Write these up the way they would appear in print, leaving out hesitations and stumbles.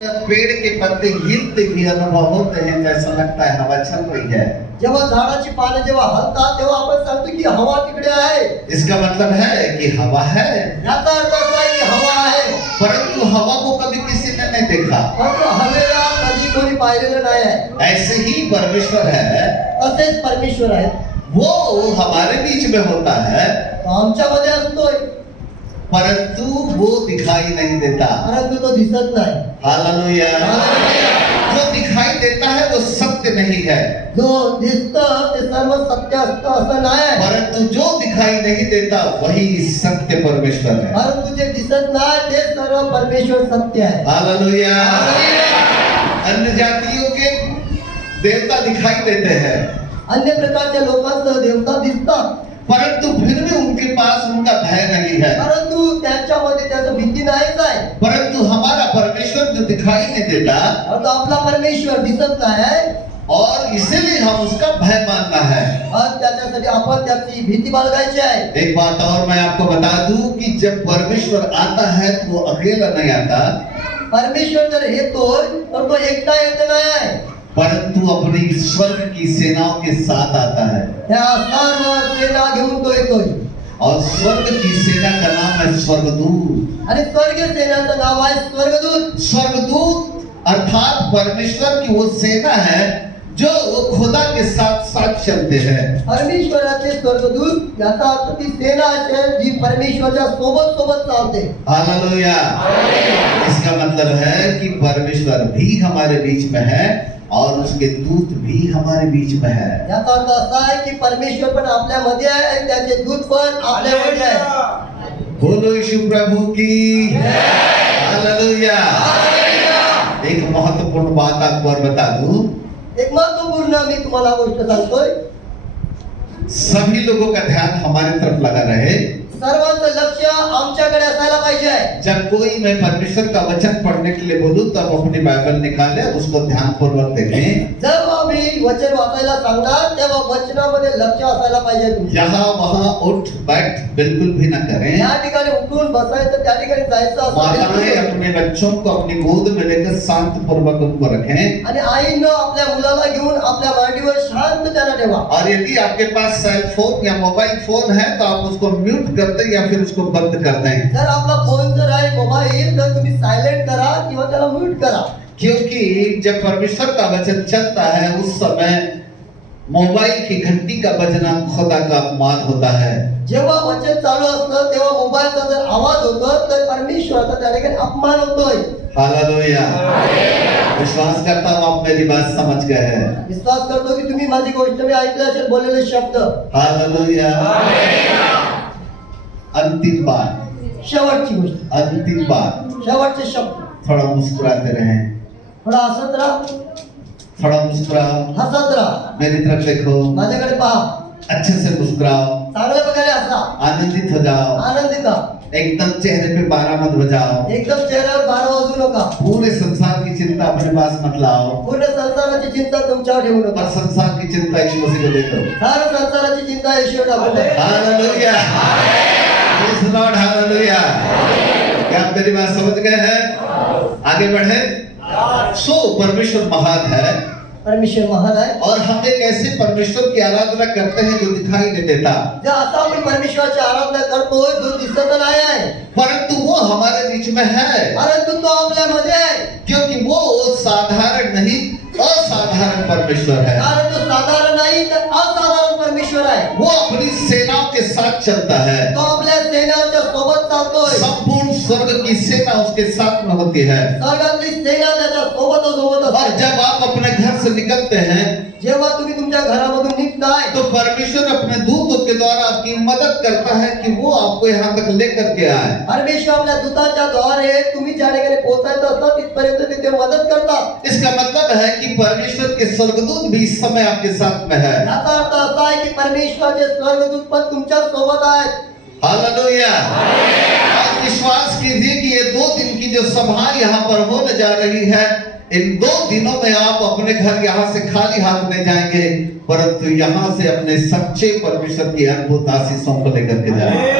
पेड़ के पत्ते हिलते भी अनुभव होते हैं, जैसा लगता है हवा चल रही है। जेव्हा झाडाची पाने जेव्हा हलतात तेव्हा आपण सांगतो की हवा तिकडे आहे. इसका मतलब है कि हवा है, याचा अर्थ असा आहे की हवा आहे, परंतु हवा को कभी किसी ने नहीं देखा। परंतु हवेला कधी कोणी पाहिलेलं नाही आहे. ऐसे ही परमेश्वर है, तसेच परमेश्वर आहे, वो हमारे बीच में होता है, तो आमच्यामध्ये असतोय, परंतु वो दिखाई नहीं देता। परंतु तो दिसत नाही. हालेलुया। जो दिखाई देता है वो सत्य नहीं है, जो दिसतं ते सर्व सत्य असतं असं नाही आहे. परंतु जो दिखाई नहीं देता वही सत्य परमेश्वर है। परंतु जे दिसत नाही ते सर्व परमेश्वर सत्य आहे. हालेलुया। अन्य जातियों के देवता दिखाई देते हैं, अन्य प्रकारच्या लोकांचं देवता दिसतात, परंतु फिर भी उनके पास उनका भय नहीं है। परंतु त्यांच्यामध्ये त्याचं भीती नाहीच आहे. परंतु हमारा परमेश्वर जो दिखाई नहीं देता, परंतु आपला परमेश्वर दिसत नाही और इसीलिए हम उसका भय मानना है। आणि त्याच्यासाठी आपण त्याची भीती बाळगायची आहे. एक बात और मैं आपको बता दूं कि जब परमेश्वर आता है तो वो अकेला नहीं आता, परमेश्वर जर येतोय तर तो एकटा येत नाही, परंतु अपनी स्वर्ग की सेनाओं के साथ आता है। त्या सर्व सेना घेऊन तो येतोय. और स्वर्ग की सेना का नाम है स्वर्गदूत। आणि स्वर्गीय सेनाचं नाव आहे स्वर्गदूत. स्वर्गदूत अर्थात परमेश्वर की वो सेना है जो खुदा के साथ साथ चलते हैं। परमेश्वराचे स्वर्गदूत याचा अर्थ ती सेना आहे जी परमेश्वराच्या सोबत सोबत चालते. हालेलुया। इसका मतलब है कि परमेश्वर भी हमारे बीच में है और उसके दूत भी हमारे बीच में है। याचा अर्थ असा आहे की परमेश्वर पण आपल्यामध्ये आहे आणि त्याचे दूत पण आपल्यामध्ये आहे. बोलो यीशु प्रभु की हालेलुया। एक महत्वपूर्ण बात आपको और बता दूं, एक महत्वपूर्ण मी तुम्हाला गोष्ट सांगतोय. सभी लोगों का ध्यान हमारी तरफ लगा रहे। सर्वांचं लक्ष आमच्याकडे असायला पाहिजे. जब कोई मैं परमेश्वर का वचन पढ़ने के लिए बोलूं तब अपनी बाइबल निकाले, उसको ध्यान पूर्वक देखें। जब आम्ही वचन वाचायला सांगणार तेव्हा वचनामध्ये लक्ष असायला पाहिजे तुमचं. यहाँ वहाँ उठ बैठ बिल्कुल भी न करें। या ठिकाणी उठून बसायचं, त्या ठिकाणी जायचं माताएं असं. अपने बच्चों को अपनी गोद में लेकर शांत पूर्वक उनको रखें। आणि आईनं आपल्या मुलाला घेऊन आपल्या मांडीवर शांत त्याला ठेवा. और यदि आपके पास सेल फोन या मोबाइल फोन है तो आप उसको म्यूट कर दें या फिर उसको बंद कर दें। जर आपला फोन जर आहे मोबाईल तर तुम्ही सायलेंट करा किंवा त्याला म्यूट करा. क्योंकि जब परमेश्वर का वचन चलता है उस समय मोबाइल की घंटी का बजना खुदा का अपमान होता है। जेव्हा वचन चालू असतं तेव्हा मोबाईलचा जर आवाज होतो तर परमेश्वराचा त्या ठिकाणी अपमान होतोय. हालेलुया। विश्वास करता हूँ आप मेरी बात समझ गए हैं। विश्वास करतो की तुम्ही माझी गोष्ट मी ऐकले असेल, बोललेले शब्द. हालेलुया। अंतिम बात, शेवटची गोष्ट, अंतिम बात, शेवटचे शब्द. थोड़ा मुस्कुराते रहें, थोडा हसत राहा, थोड़ा मुस्कुराओ, हसत राहा, मेरी तरफ देखो, माझ्याकडे पहा, अच्छे से मुस्कुराओ, चांगल्या प्रकारे हसा, आनंदित हो जाओ, आनंदित राहा. एकदम चेहरे पे बारह मत बजाओ, एकदम चेहऱ्यावर बारा वाजू नका. पूरे संसार की चिंता अपने पास मत लाओ, पूर्ण संसाराची चिंता तुमच्यावर ठेवू और नका. संसार की चिंता यीशु मसीह को दे दो। सार संसाराची चिंता येशूवर टाकून द्या. हालेलुया। Praise Lord. हालेलुया। क्या आप मेरी बात समझ गए हैं? आगे बढ़े। सो परमेश्वर महान है परमेश्वर महान आहे. और हम एक ऐसे परमेश्वर की आराधना करते हैं जो दिखाई नहीं देता, जे आता आपण परमेश्वराची आराधना करतोय जो दिसत नाही आहे, परंतु वो हमारे बीच में है, परंतु तो आपल्यामध्ये आहे. क्योंकि वो साधारण नहीं असाधारण परमेश्वर है। कारण तो साधारण नाही तर असाधारण परमेश्वर आहे. वो अपनी सेनाओं के साथ चलता है। तो आपल्या सेनाच्या सोबत चालतोय. संपूर्ण स्वर्ग की सेना उसके साथ में होती है। स्वर्गातली सेना त्याच्या सोबत और असते. जब आप अपने घर से निकलते हैं जेव्हा तुम्ही तुमच्या घरामधून निघताय तो परमेश्वर अपने दूतों के द्वारा आपकी मदद करता है कि वो आपको यहाँ तक लेकर के आए। परमेश्वर आपल्या दूताच्या द्वारे तुम्ही ज्या ठिकाणी पोहोचायचं असतं तिथपर्यंत तिथे मदत करतात. इसका मतलब है कि परमेश्वर के स्वर्गदूत भी इस समय आपके साथ में है। याचा अर्थ असा आहे की परमेश्वराचे स्वर्गदूत पण तुमच्या सोबत आहेत. हालेलुया। आज विश्वास कीजिए कि ये 2 दिन की जो सभा यहाँ पर होने जा रही है, इन 2 दिनों में आप अपने घर यहाँ से खाली हाथ नहीं जाएंगे, परंतु यहाँ से अपने सच्चे परमेश्वर की अद्भुत आशीषों को लेकर के जाएंगे।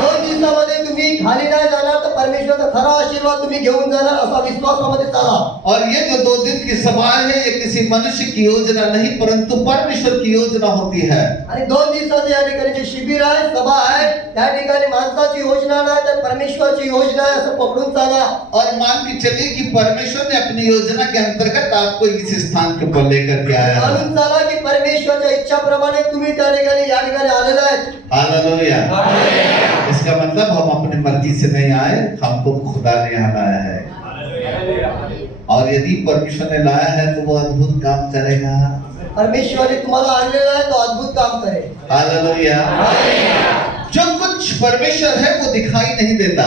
2 दिवसामध्ये तुम्ही खाली नाही जाणार तर परमेश्वराचा खरा आशीर्वाद तुम्ही घेऊन जाणार असा विश्वासामध्ये चाला. और ये जो 2 दिन की सभा है ये किसी मनुष्य की योजना नहीं परंतु परमेश्वर की योजना होती है. आणि 2 दिवसाचं या ठिकाणी जे शिबिर आहे, सभा आहे, त्या ठिकाणी माणसाची योजना नाही तर परमेश्वराची योजना आहे असं पकडून चाला. और मान के चलिए कि परमेश्वर ने अपनी योजना के अंतर्गत आपको इस स्थान के ऊपर लेकर के आया है. मानून चाला की परमेश्वराच्या इच्छाप्रमाणे तुम्ही त्या ठिकाणी या ठिकाणी आलेले आहेत. हालेलुया. इसका मतलब हम अपनी मर्जी से नहीं आए, हमको खुदा ने यहाँ लाया है. और यदि परमेश्वर ने लाया है तो वो अद्भुत काम करेगा. परमेश्वराने तुम्हाला आणलेला आहे, तो अद्भुत काम करेल. हालेलुया. जो कुछ परमेश्वर है वो दिखाई नहीं देता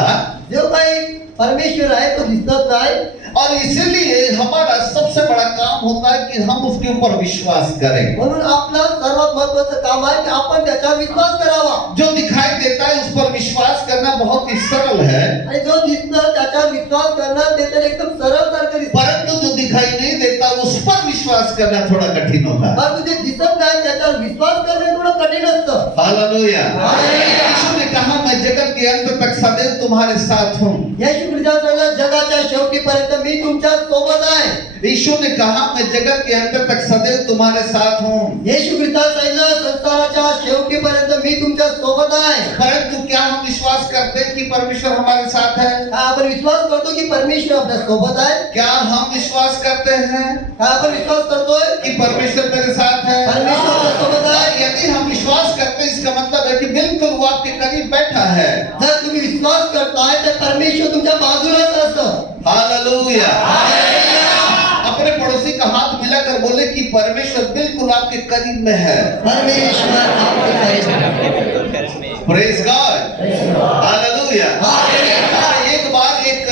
जो काही परमेश्वर आहे तो दिसत नाही. और इसीलिए हमारा सबसे बड़ा काम होता है कि हम उसके ऊपर विश्वास करें. म्हणून आपलं सर्वात महत्त्वाचं काम आहे की आपण त्याच्यावर विश्वास करावा. जो दिखाई देता है उस पर विश्वास करना बहुत ही सरल है आणि जो दिसतं त्याच्यावर विश्वास करणं ते तर एकदम सरळ सारखं दिसतं. परंतु जो दिखाई नहीं देता उस पर विश्वास करना थोड़ा कठिन होता है. परंतु जे दिसत नाही त्याच्यावर विश्वास करणे थोडं कठीण असतं. हालेलुया. हालेलुया. यीशु ने कहा मैं जगत के अंत तक सदैव तुम्हारे साथ हूँ. येशू ख्रिस्ताने जगाच्या शेवटीपर्यंत मी तुमच्या सोबत आहे. यीशु ने कहा मैं जगत के अंत तक सदैव तुम्हारे साथ हूँ. येशू ख्रिस्ताने संसाराच्या शेवटीपर्यंत मी तुमच्या सोबत आहे. परंतु क्या हम विश्वास करते हैं कि परमेश्वर हमारे साथ है? काय आपण विश्वास करतो की परमेश्वर आपल्या सोबत आहे? क्या हम विश्वास करते हैं काय आपण विश्वास करतोय कि परमेश्वर मेरे साथ है? परमेश्वर आपल्या सोबत आहे? यदि हम विश्वास करते हैं इसका मतलब है कि बिल्कुल वो आपके करीब बैठा है. जर तुम्ही विश्वास करताय तर परमेश्वर तुमच्या बाजूलाच असतं. हालेलुया. अपने पड़ोसी का हाथ मिलाकर बोले कि परमेश्वर बिल्कुल आपके करीब में है. परमेश्वर आपके करीब है. Praise God. हालेलुया. एक बार एक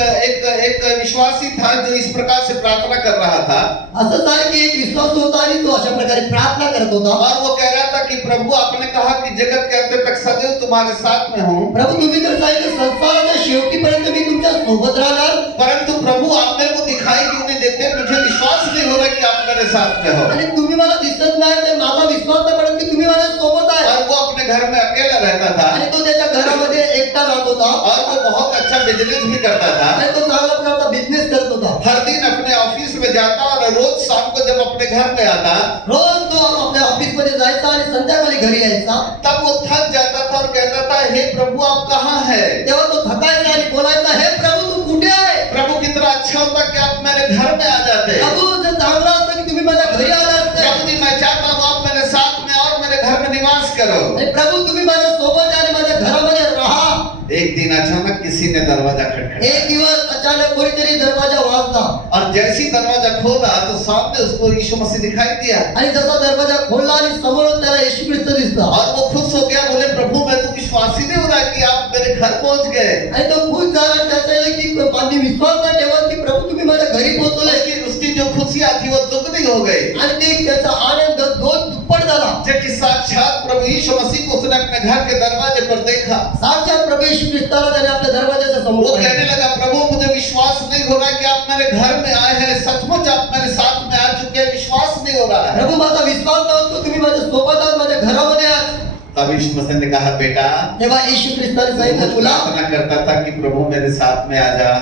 विश्वासी था जो इस प्रकार से प्रार्थना कर रहा था असंच आहे की एक विश्वास होता आणि तो अशा प्रकारे प्रार्थना करत होता. और वो कह रहा था कि प्रभु आपने कहा कि जगत के अंत तक सदैव तुम्हारे साथ में हूँ. प्रभू तुम्ही तर सांगितलं संसाराच्या शेवटीपर्यंत मी तुमच्या सोबत राहणार. परंतु प्रभु आप मेरे को दिखाई क्यों नहीं देते? मुझे विश्वास नहीं हो रहा कि आप मेरे साथ में हो. आणि तुम्ही मला दिसत नाही तर माझा विश्वास नाही पडत की तुम्ही माझ्या सोबत आहे. और वो अपने घर में अकेला रहता था आणि तो त्याच्या घरामध्ये एकटा राहत होता. और वो बहुत अच्छा बिजनेस भी करता था. आणि तो चांगला प्रकारचा बिझनेस करत होता. हर दिन अपने ऑफिस में जाता और रोज शाम को जब अपने घर में आता रोज तो आपल्या ऑफिस मध्ये जायचा आणि संध्याकाळी घरी यायचा. तब वो थक जाता था और कहता था हे प्रभु आप कहाँ हैं? तेव्हा तो थकायचा आणि बोलायचा हे प्रभू तू कुठे आहे? प्रभु कितना अच्छा होता कि आप मेरे घर में आ जाते. प्रभू जर चांगलं असतं की तुम्ही माझ्या घरी आला असते. प्रभु जी मैं चाहता हूँ आप मेरे साथ में और मेरे घर में निवास करो. आणि प्रभू तुम्ही माझ्या सोबत आहे आणि माझ्या घरामध्ये राहा. एक दिन अचानक किसी ने दरवाजा खटखटाया एक दिवस अचानक कोणीतरी दरवाजा वाजला और जैसे ही दरवाजा खोला तो सामने उसको यीशु मसीह दिखाई दिया आणि जसा दरवाजा खोलला आणि समोर त्याला येशू ख्रिस्त दिसला. और वो खुश हो गया. बोले प्रभु मैं तो विश्वास ही नहीं हो रहा कि आप मेरे घर पहुंच गए. आणि तो खुश झाला आणि त्याचा की माझी विश्वास नाही ठेवत की प्रभू तुम्ही माझ्या घरी पोहोचले. उसकी जो खुशियां थी वो दुगनी हो गई. आणि ते त्याचा आनंद दोन दुप्पट झाला. जबकि साक्षात प्रभु यीशु मसीह को उसने अपने घर के दरवाजे पर देखा. साक्षात प्रभू येशू ख्रिस्ताला त्याने आपल्या दरवाजाच्या वो समोर कहने लगा प्रभु मुझे विश्वास नहीं हो रहा कि आप मेरे घर में आए हैं. सचमुच आप मेरे साथ में आ चुके हैं. विश्वास नहीं हो रहा है. प्रभू माझा विश्वास नव्हतो तुम्ही माझ्या सोबत आहात माझ्या घरामध्ये आहात. तब यीशु मसीह ने कहा बेटा तेव्हा येशू ख्रिस्ताने वो सांगितलं तुला प्रार्थना करता था कि प्रभु मेरे साथ में आ जा.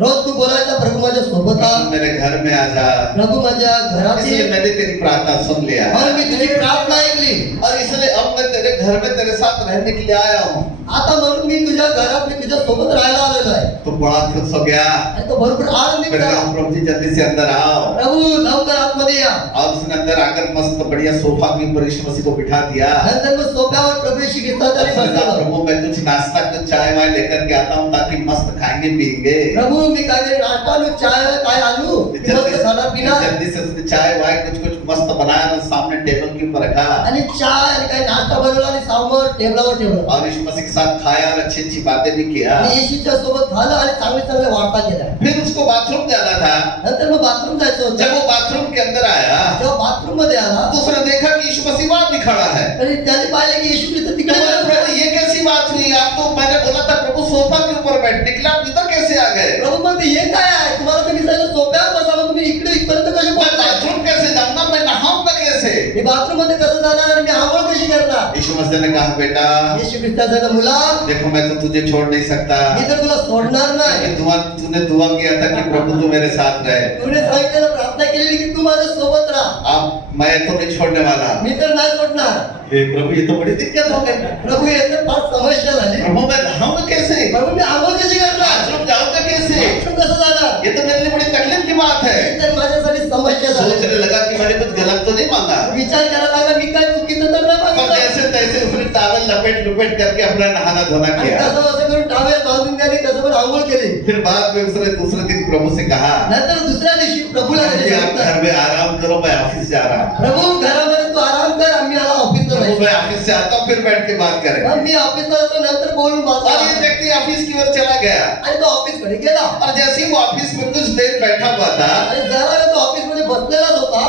रोज तू बोलायचा प्रभू माझ्या सोबत आ. प्रभु मेरे घर में आ जा. प्रभू माझ्या घरात इसलिए ये. मैंने तेरी प्रार्थना सुन लिया और मी तुझी प्रार्थना ऐकली. और इसलिए अब मैं तेरे घर में तेरे साथ रहने के लिए आया हूँ. आता म्हणून मी तुझ्या घरात मी तुझ्या सोबत राहायला आलेलो आहे. तो बड़ा खुश हो गया. आणि तो भरपूर आनंदित फिर झाला. कहा प्रभु जी जल्दी से अंदर आओ. प्रभू लवकर आतमध्ये या. और उसने अंदर आकर मस्त बढ़िया सोफा के ऊपर यीशु मसीह को बिठा दिया. नंतर मग सोफ्यावर प्रभू येशू ख्रिस्ताने उसने कहा बसवलं. प्रभु मैं कुछ नाश्ता कुछ चाय वाय लेकर के आता हूँ ताकि मस्त खाएंगे पिएंगे. प्रभू मी काय नाश्ता आणू चाय काय आणू मस्त खाना पिना. जल्दी से उसने चाय वाय कुछ मस्त बनाया और सामने टेबल के ऊपर रखा आणि चाय आणि काय नाश्ता बनवला आणि समोर टेबलावर ठेवलं. और यीशु मसीह के साथ खाया और अच्छी अच्छी बातें भी किया. आणि येशूच्या सोबत खाल्लं आणि चांगले चांगले वार्ता केल्या. फिर उसको बाथरूम जाना था. नंतर मग बाथरूम जायचं होतं. जब वो बाथरूम के अंदर आया जेव्हा बाथरूम मध्ये आला तो उसने देखा कि यीशु मसीह वहां भी खड़ा है. तरी त्याने पाहिले की येशू ख्रिस्त तो तिकडे बोला, बसला. प्रभु ये कैसी बात हुई? आप तो मैंने बोला था प्रभु सोफा के ऊपर बैठने के लिए आप इधर कैसे आ गए? प्रभू मग हे काय आहे तुम्हाला तुम्ही सांगितलं सोप्यावर बसावं तुम्ही इकडे इथपर्यंत कसे मैं पोहोचलाय? बाथरूम कैसे जाऊंगा? मैं नहाऊंगा कैसे? मी बाथरूम मध्ये कसं जाणार आणि मी आंघोळ कशी करणार. यीशु मसीह ने कहा बेटा येशू ख्रिस्ताचा मुला देखो मैं तो तुझे छोड़ नहीं सकता, मी तर तुला सोडणार नाही. तूने दुआ किया था कि प्रभु तू मेरे साथ रहे, तूने सांगितलं प्रार्थना केलेली की तू माझ्या सोबत राहा. अब मैं तो नहीं छोड़ने वाला. मी तर नाही सोडणार. हे प्रभु ये तो बड़ी दिक्कत हो गई. प्रभू हे तर फार समस्या झाली. प्रभु मैं नहाऊंगा कैसे, प्रभू मी आंघोळ कशी करणार, बाथरूम जाऊंगा कैसे, बाथरूम कसं जाणार, ये तो मेरे लिए बड़ी तकलीफ की बात है. हे तर माझ्यासाठी समस्या झाली. सोचने लगा कि मैंने कुछ गलत तो नहीं मांगा, विचार करायला लागला मी काय चुकीचं तर नाही पर मागितलं. जैसे तैसे उसने टॉवल लपेट लपेट करके अपना नहाना धोना आणि किया. कसं असं करून टावेल बांधून द्याली, कसं पण आंघोळ केली. फिर बाद में उसने दूसरे दिन प्रभु से कहा नंतर दुसऱ्या दिवशी प्रभूला कि आप घर में आराम करो, मैं ऑफिस जा रहा हूँ. प्रभू घरामध्ये तू आराम कर, आम्ही आला ऑफिसला प्रभु जायचं. मैं ऑफिस से आता हूँ, फिर बैठ के बात करेंगे. मग मी ऑफिसला जातो, नंतर बोलून और ये बात. व्यक्ति ऑफिस की ओर चला गया. आणि तो ऑफिस कडे गेला. और जैसे ही वो ऑफिस में कुछ देर बैठा हुआ था, आणि जरा तो ऑफिस मध्ये बसलेलाच होता.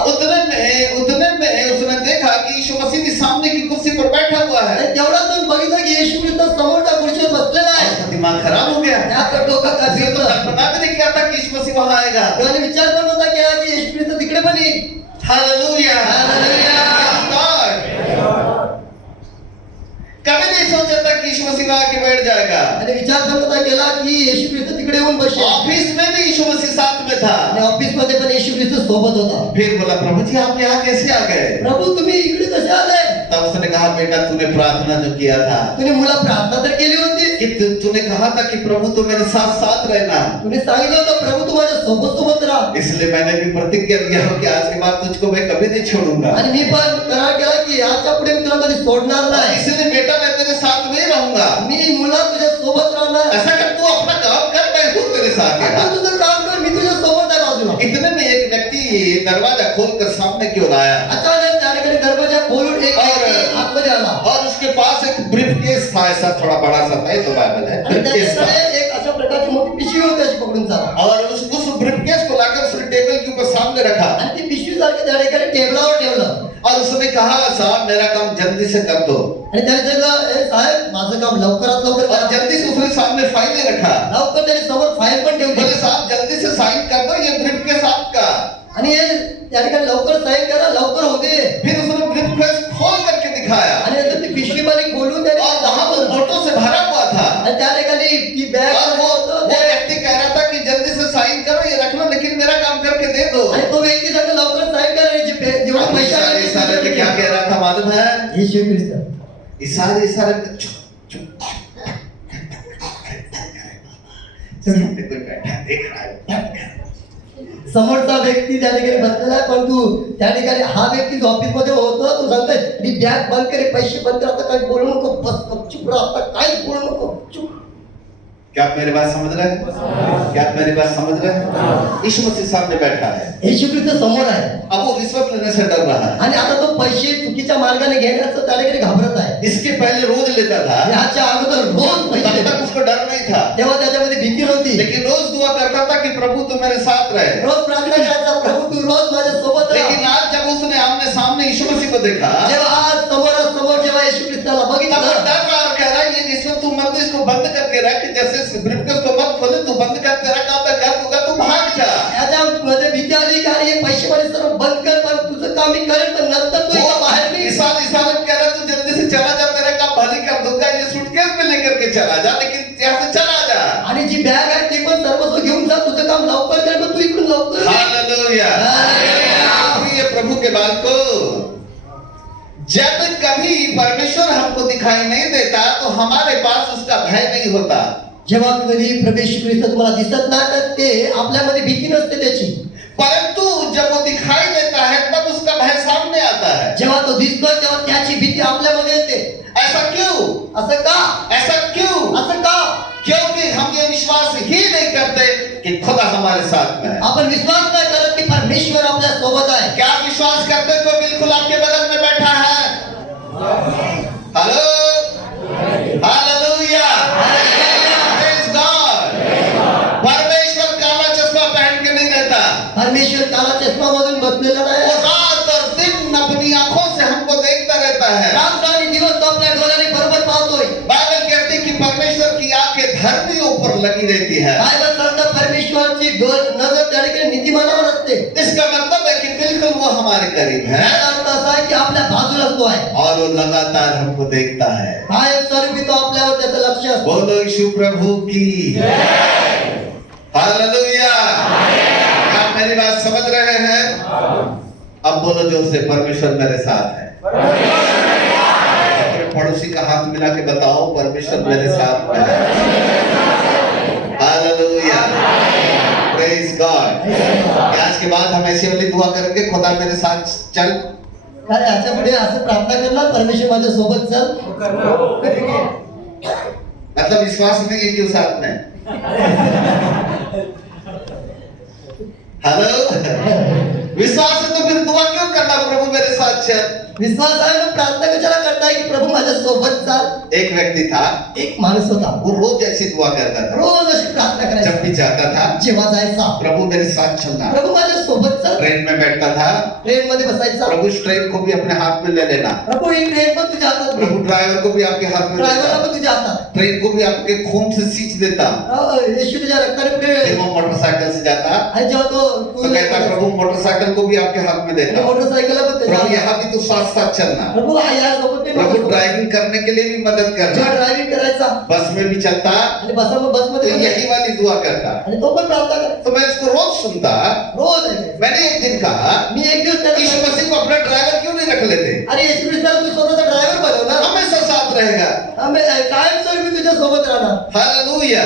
उतने में उसने देखा कि यीशु मसीह भी सामने की कुर्सी पर बैठा हुआ है. आणि तेवढा तो बघितलं की येशू ख्रिस्त समोरच्या खुर्चीवर बसलेला आहे. उसका दिमाग खराब हो गया. त्याचं डोकं ये तो खाजवलं. कल्पना भी नहीं किया था कि यीशु मसीह वहां आएगा. त्याने विचार पण नव्हता केला की येशू ख्रिस्त तिकडे पण येईल. हालेलुया. हालेलुया. गॉड. कभी नहीं सोचा था कि यीशु मसीह वहां आके बैठ जाएगा. आणि विचार पण नव्हता केला की येशू ख्रिस्त तिकडे येऊन बसेल. ऑफिस में भी यीशु मसीह साथ में था. आणि ऑफिस मध्ये पण येशू ख्रिस्त सोबत होता. फिर बोला प्रभु जी आप यहाँ कैसे आ गए. प्रभू तुम्ही इकडे कसे आले. तब उसने कहा बेटा तूने प्रार्थना जो किया था, तुम्ही मुला प्रार्थना तर केली होती. कि तूने कहा था कि प्रभु तू मेरे साथ साथ रहना, तुम्ही सांगितलं होतं प्रभू तू माझ्या सोबत सोबत राहा. इसलिए मैंने भी प्रतिज्ञा किया हो कि आज के बाद तुझको मैं कभी नहीं छोड़ूंगा. आणि मी पण करार केला की आजच्या पुढे मी तुला कधी सोडणार और नाही. इसलिए बेटा मैं तेरे साथ में ही रहूंगा. मी मुला तुझ्या सोबत राहणार. ऐसा कर तू अपना काम कर, मैं हूँ तेरे साथ. आता यहाँ तुझं काम कर, मी तुझ्या सोबत आहे बाजूला. इतने में एक व्यक्ति दरवाजा खोलकर सामने की ओर आया अचानक त्याने दरवाजा खोलून एक व्यक्ती आतमध्ये आला. और उसके पास एक ब्रीफकेस था, ऐसा थोड़ा बड़ा सा था, ये तो बाइबल है. आणि ब्रीफकेस था. त्याच्याकडे एक अशा प्रकारची मोठी पिशवी होती अशी पकडून चाला. और उस ब्रीफकेस को लाकर उसने टेबल के ऊपर सामने रखा आणि ती पिशवी सारखी त्या ठिकाणी टेबलावर ठेवलं. और उसने कहा साहब मेरा काम जल्दी से कर दो. आणि त्याने सांगितलं ए साहेब माझं काम लवकरात लवकर और करा. जल्दी से उसने सामने फाइलें रखा. लवकर त्याने समोर फाईल पण बोले ठेवली. साहब जल्दी से साइन कर दो, ये ब्रीफकेस आपका. आणि हे त्या ठिकाणी लवकर साईन करा, लवकर होते. फिर उसने ब्रीफकेस खोल करके दिखाया आणि नंतर ती पिशवी मध्ये खोलून त्याने और वहां पर नोटों से भरा हुआ था. आणि त्या ठिकाणी ती बॅग और वो व्यक्ति कह रहा था कि जल्दी से साइन करो, ये रख लो, लेकिन मेरा काम करके दे दो. आणि तो व्यक्ती सांगतो लवकर साईन करा. जेवढा अब पैसा इशारे इशारे में क्या कह रहा था मालूम है. येशू ख्रिस्त इशारे इशारे में चुप चुप सामने कोई बैठा देख रहा है, बंद कर. समोरचा व्यक्ती त्या ठिकाणी बसलेला आहे, पण तू त्या ठिकाणी हा व्यक्ती जो ऑफिस मध्ये होतो तो सांगतोय मी बॅग बंद करे, पैसे बंद कर, आता काही बोलू नको, बस चुप राहा, आता काहीच बोलू नको, चुप. क्या आप मेरी बात समझ रहे हैं. क्या आप मेरी बात समझ रहे हैं. यीशु मसीह सामने बैठा है. येशू ख्रिस्त समोर आहे अब वो रिश्वत लेने से डर रहा है. आणि आता तो पैसे चुकीच्या मार्गाने घेण्याचं त्या ठिकाणी घाबरत आहे. इसके पहले रोज लेता था, ह्याच्या अगोदर रोज पैसे तब देतो. तक उसको डर नहीं था. तेव्हा त्याच्यामध्ये भीती नव्हती. लेकिन रोज दुआ करता था कि प्रभु तू मेरे साथ रहे. रोज प्रार्थना करायचा प्रभू तू रोज माझ्या सोबत लेकिन राहा. आज जब उसने आमने सामने यीशु मसीह को देखा, जेव्हा आज समोरासमोर जेव्हा येशू ख्रिस्ताला तब वो बघितलं डर रहा और कह रहा है ये रिश्वत तू मत इसको बंद करके रख, जैसे ब्रीफकेस को मत खोले, तू बंद कर, तेरा काम मैं कर दूंगा, तू भाग जा. याच्यामध्ये भीती आली का हे पैसे वाले सर्व बंद कर, पण तुझं काम मी करेन, पण नंतर तू इथं बाहेर निघ. इसाल कह रहा तू जल्दी से चला जा, तेरा काम भली कर दूंगा, ये सूटकेस में लेकर के चला जा, लेकिन यहाँ से चला जा. आणि जी बॅग आहे ती पण सर्वस्व घेऊन जा, तुझं काम लवकर कर, पण तू इकडून लवकर निघ. हालेलुया. प्रिय प्रभु के बालको, जब कभी परमेश्वर हमको दिखाई नहीं देता तो हमारे पास उसका भय नहीं होता. जेव्हा कधी प्रभू ख्रिस्त तुम्हाला दिसत नाही तर ते आपल्यामध्ये भीती नसते त्याची. परंतु जब वो दिखाई देता है तब उसका भय सामने आता है. जेव्हा तो दिसतो तेव्हा त्याची भीती आपल्यामध्ये येते. ऐसा क्यों. असं का. ऐसा क्यों. असं का. क्योंकि हम ये विश्वास ही नहीं करते कि खुदा हमारे साथ में है. आपण विश्वास नाही करत की परमेश्वर आपल्या सोबत आहे. क्या आप विश्वास करते हो बिल्कुल आपके बगल में बैठा है. हेलो. हालेलुया. Praise God. परमेश्वर काला चश्मा पहन के नहीं रहता. परमेश्वर काला चष्मा मधून बसलेला वो नाही. रात और दिन अपनी आंखों से हमको देखता रहता है. रात आणि दिवस तो आपल्या डोळ्याने बरोबर पाहतोय. बाइबल कहती है कि परमेश्वर की आंखें धर्मियों पर लगी रहती है. बायबल सांगतं परमेश्वराची नजर त्या ठिकाणी नीतिमानावर असते. इसका मतलब है कि बिल्कुल वो हमारे करीब है. याचा अर्थ असा आहे कारण की आपल्या बाजूला तो आहे. और वो लगातार हमको देखता है. कायम स्वरूपी तो आपल्यावर त्याचं लक्ष असतं. बोलो यीशु प्रभु की हालेलुया. आप मेरी बात समझ रहे हैं? अब बोलो जोर से, परमेश्वर मेरे साथ है. अपने पड़ोसी का हाथ मिला के बताओ, परमेश्वर मेरे साथ है. हालेलुया. Praise God. आज के बाद हम ऐसी वाली दुआ करेंगे, खुदा मेरे साथ चल. काय याच्या पुढे असं प्रार्थना करणार, परमेश्वर माझ्या सोबत चल. मतलब विश्वास नहीं है कि उस साथ में. हेलो. विश्वास है तो फिर दुआ क्यों करना, प्रभु मेरे साथ चल. विश्वास आहे ना, प्रार्थना कशाला करताय की प्रभू माझ्या सोबत चाल. एक व्यक्ति था, एक माणूस होता, वो रोज ऐसी दुआ करता था. रोज अशी प्रार्थना करायचा. जब भी जाता था, जेव्हा जायचा, प्रभु मेरे साथ चलना. प्रभू माझ्या सोबत चल. ट्रेन में बैठता था, ट्रेन मध्ये बसायचा, प्रभु इस ट्रेन को भी अपने हाथ में ले लेना. प्रभू ही ट्रेन पण तुझ्या हातात घे. प्रभू ड्राइवर को भी आपके हाथ में ड्रायव्हरला देता. पण तुझ्या हातात. ट्रेन को भी आपके खून से सींच देता. येशू तुझ्या रक्ताने पुढे. फिर वो मोटरसाइकिल से जाता, आणि जेव्हा तो तो कहता प्रभु मोटरसाइकिल को भी आपके हाथ में देता. मोटरसायकलला पण प्रभु त्याच्या यहाँ भी तो साथ साथ चलना. प्रभू या सोबत ते प्रभु ड्राइविंग करने के लिए भी मदद जेव्हा करना. ड्रायव्हिंग करायचा बस में भी चलता आणि बस तो मध्ये यही वाली दुआ करता. आणि तो पण प्रार्थना करायचा. तो मैं इसको रोज सुनता. रोज ऐकायचा. मैंने एक दिन कहा, मी एक दिवस त्याला यीशु मसीह को अपना ड्राइवर क्यों नहीं रख लेते? अरे येशू ख्रिस्ताला तू स्वतःचा ड्रायव्हर बनवणार. हमेशा साथ रहेगा. आम्ही कायम स्वरूपी तुझ्या सोबत राहणार. हालेलुया.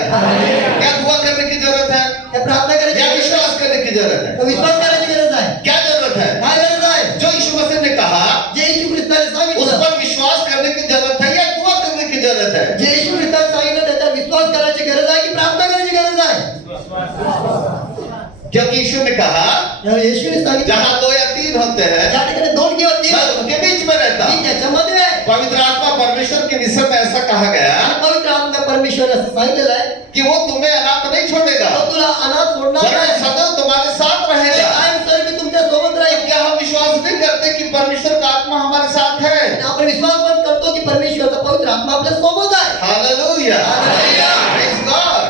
क्या दुआ करने की जरूरत है? त्या प्रार्थना क्या करायची विश्वास करने की जरूरत है? तर विश्वास करायची गरज आहे. क्या जरूरत है? काय गरज आहे? जो यीशु मसीह ने कहा, जे येशू ख्रिस्ताने उस सांगितलं, पर विश्वास करने की जरूरत है या दुआ करने की जरूरत है? जे येशू ख्रिस्ताने सांगितलं त्याचा विश्वास करायची गरज आहे की प्रार्थना करायची गरज आहे? क्योंकि यीशु ने कहा, तर येशूने सांगितलं जहां 2 या 3 होते हैं, ज्या ठिकाणी दोन किंवा तीन मैं उनके बीच में रहता. मी त्याच्यामध्ये आहे. पवित्र आत्मा परमेश्वर के विषय में ऐसा कहा गया आणि पवित्र आत्मा परमेश्वर असं सांगितलेलं आहे कि वो तुम्हें अनाथ नहीं छोड़ेगा, तो तुला अनाथ सोडणार वरन नाही. सदैव तुम्हारे साथ ते रहेगा. कायम स्वरूपी तुमच्या सोबत राहील. क्या हम विश्वास नहीं करते कि परमेश्वर का आत्मा हमारे साथ है? आणि आपण विश्वास पण करतो की परमेश्वरचा पवित्र आत्मा आपल्या सोबत आहे. हालेलुया. हालेलुया. Praise God.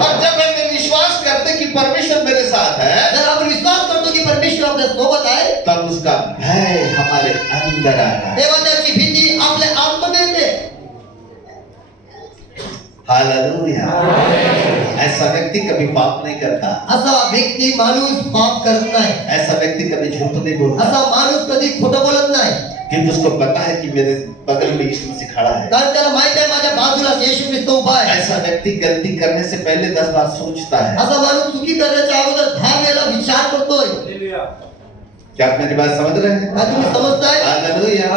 और जब हम ये विश्वास करते कि परमेश्वर मेरे साथ है, जर आपण विश्वास करतो की परमेश्वर आपल्या सोबत आहे, तब उसका भय हमारे अंदर आता है. तेव्हा त्याची भीती आपल्या आतमध्ये येते. हालेलुया. ऐसा व्यक्ति कभी पाप नहीं करता. असा व्यक्ती माणूस पाप करत नाही. ऐसा व्यक्ति कभी झूठ नहीं बोलता, असा माणूस कधी खोटं बोलत नाही. क्योंकि उसको पता है कि मेरे बगल में यीशु मसीह खड़ा है. कारण त्याला माहित आहे माझ्या बाजूला येशू ख्रिस्त उभा आहे. ऐसा व्यक्ति गलती करने से पहले 10 बार सोचता है. असा माणूस चुकी करण्याच्या अगोदर 10 वेळा विचार करतोय. क्या आप मेरी बात समझ रहे हैं? का तुम्ही समजताय? हालेलुया.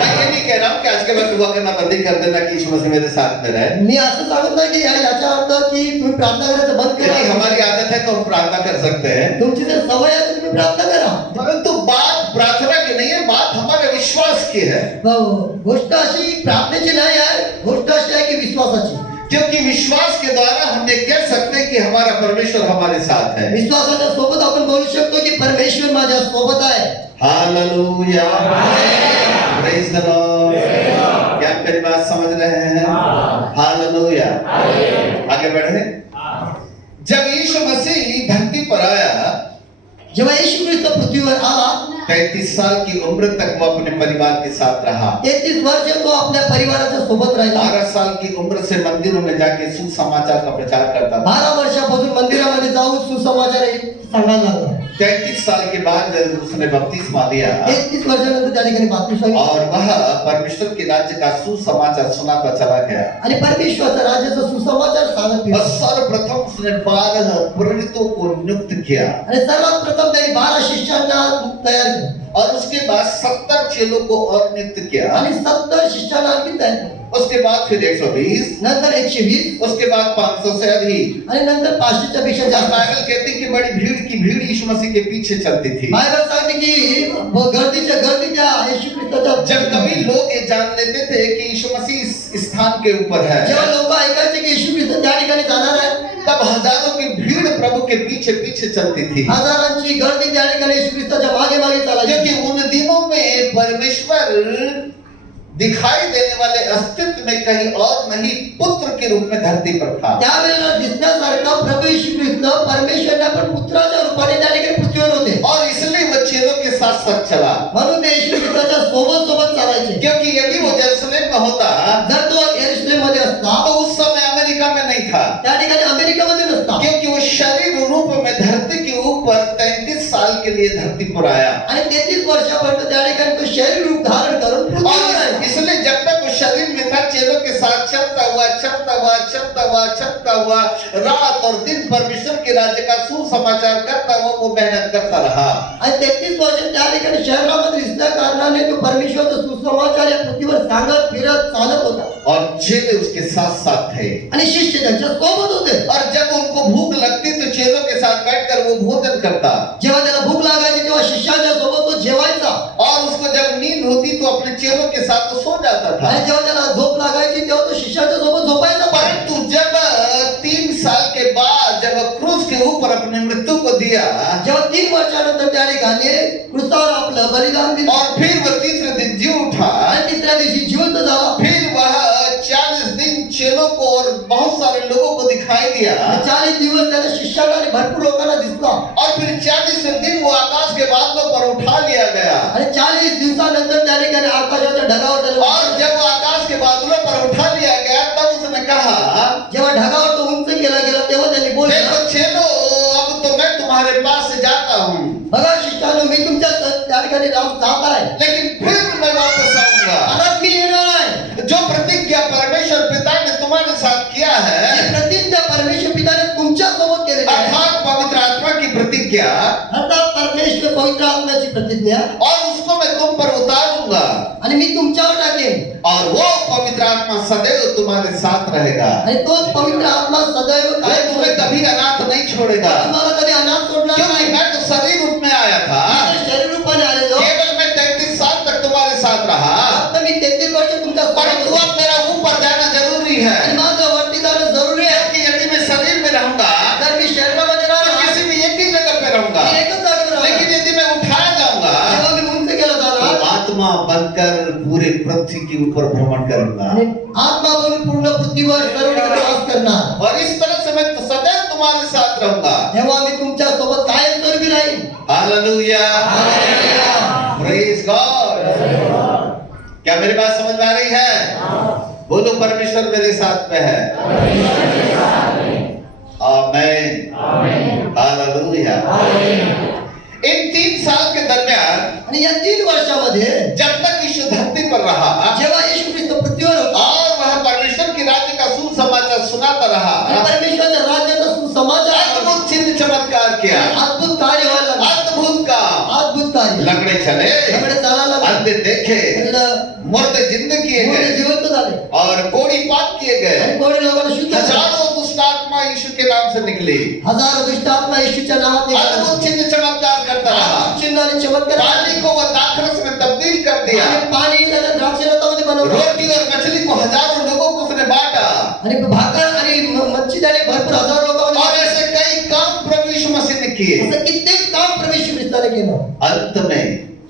मैं ये नहीं कह रहा हूँ कि आज के बाद दुआ करना बंद ही कर देना कि यीशु मसीह मेरे साथ में रहे. मी असं सांगत नाही की याच्या अर्थ की तुम्ही प्रार्थना करायचं बंद यदि करा. हमारी आदत है तो हम प्रार्थना कर सकते हैं, तुमची जर सवय आहे तर तुम्ही प्रार्थना करा. परंतु बात प्रार्थना की नहीं है, बात हमारे विश्वास की है. गोष्ट अशी प्रार्थनेची नाही आहे, गोष्ट अशी आहे की विश्वासाची. क्योंकि विश्वास के द्वारा हम ये कह सकते हैं कि हमारा परमेश्वर हमारे साथ है. विश्वासाच्या सोबत आपण बोलू शकतो की परमेश्वर माझ्या सोबत आहे. हालेलुया. Praise the Lord. क्या आप मेरी बात समझ रहे हैं? हालेलुया. आगे बढ़े. जब यीशु मसीह धरती पर आया, जेव्हा येशू ख्रिस्त पृथ्वीवर आला, 33 साल की उम्र तक वो अपने परिवार के साथ रहा. 33 वर्ष तो आपल्या परिवाराच्या सोबत राहिला. 12 साल की उम्र से मंदिरों में जाके सुसमाचार का प्रचार करता था. 12 वर्षापासून मंदिरामध्ये जाऊन सुसमाचार सांगायला लागला. 33 साल के बाद उसने बपतिस्मा लिया 33 वर्षानंतर त्या ठिकाणी बाप्तिस्मा घेतला. और वह परमेश्वर के राज्य का सुसमाचार सुनाता चला गया. आणि परमेश्वराच्या राज्याचा सुसमाचार सांगत और फिरला. सर्वप्रथम उसने 12 प्रेरितों को नियुक्त किया आणि सर्वात प्रथम त्यांनी 12 शिष्यांना तयार केलं. और उसके बाद 70 चेलों को और नियुक्त किया. आणि 70 शिष्यांना आणखी तयार केलं. उसके बाद फिर 120, नंतर 120 उसके बाद 500 से अधिक. आणि नंतर 500 च्या पेक्षा और जास्त. बाइबल कहती है कि बड़ी भीड़ की भीड़ यीशु मसीह के पीछे चलती थी. बायबल सांगते की गर्दीच्या येशू ख्रिस्ताच्या जब कभी लोग ये जान लेते थे कि यीशु मसीह इस स्थान के ऊपर है, जेव्हा लोक ऐकायचे की येशू ख्रिस्त त्या ठिकाणी जाणार आहे, तब हजारों की भीड़ प्रभु के पीछे पीछे चलती थी. हजारांची गर्दी त्या ठिकाणी येशू ख्रिस्ताच्या मागे मागे चालायची. क्योंकि उन दिनों में परमेश्वर दिखाई देने वाले अस्तित्व में कहीं और नहीं पुत्र के रूप में धरती पर था. त्यावेळेला दिसण्यासारखा प्रभू येशू ख्रिस्त परमेश्वरने पण पुत्राच्या रूपाने त्या ठिकाणी पृथ्वीवर होते. और इसलिए वो चेलों के साथ साथ चला. म्हणून ते येशू ख्रिस्ताच्या सोबत सोबत चालायचे. क्योंकि यदि वो यरूशलेम में होता जर तो यरूशलेम मध्ये असता तो उस समय अमेरिका में नहीं था, त्या ठिकाणी अमेरिकेमध्ये नसता. क्योंकि वो शरीर रूप में धरती के ऊपर 33 साल के लिए धरती पर आया। आणि 33 वर्षापर्यंत त्या ठिकाणी तो शरीर रूप धारण करून पृथ्वीवर और आला. इसलिए जब तक वो शरीर में था, चेलों के साथ चलता हुआ रात और दिन परमेश्वर के राज्य का सुसमाचार करता हुआ वो मेहनत करता रहा। आणि 33 वर्ष त्या ठिकाणी शहरामध्ये दिसल्या कारणाने तो परमेश्वरचा सुसमाचार या पृथ्वीवर सांगत फिरत चालत होता. और चेले उसके साथ साथ थे। आणि शिष्य त्यांच्या सोबत होते. और जब उनको भूख लगती तो चेलों के साथ बैठकर वो भोजन करता, जेव्हा त्याला भूक लागायची तेव्हा शिष्याच्या सोबत तो जेवायचा. और उसको जब नींद होती तो अपने चेलों के साथ तो सो जाता था। आणि जेव्हा त्याला झोप लागायची तेव्हा तो शिष्याच्या सोबत झोपायचा. परंतु जब 3 साल के बाद जब क्रूस के ऊपर अपने मृत्यु को दिया जेव्हा 3 वर्षानंतर त्या ठिकाणी क्रूसावर आपलं बलिदान दिलं और फिर वह तीसरे दिन जी उठा, आणि तिसऱ्या दिवशी जिवंत झाला. फिर वह 40 दिन चेलों को और बहुत सारे लोगों को दिखाई दिया, 40 दिवस त्याला शिष्याला आणि भरपूर लोकांना दिसला. और फिर 40 दिन वो आकाश के बादलों पर उठा लिया गया। आणि 40 दिवसानंतर त्या ठिकाणी आकाशाच्या ढगावर त्याला और जब वो आकाश के बादलों पर उठा लिया गया तब उसने कहा, जेव्हा ढगावर तो उंच केला गेला तेव्हा त्यांनी बोलले, देखो चेलो, अब तो मैं तुम्हारे पास से जाता हूँ, बघा शिष्यानो मी तुमच्या त्या ठिकाणी जात आहे, लेकिन फिर मैं वापस आऊंगा। परत मी येणार आहे. जो प्रतिज्ञा परमेश्वर पिता ने तुम्हारे साथ किया ही है, प्रतिज्ञा परमेश्वर पिताने तुमच्या सोबत केलेली आहे. अर्थात पवित्र आत्मा की प्रतिज्ञा, अर्थात परमेश्वर पवित्र आत्म्याची प्रतिज्ञा, और उसको मैं तुम पर उतारूंगा, आणि मी तुमच्यावर टाकेन. और वो पवित्र आत्मा सदैव तुम्हारे साथ रहेगा। आणि तोच पवित्र आत्मा सदैव वो काय तुम्हें कभी अनाथ नहीं छोड़ेगा, तुम्हाला कधी अनाथ सोडणार क्योंकि नाही. मैं तो शरीर रूप में आया था, मी शरीर रूपाने आलेलो. केवल मैं 33 साल तक तुम्हारे साथ रहा, आता मी 33 वर्ष तुमच्या सोबत परंतु होतो. अब मेरा ऊपर जाना जरूरी है, आणि माझं वरती जाणं जरुरी आहे. क्योंकि यदि मैं शरीर में रहूंगा जर मी शरीरामध्ये तो राहणार किसी भी एक ही जगह पे रहूंगा, मी एकच जागेवर राहणार. लेकिन यदि मैं उठाया जाऊंगा जेव्हा मी उंच केला तो जाणार आत्मा बनकर पूरे पृथ्वी के ऊपर भ्रमण करूंगा, आणि आत्मा बनून पूर्ण पृथ्वीवर सर्वत्र वास करणार. और इस तरह से मैं सदैव तुम्हारे साथ रहूंगा। तेव्हा मी तुमच्या सोबत कायम स्वरूपी राहीन. Hallelujah, hallelujah. Praise God. क्या मेरी बात समझ में आ रही है? बोलो परमेश्वर मेरे साथ में है। आमीन, हालेलुया। इन 3 साल के दरमियान आणि या 3 वर्षामध्ये जब तक यीशु धरती पर रहा जेव्हा येशू ख्रिस्त पृथ्वीवर होता और वह परमेश्वर के राज्य का सुसमाचार सुनाता आणि रहा, परमेश्वराच्या राज्याचा सुसमाचार अद्भुत चिन्ह चमत्कार किया, अद्भुत कार्य व्हायला लागले. अद्भुत काम, अद्भुत कार्य लंगड़े चले, त्यामुळे चालायला लागले. अंधे देखे, आणि मुर्दे जिंदे किए कोणी गए, जिवंत झाले और कोड़ी पाप किए गए। आणि कोणी लोकांना शुद्ध झाले. हजारों दुष्ट आत्मा यीशु के नाम से निकली, हजारो दुष्ट आत्मा येशूच्या नावात निघाले. अद्भुत चिन्ह चमत्कार करता रहा, अद्भुत चिन्ह आणि चमत्कार पानी को वह दाखरस में तब्दील कर दिया, आणि पाणी त्याला द्राक्षरसामध्ये बनवलं रोटी और मछली को हजारों लोगों को उसने बांटा, आणि भाकर आणि मच्छी त्याने भरपूर हजार लोकांमध्ये और ऐसे कई काम प्रभु यीशु मसीह ने किए। असं कित्येक काम प्रभू येशू ख्रिस्ताने केलं. अंत में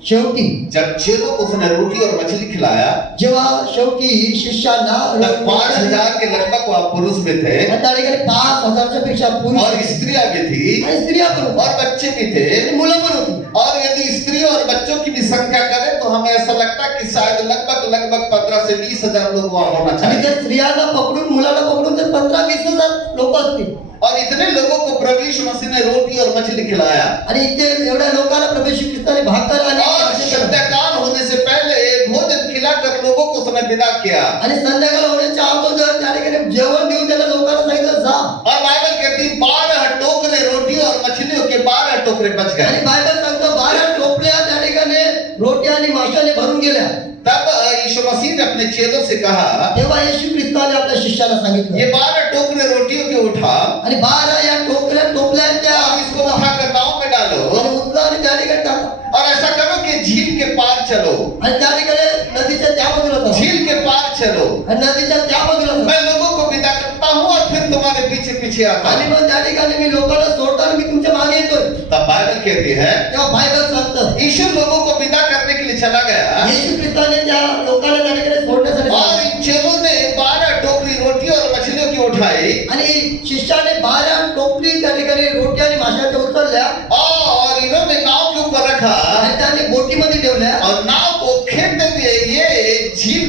शेवटी जब चेलों को उसने रोटी और मछली खिलाया जेव्हा शेवटी शिष्यांना तब 5,000 के लगभग वहाँ पुरुष भी थे, त्या ठिकाणी 5,000च्या पेक्षा पुरुष और स्त्रियां भी थी, आणि स्त्रिया पण होत्या. और बच्चे भी थे। आणि मुलं पण होती. और यदि स्त्रियों और बच्चों की भी संख्या करें तो हमें ऐसा लगता है कि शायद लगभग 15 से 20 हजार लोग वहाँ होना आणि चाहिए। जर स्त्रियांना पकडून मुलांना पकडून तर 15-20 हजार लोक असतील. और इतने लोगों को प्रभु यीशु मसीह ने रोटी और मछली खिलाया, आणि इथे एवढ्या लोकांना प्रभू येशू ख्रिस्ताने भाकर आणि और सत्याकाल होने से पहले भोजन खिलाकर लोगों को उसने विदा किया। आणि संध्याकाळ होण्याच्या अगोदर त्या ठिकाणी जेवण देऊन त्याला लोकांना सांगितलं जा. और बाइबल कहती 12 टोकरे रोटी और मछलियों के 12 टोकरे बच आणि गए। बायबल सांगतो 12 टोपल्या त्या ठिकाणी रोटी आणि माशाने भरून गेल्या. तब यीशु मसीह ने अपने चेलों से कहा, तेव्हा येशू ख्रिस्ताने आपल्या शिष्याला सांगितलं ये 12 टोकरे रोटियों के उठा आणि 12 या टोकऱ्या टोपल्या त्या और इसको उठाकर नाव में डालो, आणि उचला आणि त्या ठिकाणी टाका और ऐसा करो कि झील के पार चलो, आणि त्या ठिकाणी नदीच्या त्या बाजूला जाऊ झील के पार चलो, आणि नदीच्या त्या बाजूला जाऊ मैं लोगों को विदा करता हूँ और फिर तुम्हारे पीछे पीछे आता आणि हूँ। मग त्या ठिकाणी मी लोकांना सोडतो आणि मी तुमच्या मागे येतोय. तब बाइबल कहती है तेव्हा बायबल सांगतं यीशु लोगों को विदा करने के लिए चला गया, येशू ख्रिस्ताने त्या लोकांना त्या ठिकाणी सोडण्यासाठी और सांगितलं. इन चेलों ने 12 टोकरी रोटी और मछलियों की उठाई, आणि शिष्याने 12 टोपली त्या ठिकाणी रोटी आणि माशाच्या उचलल्या और इन्होंने नाव के ऊपर रखा आणि त्याने बोटीमध्ये ठेवल्या और नाव को खेत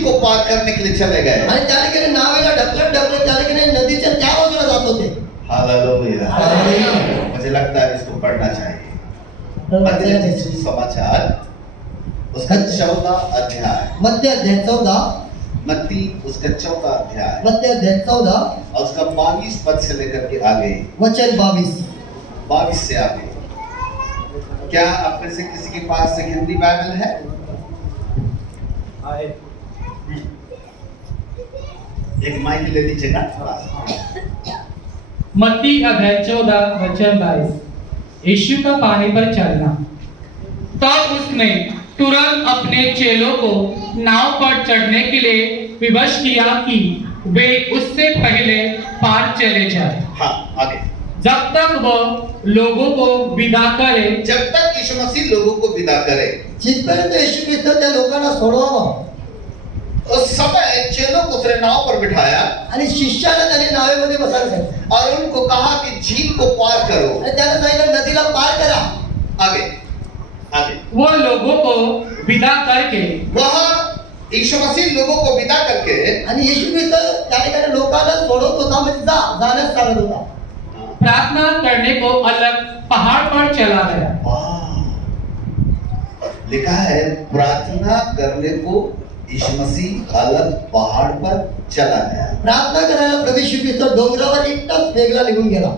झील को पार करने के लिए चले गए। आणि त्या ठिकाणी नावेला ढकलत ढकलत त्या ठिकाणी नदीच्या त्या बाजूला जात होते. हालेलुया। हालेलुया। मुझे लगता है इसको पढ़ना चाहिए। मत्ती सुसमाचार उसका 14 अध्याय, मध्य अध्याय 14, मत्ती उसका 14 अध्याय मध्य अध्याय 14 और उसका 22 पद से लेकर के आगे, वचन 22. 22 से आगे। क्या आप में से किसी के पास से हिंदी बाइबल है? एक माइक ले लीजिएगा थोड़ा सा। मत्ती अध्याय 14 वचन 22। यीशु का पानी पर चलना। तब उसने तुरंत अपने चेलों को नाव पर चढ़ने के लिए विवश किया कि वे उससे पहले पार चले जाएं, हाँ, आगे। जब तक वह लोगों को विदा करे। जब तक यीशु मसीह लोगों को विदा करे, जिथपर्यंत येशू ख्रिस्त त्या लोकांना सोडवावं उस समय चेलों को उसने नाव पर बिठाया आणि शिष्याला त्याने नावेमध्ये बसायला सांगितलं और उनको कहा कि झील को पार करो। आणि त्याने सांगितलं नदीला पार करा. आगे, आगे। वो लोगों को विदा करके वह यीशु मसीह लोगों को विदा करके आणि येशू ख्रिस्त त्या ठिकाणी लोकांना सोडवत होता, म्हणजे जाण्यास सांगत होता. प्रार्थना करने को अलग पहाड़ पर चला गया। वाह! लिखा है प्रार्थना करने को यीशु मसीह अलग पहाड़ पर चला गया। प्रार्थना करायला प्रभू येशू ख्रिस्त डोंगरावर एकटाच वेगळा निघून गेला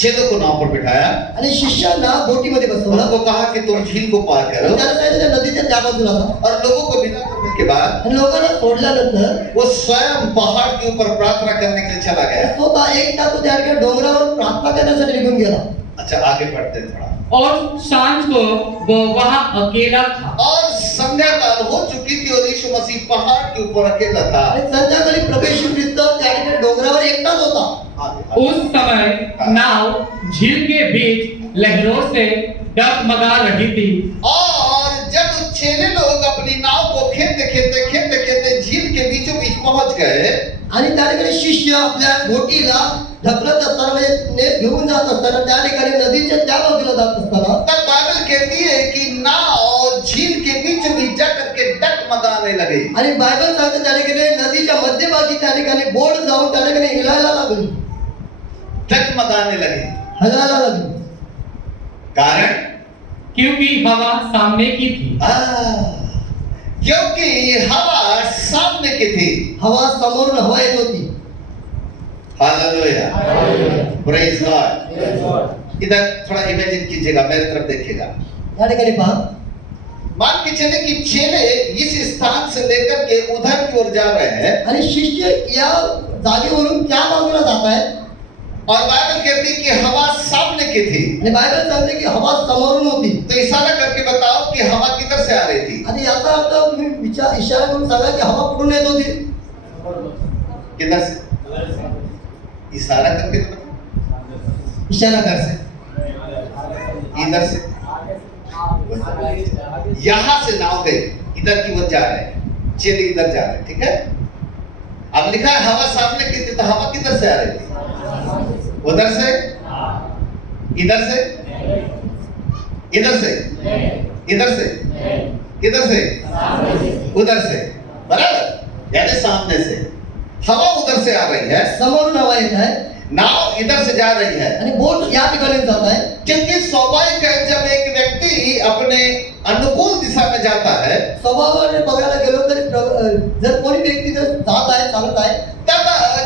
चेलों को नाव पर बिठाया आणि शिष्यांना बोटीमध्ये बसवलं. उनको कहा कि तुम झील को पार करो त्याला सांगितलं नदीच्या त्या बाजूला जा. और लोगों को विदा करने के बाद आणि लोकांना सोडल्यानंतर वो स्वयं पहाड़ के ऊपर प्रार्थना करने के लिए चला गया। स्वतः एकटा तो त्या ठिकाणी डोंगरावर प्रार्थना करण्यासाठी निघून गेला. अच्छा, आगे बढ़ते हैं थोड़ा। और सांझ को वो वहां अकेला था। और संध्या काल हो चुकी थी और यीशु मसीह पहाड़ के ऊपर अकेला था। आणि संध्याकाळी प्रभू येशू ख्रिस्त त्या ठिकाणी डोंगरावर एकटाच होता. आगे, उस समय नाव झील के बीच लहरों से डगमगा रही थी। और जब चेले लोग अपनी नाव को खेलते खेलते झील के बीचों बीच पहुंच गए आणि त्या ठिकाणी शिष्य आपल्या बोटीला ढकलत असताना म्हणजे घेऊन जात असताना त्या ठिकाणी नदीच्या त्या बाजूला जात असताना तब बाइबल कहती है कि नाव झील के बीच बीच जा करके डगमगाने लगे। आणि बायबल सांगते त्या ठिकाणी नदीच्या मध्यभागी त्या ठिकाणी बोट जाऊन त्या ठिकाणी हिलायला लागली, डगमगाने लगे। हलायला लागली. कारण क्योंकि हवा सामने की थी। क्योंकि हवा सामने की थी। हवा समोरून हवा येत होती. Hallelujah, praise God. इधर थोड़ा इमेजिन कीजिएगा, मेरी तरफ देखिएगा। त्या ठिकाणी पहा, मान के चले कि चेले इस स्थान से लेकर के उधर की ओर जा रहे हैं आणि शिष्य या जागेवरून त्या बाजूला जात आहे और बाइबल कहती है कि हवा सामने की थी। आणि बायबल सांगते की हवा समोरून होती. तो इशारा करके बताओ कि हवा किधर से आ रही थी? आणि याचा अर्थ तुम्ही इशारा करून सांगा की हवा कुठून येत होती. किधर से? इशारा करके तो बताओ। इशारा इधर कर से, इधर से, यहां से नाव गई, इधर की ओर जा रहे हैं, चेले इधर जा रहे हैं, ठीक है। अब लिखा है हवा सामने की थी, तो हवा किधर से आ रही थी? उधर से, इधर से, इधर से, इधर से, किधर से? उधर से, बराबर, यानी सामने से। हवा उधर से आ रही है, समोरून हवा येत आहे नाव इधर से जा रही है। आणि बोट या ठिकाणी जात आहे. क्योंकि स्वाभाविक है जब एक व्यक्ति अपने अनुकूल दिशा में जाता है स्वभावाने बघायला गेलो तर जर कोणी व्यक्ती जर जात आहे चालत आहे तब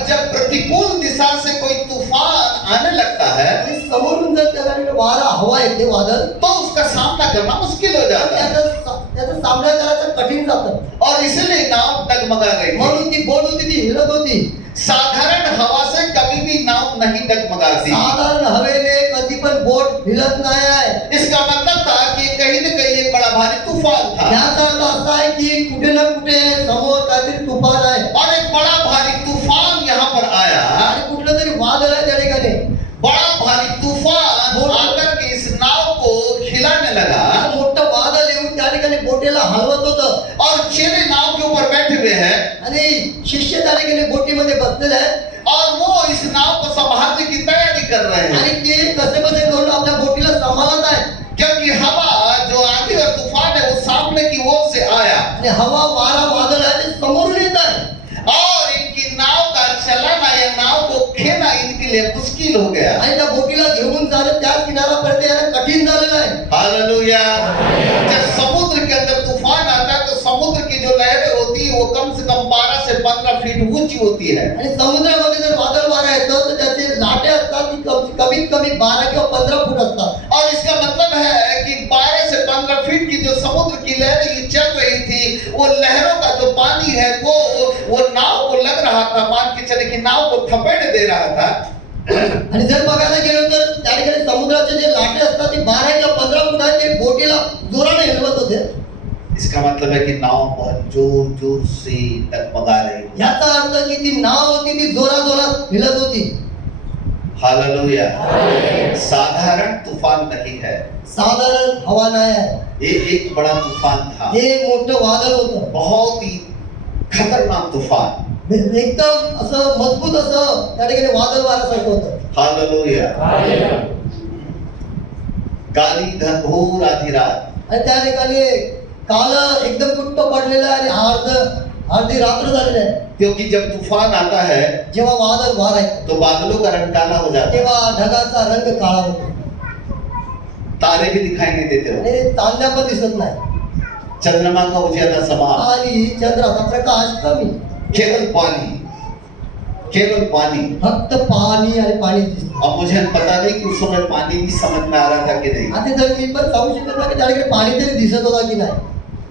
जब प्रतिकूल दिशा से कोई तूफान आने लगता है आणि समोरून जर त्याला वारा हवा येते वादळ तो उसका सामना करना मुश्किल हो जाता है त्याचा सामना करायचं कठीण जातं. और इसलिए नाव डगमगा रही थी। म्हणून ती बोट होती ती हिलत होती. साधारण हवा से कभी भी नाव नहीं डगमगाती। साधारण हवेने कधी पण बोट हिलत नाही आहे. इसका मतलब था कि कहीं न कहीं एक बड़ा भारी तूफान था याचा अर्थ असा आहे की कुठे ना कुठे समोर काहीतरी तुफान आहे और एक बड़ा भारी तूफान यहाँ पर आया। आणि कुठलं तरी वादळ आहे त्या ठिकाणी. बड़ा भारी तूफान आकर के इस नाव को खिलाने लगा मोठं वादळ येऊन त्या ठिकाणी बोटीला हलवत होतं और चेले नाव के ऊपर बैठे हुए हैं आणि शिष्य त्या ठिकाणी बोटीमध्ये बसलेले आहेत और वो इस नाव को संभालने की तैयारी कर रहे हैं आणि ते कसे बसे करून आपल्या बोटीला सांभाळत आहेत. क्योंकि हवा जो आंधी और तूफान है वो सामने की ओर से आया आणि हवा वारा लिए मुश्किल हो गया। आणि त्या बोटीला घेऊन जाणं त्या किनाऱ्यापर्यंत यायला कठीण झालेलं आहे. हालेलुया। जब समुद्र के अंदर तूफान आता है तो समुद्र की जो लहरें होती है वो कम से कम 12 से 15 फीट ऊंची होती है। आणि समुद्रामध्ये जर वादळ वारा येतो तर त्याचे लाटे असतात ती कमीत कमी 12 किंवा 15 फूट असतात. और इसका मतलब है कि 12 से 15 फीट की जो समुद्र की लहरें चल रही थी, वो लहरों का जो पानी है वो नाव को लग रहा था, मान के चले कि नाव को थपेड़ दे रहा था। आणि जर बघायला गेलो तर त्या ठिकाणी समुद्राचे जे लाटे असतात ते 12 किंवा 15 फुटाचे बोटीला जोराने हिलवत होते. इसका मतलब है कि नाव बहुत जोर जोर से डगमगा रही है। याचा अर्थ की ती नाव होती ती जोरात हिलत होती. हालेलुया। साधारण तूफान नहीं है, साधारण हवा नाही आहे. ये एक बड़ा तूफान था, हे मोठं वादळ होतं. बहुत ही खतरनाक तूफान। एकदम असं मजबूत असं त्या ठिकाणी वादळ वाऱ्यासारखं होतं. हालेलुया। काली घनघोर आधी रात, आणि त्या ठिकाणी काल एकदम कुट्ट पडलेलं आहे आणि अर्धी रात्र झालेली आहे. क्योंकि जब तूफान आता है जेव्हा वादळ वार आहे तो बादलों का रंग काला हो जाता है, तेव्हा ढगाचा रंग काळा होतो तारे भी दिखाई नहीं देते हो, आणि चांदण्या पण दिसत नाही चंद्रमा का उजियारा समा, आणि चंद्राचा प्रकाश कमी. केवल पानी, केवल पानी। फक्त पाणी आणि पाणी दिसतं. अब मुझे पता नहीं कि उस समय पानी भी समझ में आ रहा था कि नहीं, आता जर मी पण सांगू शकत नाही की त्या ठिकाणी पाणी तरी दिसत होता की नाही.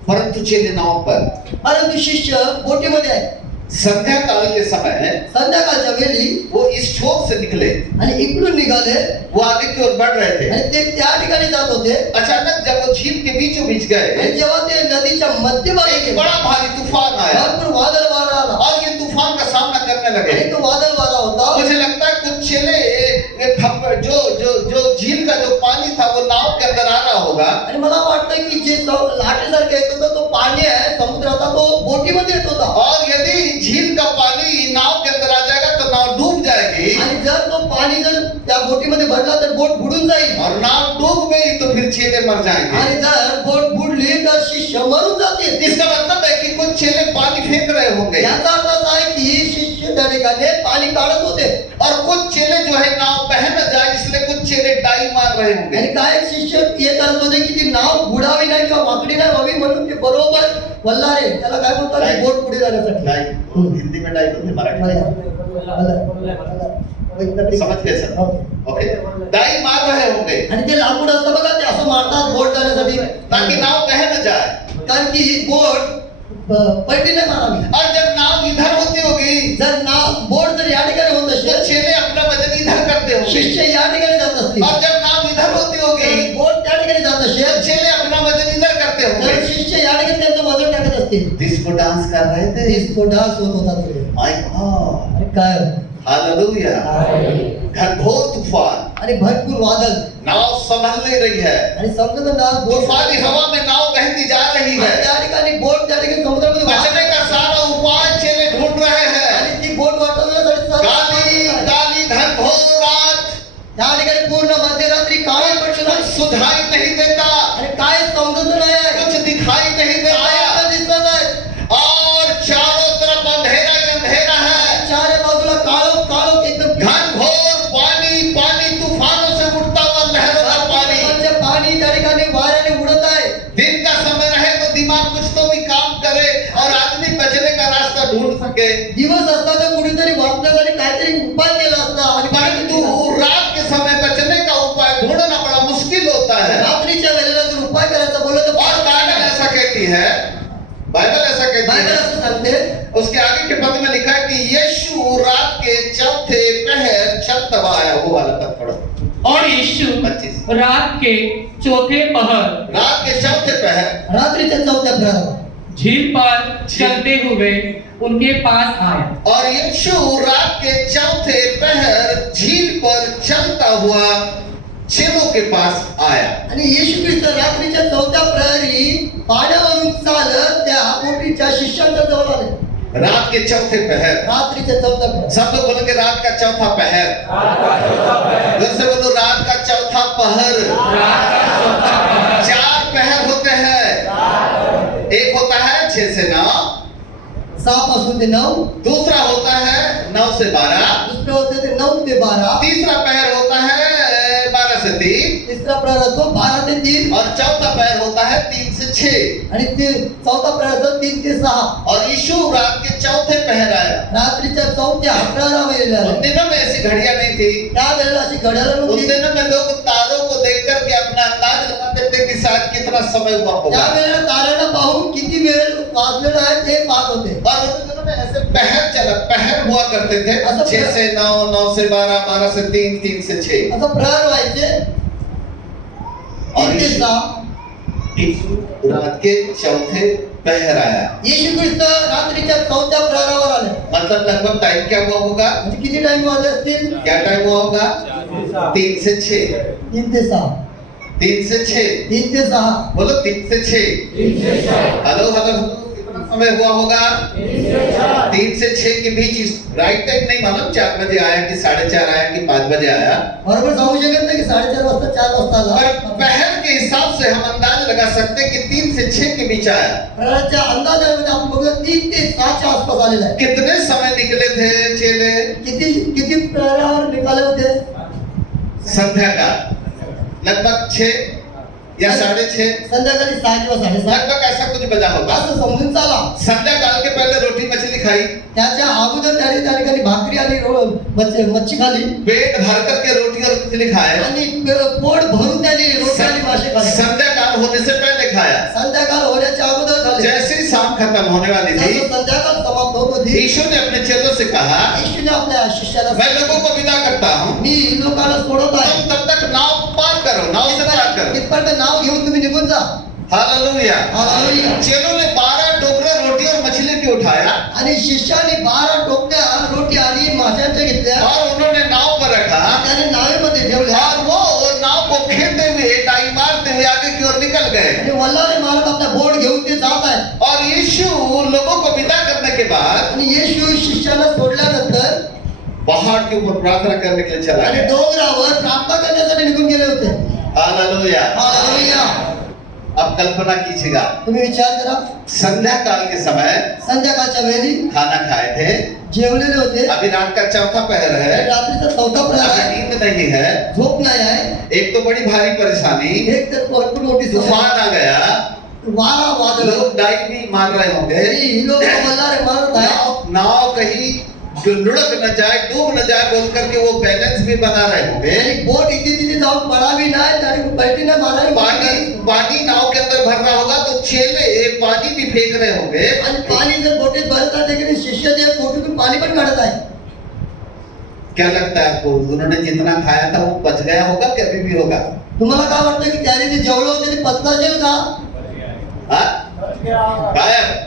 परंतु चेले नाव पर परंतु शिष्य बोटीमध्ये आहे. संध्या काल के समय संध्याकाळच्या वेळी वो इस छोर से निकले, आणि इकडून निघाले वो आगे की ओर बढ़ रहे थे। आणि ते त्या ठिकाणी जात होते. अचानक जब वो झील के बीचों बीच गए, आणि जेव्हा ते नदीच्या मध्यभागी एक गेले बड़ा भारी तूफान आया भरपूर वादळ वारा आला और ये तूफान का सामना करने लगे। आणि तो वादळ वारा होता. मुझे लगता है कुछ चेले जो झील का जो पानी था वो नाव के अंदर आ रहा होगा, आणि मला वाटतं की जे लाटेसारखं येत होतं तो पाणी आहे समुद्राचा तो बोटीमध्ये येत होता. और यदि झील का पानी नाव के अंदर आ जाएगा तो नाव डूब जाएगी, आणि जर तो पाणी जर त्या बोटीमध्ये भरला तर बोट बुडून जाईल. और नाव डूब गई तो फिर चेले मर जाएंगे। आणि जर बोट बुडली तर शिष्य मरून जातील. इसका मतलब है कि कुछ चेले पानी फेंक रहे होंगे याचा अर्थ असा आहे की शिष्य त्या ठिकाणी पाणी काढत होते. और कुछ चेले जो है नाव बह न जाए इसलिए कुछ चेले डाई मार रहे होंगे। आणि काय शिष्य हे करत होते की ती नाव बुडावी नाही किंवा वाकडी नाही व्हावी म्हणून ते बरोबर वल्लारे त्याला काय बोलतात बोट पुढे जाण्यासाठी. डाई हिंदी में डाई बोलते, मराठी में समझ गए सर? ओके, डाई मार रहे होंगे आणि ते लाकूड असतं बघा ते असं मारतात बोट जाण्यासाठी ताकि नाव बह न जाए। कारण की ही बोट पलटी नाही मारावी. और जब नाव इधर होती होगी जर नाव बोट जर या ठिकाणी होत तो असेल चेले अपना वजन इधर करते होंगे, शिष्य या ठिकाणी जात असतील और जब नाव इधर होती होगी बोट त्या ठिकाणी जात तो असेल चेले अपना वजन इधर करते तर होंगे। शिष्य या ठिकाणी त्यांचं वजन टाकत असतील. डिस्को डांस कर रहे थे। डिस्को डान्स होत होता तिकडे. माय गॉड, आणि काय हालेलुया। घनघोर तूफान, आणि भरपूर वादळ नाव संभल नहीं रही है, आणि समुद्र बोट तूफानी हवा में नाव बहती जा रही है। त्या ठिकाणी बोट त्या ठिकाणी समुद्रामध्ये बचने का सारा उपाय चेले ढूंढ रहे हैं। आणि ती बोट वाचवण्यासाठी काली काली घनघोर रात, त्या ठिकाणी पूर्ण मध्यरात्री काळे पडलेलं आहे. कुछ सुझाई नहीं देता, आणि काय समजत नाही आहे. कुछ दिखाई नहीं काय देता, आता दिसत आहे. और चारों तरफ अंधेरा ही अंधेरा है। चारे बाजूला काळोख काळोख एकदम घनघोर पानी, पानी तूफानों से उठता हुआ लहरों का पानी। पाण्याचे पाणी त्या ठिकाणी वाऱ्याने उडत आहे. दिन का समय रहे तो दिमाग कुछ तो भी काम करे और आदमी बचने का रास्ता ढूंढ सके, दिवस असता तर कुणीतरी वाचण्यासाठी काहीतरी उपाय केला असता. आणि परंतु रात के समय बचने का उपाय ढूंढना बड़ा मुश्किल होता है। रात्रीच्या वेळेला जर उपाय करायचा बोललं तर और बाइबल ऐसा कहती है, बाइबल ऐसा कहती बायबल है, असं सांगते उसके आगे के पद में लिखा है कि यीशु रात के चौथे पहर चलता हुआ आया। वो वाला पद पढ़ो। और यीशु 25 रात के चौथे पहर रात के चौथे पहर रात्रीच्या चौथ्या प्रहरात झील पर चलते हुए उनके पास आया। और यीशु रात के चौथे पहर झील पर चलता हुआ चेलों के पास आया। आणि येशू ख्रिस्त रात्रीच्या चौथ्या प्रहरी पाण्यावरून चालत त्या बोटीच्या शिष्यांच्या जवळ आले. रात के चौथे पहर, रात्रीच्या चौथ्या प्रहरी. सब लोग बोलेंगे रात का चौथा पहर। घर से बोलो रात का चौथा पहर। 4 पहर होते हैं, एक होता है 6 से 9, 6 पासून ते 9, दूसरा होता है 9 से 12, दुसरं होते ते 9 ते 12, तीसरा पहर होता है 12 से 3, तिसरा प्रहर असतो 12 ते 3, और चौथा पहर होता है 3 से 6। आणि ते चौथा प्रहर असतो 3 ते 6. और यीशु रात के चौथे पहर आया। रात्रीच्या 4थ्या 11 वेळेला उन दिनों में ऐसी घड़ियां नहीं थी। त्यावेळेला अशी घड्याळ उन नव्हती. दिनों में लोग तारों को देख करके अपना अंदाज लगाते थे कि शायद कितना समय हुआ होगा। त्यावेळेला ताऱ्यांना पाहून किती वेळ वाजलेला आहे ते पाहत होते. और उन दिनों में ऐसे पहर हुआ करते थे, अच्छा, 6 से 9, 9 से 12, 12 से 3, 3 से 6। असं प्रहर व्हायचे. और 3 ते 6. यीशु रात के चौथे पहर आया। येशू ख्रिस्त रात्रीच्या 4थ्या प्रहरावर आले. मतलब लगभग टाइम क्या हुआ होगा? म्हणजे किती टाइम वाजले असतील? क्या टाइम हुआ होगा? 3 से 6। 3 ते 6. 3 से 6। 3 ते 6. बोलो 3 से 6। हेलो हेलो, कितना समय हुआ होगा? 3 से 6 के बीच। इस राइट टाइम नहीं मालूम 4 बजे आया कि 4:30 आया कि 5 बजे आया, बरोबर सांगू शकत नाही की 4:30 वाजता 4 वाजता पर आला. पहर के हिसाब से हम अंदाज लगा सकते हैं कि 3 से 6 के बीच आया। प्रहराच्या अंदाजामध्ये आपण बघूया 3 ते 6च्या आसपास आलेला आहे. कितने समय निकले थे चेले? किती किती प्रहरावर निघाले होते? संध्या का लगभग 6 या 6:30, संध्याकाळी 6 किंवा 6:30. लगभग ऐसा कुछ बजा होगा। असं समजून चाला. संध्या काल के पहले रोटी मछली खाई, त्याच्या अगोदर त्याने त्या ठिकाणी भाकरी आणि मच्छी खाली पेट भर करके रोटी और मछली खाए। आणि पोट भरून त्याने रोटी आणि मासे खाल्ले. संध्या काल होने से पहले खाया। संध्याकाळ होण्याच्या अगोदर खाल्ले. जैसे ही शाम खत्म होने वाली थी, जसं संध्याकाळ समाप्त होत होती, यीशु ने अपने चेलों से कहा, येशूने आपल्या शिष्याला मैं लोगों को विदा करता हूँ, मी लोकांना सोडत आहे. तुम तब तक नाव पार करो, नाव से पार करो। तिथपर्यंत नाव घेऊन तुम्ही निघून जा. हालेलुया। हालेलुया. चेलों ने 12 टोकरे रोटी और मछली की उठाया आणि शिष्याने 12 टोकऱ्या रोटी आणि माशांच्या घेतल्या. और उन्होंने नाव पर रखा, त्याने नावेमध्ये ठेवल्या और वो नाव को खेलते हुए डाई मारते हुए आगे की ओर निकल गए। आणि वल्लाने मारत आपला बोट घेऊन ते जात आहेत. और यीशु लोगों को विदा करने के बाद आणि येशू शिष्याला सोडल्यानंतर पहाड़ के ऊपर प्रार्थना करने के लिए चला आणि गया। डोंगरावर प्रार्थना करण्यासाठी निघून गेले होते. हालेलुया। हालेलुया. अब कल्पना कीजिएगा, तुम्ही विचार करा, संध्या काल के समय संध्याकाळच्या वेळी खाना खाए थे, जेवलेले होते. अभी रात का चौथा पहर है, रात्रीचा 4था प्रहर अभी आहे. नींद नहीं है, झोप नाही आहे. एक तो बड़ी भारी परेशानी, एक तर भरपूर मोठी तूफान आ गया, वारा वादळ, लोग डाइव भी मार रहे होंगे, ही लोक वल्लारे मारत आहे. नाव कहीं लुढ़क न जाए, डूब न जाए बोल करके वो बैलेंस भी बना रहे होंगे। आणि बोट इथे तिथे जाऊन पडावी नाही आणि पलटी नाही मारावी. पानी नाव के अंदर भर रहा होगा तो चेले पानी भी फेंक रहे होंगे। आणि पाणी जर बोटीत भरत आहे की शिष्य जे बोटीतून पाणी पण काढत आहे. क्या लगता है आपको, उन्होंने जितना खाया था वो बच गया होगा कि अभी भी होगा? तुम्हाला काय वाटतं की त्याने जे जेवलं होते ते पचलं असेल का? हाँ? गायब।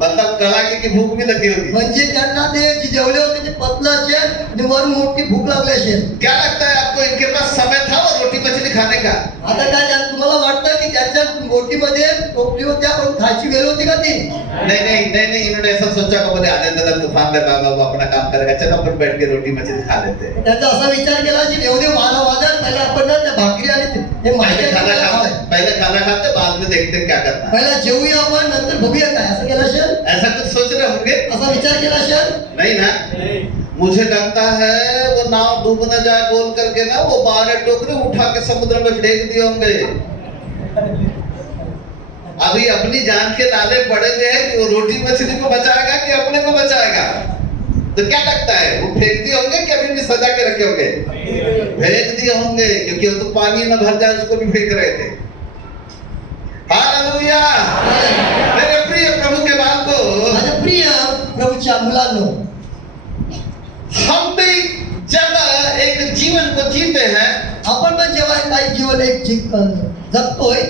मतलब कड़ाके की भूख भी लगी होगी। म्हणजे त्यांना ते जे जेवले होते ते पचलं असेल आणि वर मोठी भूक लागली असेल. क्या लगता है आपको, इनके पास समय था वो रोटी मछली खाने का? आता काय तुम्हाला वाटतं की त्याच्या बोटीमध्ये टोपली होत्या पण खायची वेळ होती का ती? नहीं, इन्होंने ऐसा सोचा कि बोले आने दादा तूफान दे बाबा, वो अपना काम करेगा, चलो अपन बैठ के रोटी मछली खा लेते हैं। त्याचा असा विचार केला की एवढे वारा वादळ पहिले आपण ना त्या भाकरी आणि हे पहले खाना खाते बाद में देखते हैं क्या करना है। पहिला जेवूया आपण नंतर बघूया काय, असं केलं असेल? ऐसा कुछ सोच रहे होंगे? असा विचार केला असेल? नहीं ना? मुझे लगता है वो नाव डूब न जाए बोल करके ना वो 12 टोकरे उठा के समुद्र में फेंक दिए होंगे। अभी अपनी जान के लाले पड़े हुए हैं कि वो रोटी मछली को बचाएगा कि अपने को बचाएगा। तो क्या लगता है, वो फेंक दिए होंगे कि अभी भी सजा के रखे होंगे? फेंक दिए होंगे, क्योंकि वो तो पानी न भर जाए उसको भी फेंक रहे थे। हालेलुया। मेरे प्रिय प्रभु के बालकों, माझ्या प्रिय प्रभूच्या मुलांनो, हम भी जब एक जीवन को जीते हैं, आपण पण जेव्हा काही जीवन एक जगतोय,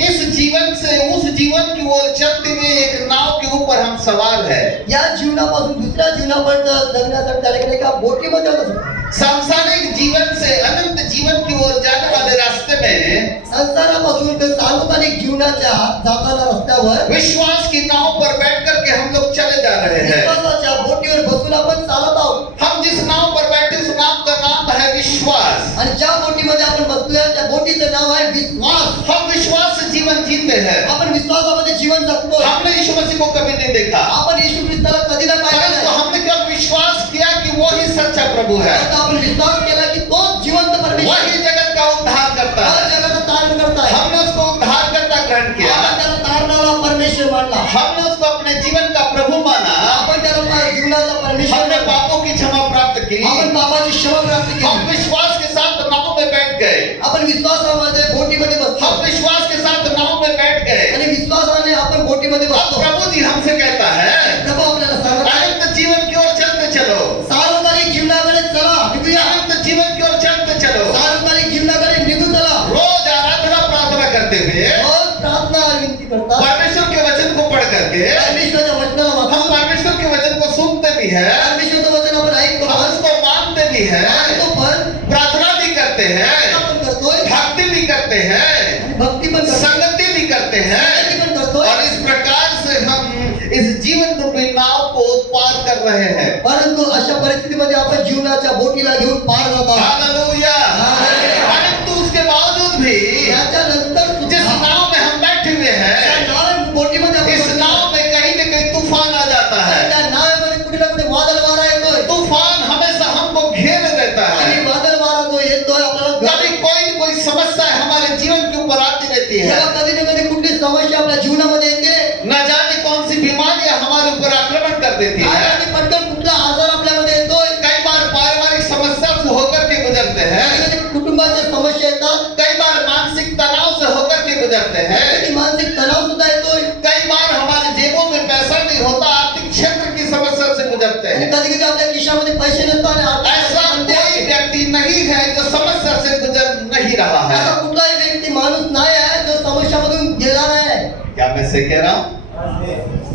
इस जीवन से उस जीवन की ओर चलते हुए एक नाव के ऊपर हम सवार है। या जीवनापासून दुसऱ्या जीवनापर्यंत जगण्यासाठी त्याला एका बोटीमध्ये होतो. सांसारिक जीवन से अनंत जीवन की ओर जाने वाले रास्ते में संसारापासून ते सार्वजनिक जीवनाच्या जाताना रस्त्यावर विश्वास की नाव पर बैठ करके हम लोग चले जा रहे हैं। विश्वासाच्या बोटीवर बसून आपण चालत आहोत. हम जिस नाव पर बैठे उस नाव का नाम है विश्वास। आणि ज्या बोटीमध्ये आपण बसलोय त्या बोटीचं नाव आहे विश्वास. हम विश्वास से जीवन जीते हैं। आपण विश्वासामध्ये जीवन जगतो. हमने यीशु मसीह मसीह को कभी नहीं देखा, आपण येशू ख्रिस्ताला कधी ना पाहिलं परंतु नाही. हमने कब विश्वास किया कि वो ही सच्चा प्रभु है, आता आपण विश्वास केला की तोच जिवंत परमेश्वर वही जगत का उद्धार करता हा है. जगाचा तारण करता आहे. हमने उसको उद्धार करता ग्रहण किया, आपण त्याला तारणारा परमेश्वर मानला. हमने उसको अपने जीवन का प्रभु माना, आपण त्याला जीवनाचा परमेश्वर हमने मानला. पापों की क्षमा प्राप्त की, आपण पापाची क्षमा प्राप्त हम केली. विश्वास के साथ नाव में बैठ गए, आपण विश्वासामध्ये बोटीमध्ये बसतो हम विश्वास के साथ नाव में बैठ गए. आणि विश्वासाने आपण बोटीमध्ये अब बसतो. प्रभु जी हमसे कहता है, प्रभू आपल्याला सांगत आहे, अनंत जीवन की ओर चलते चलो, सार्वकालिक जीवनाकडे चला, निघूया. अनंत जीवन की ओर चलते चलो. सार्वकालिक जीवनाकडे निघू चला. रोज आराधना प्रार्थना करते हुए रोज प्रार्थना आणि विनंती करता. परमेश्वर के वचन को पढ़ करके परमेश्वराच्या वचनाला हम वाचा. परमेश्वर के वचन को सुनते भी है, परमेश्वराचं वचन आपण ऐकतो, हम उसको मानते भी है, ऐकतो पण प्रार्थना भी करते हैं, आपण करतोय भक्ति भी करते हैं, आणि भक्ती पण करतोय, संगति भी करते हैं, संगती पण करतोय. और इस प्रकार से हम इस जीवन रूपी नाव को पार कर रहे हैं. परंतु अशा परिस्थितीमध्ये आपण जीवनाच्या बोटीला घेऊन पार जात आहोत. हालेलुया. हालेलुया. परंतु उसके बावजूद भी त्याच्यानंतर जिस सुद्धा नाव में हम बैठे हुए त्या हैं, नाव बोटीमध्ये आपण इस बसतो. नाव में कहीं न कहीं तूफान आ जाता है. त्या नावेमध्ये कुठे ना कुठे वादळ वारा येतोय तूफान हमेशा हमको घेरे रहता आणि है. वादळ वारा जो येतोय आपल्याला कभी कोई न कोई समस्या हमारे जीवन के ऊपर आती रहती है. जेव्हा कधी ना कधी कुठली समस्या आपल्या जीवनामध्ये येते, न जाने कौन सी बीमारियां हमारे ऊपर आक्रमण कर देती है. आणि पटकन कुठला आजार आपल्यामध्ये येतोय, कई बार पारिवारिक समस्या से होकर के गुजरते हैं, कधी कुटुंबाच्या समस्या येतात, कई बार मानसिक तनाव से होकर के गुजरते हैं, कधी मानसिक तणाव सुद्धा येतोय, कई बार हमारे जेबों में पैसा नहीं होता, आर्थिक क्षेत्र की समस्या से गुजरते आणि हैं. कधी कधी आपल्या खिशामध्ये पैसे नसतात आणि आर्थिक ऐसा समस्या म्हणते. कोई व्यक्ति नहीं है जो समस्या से गुजर नहीं रहा असा है. कुठलाही व्यक्ती माणूस नाही आहे जो समस्यामधून गेला नाही. क्या मैं सही कह रहा हूँ?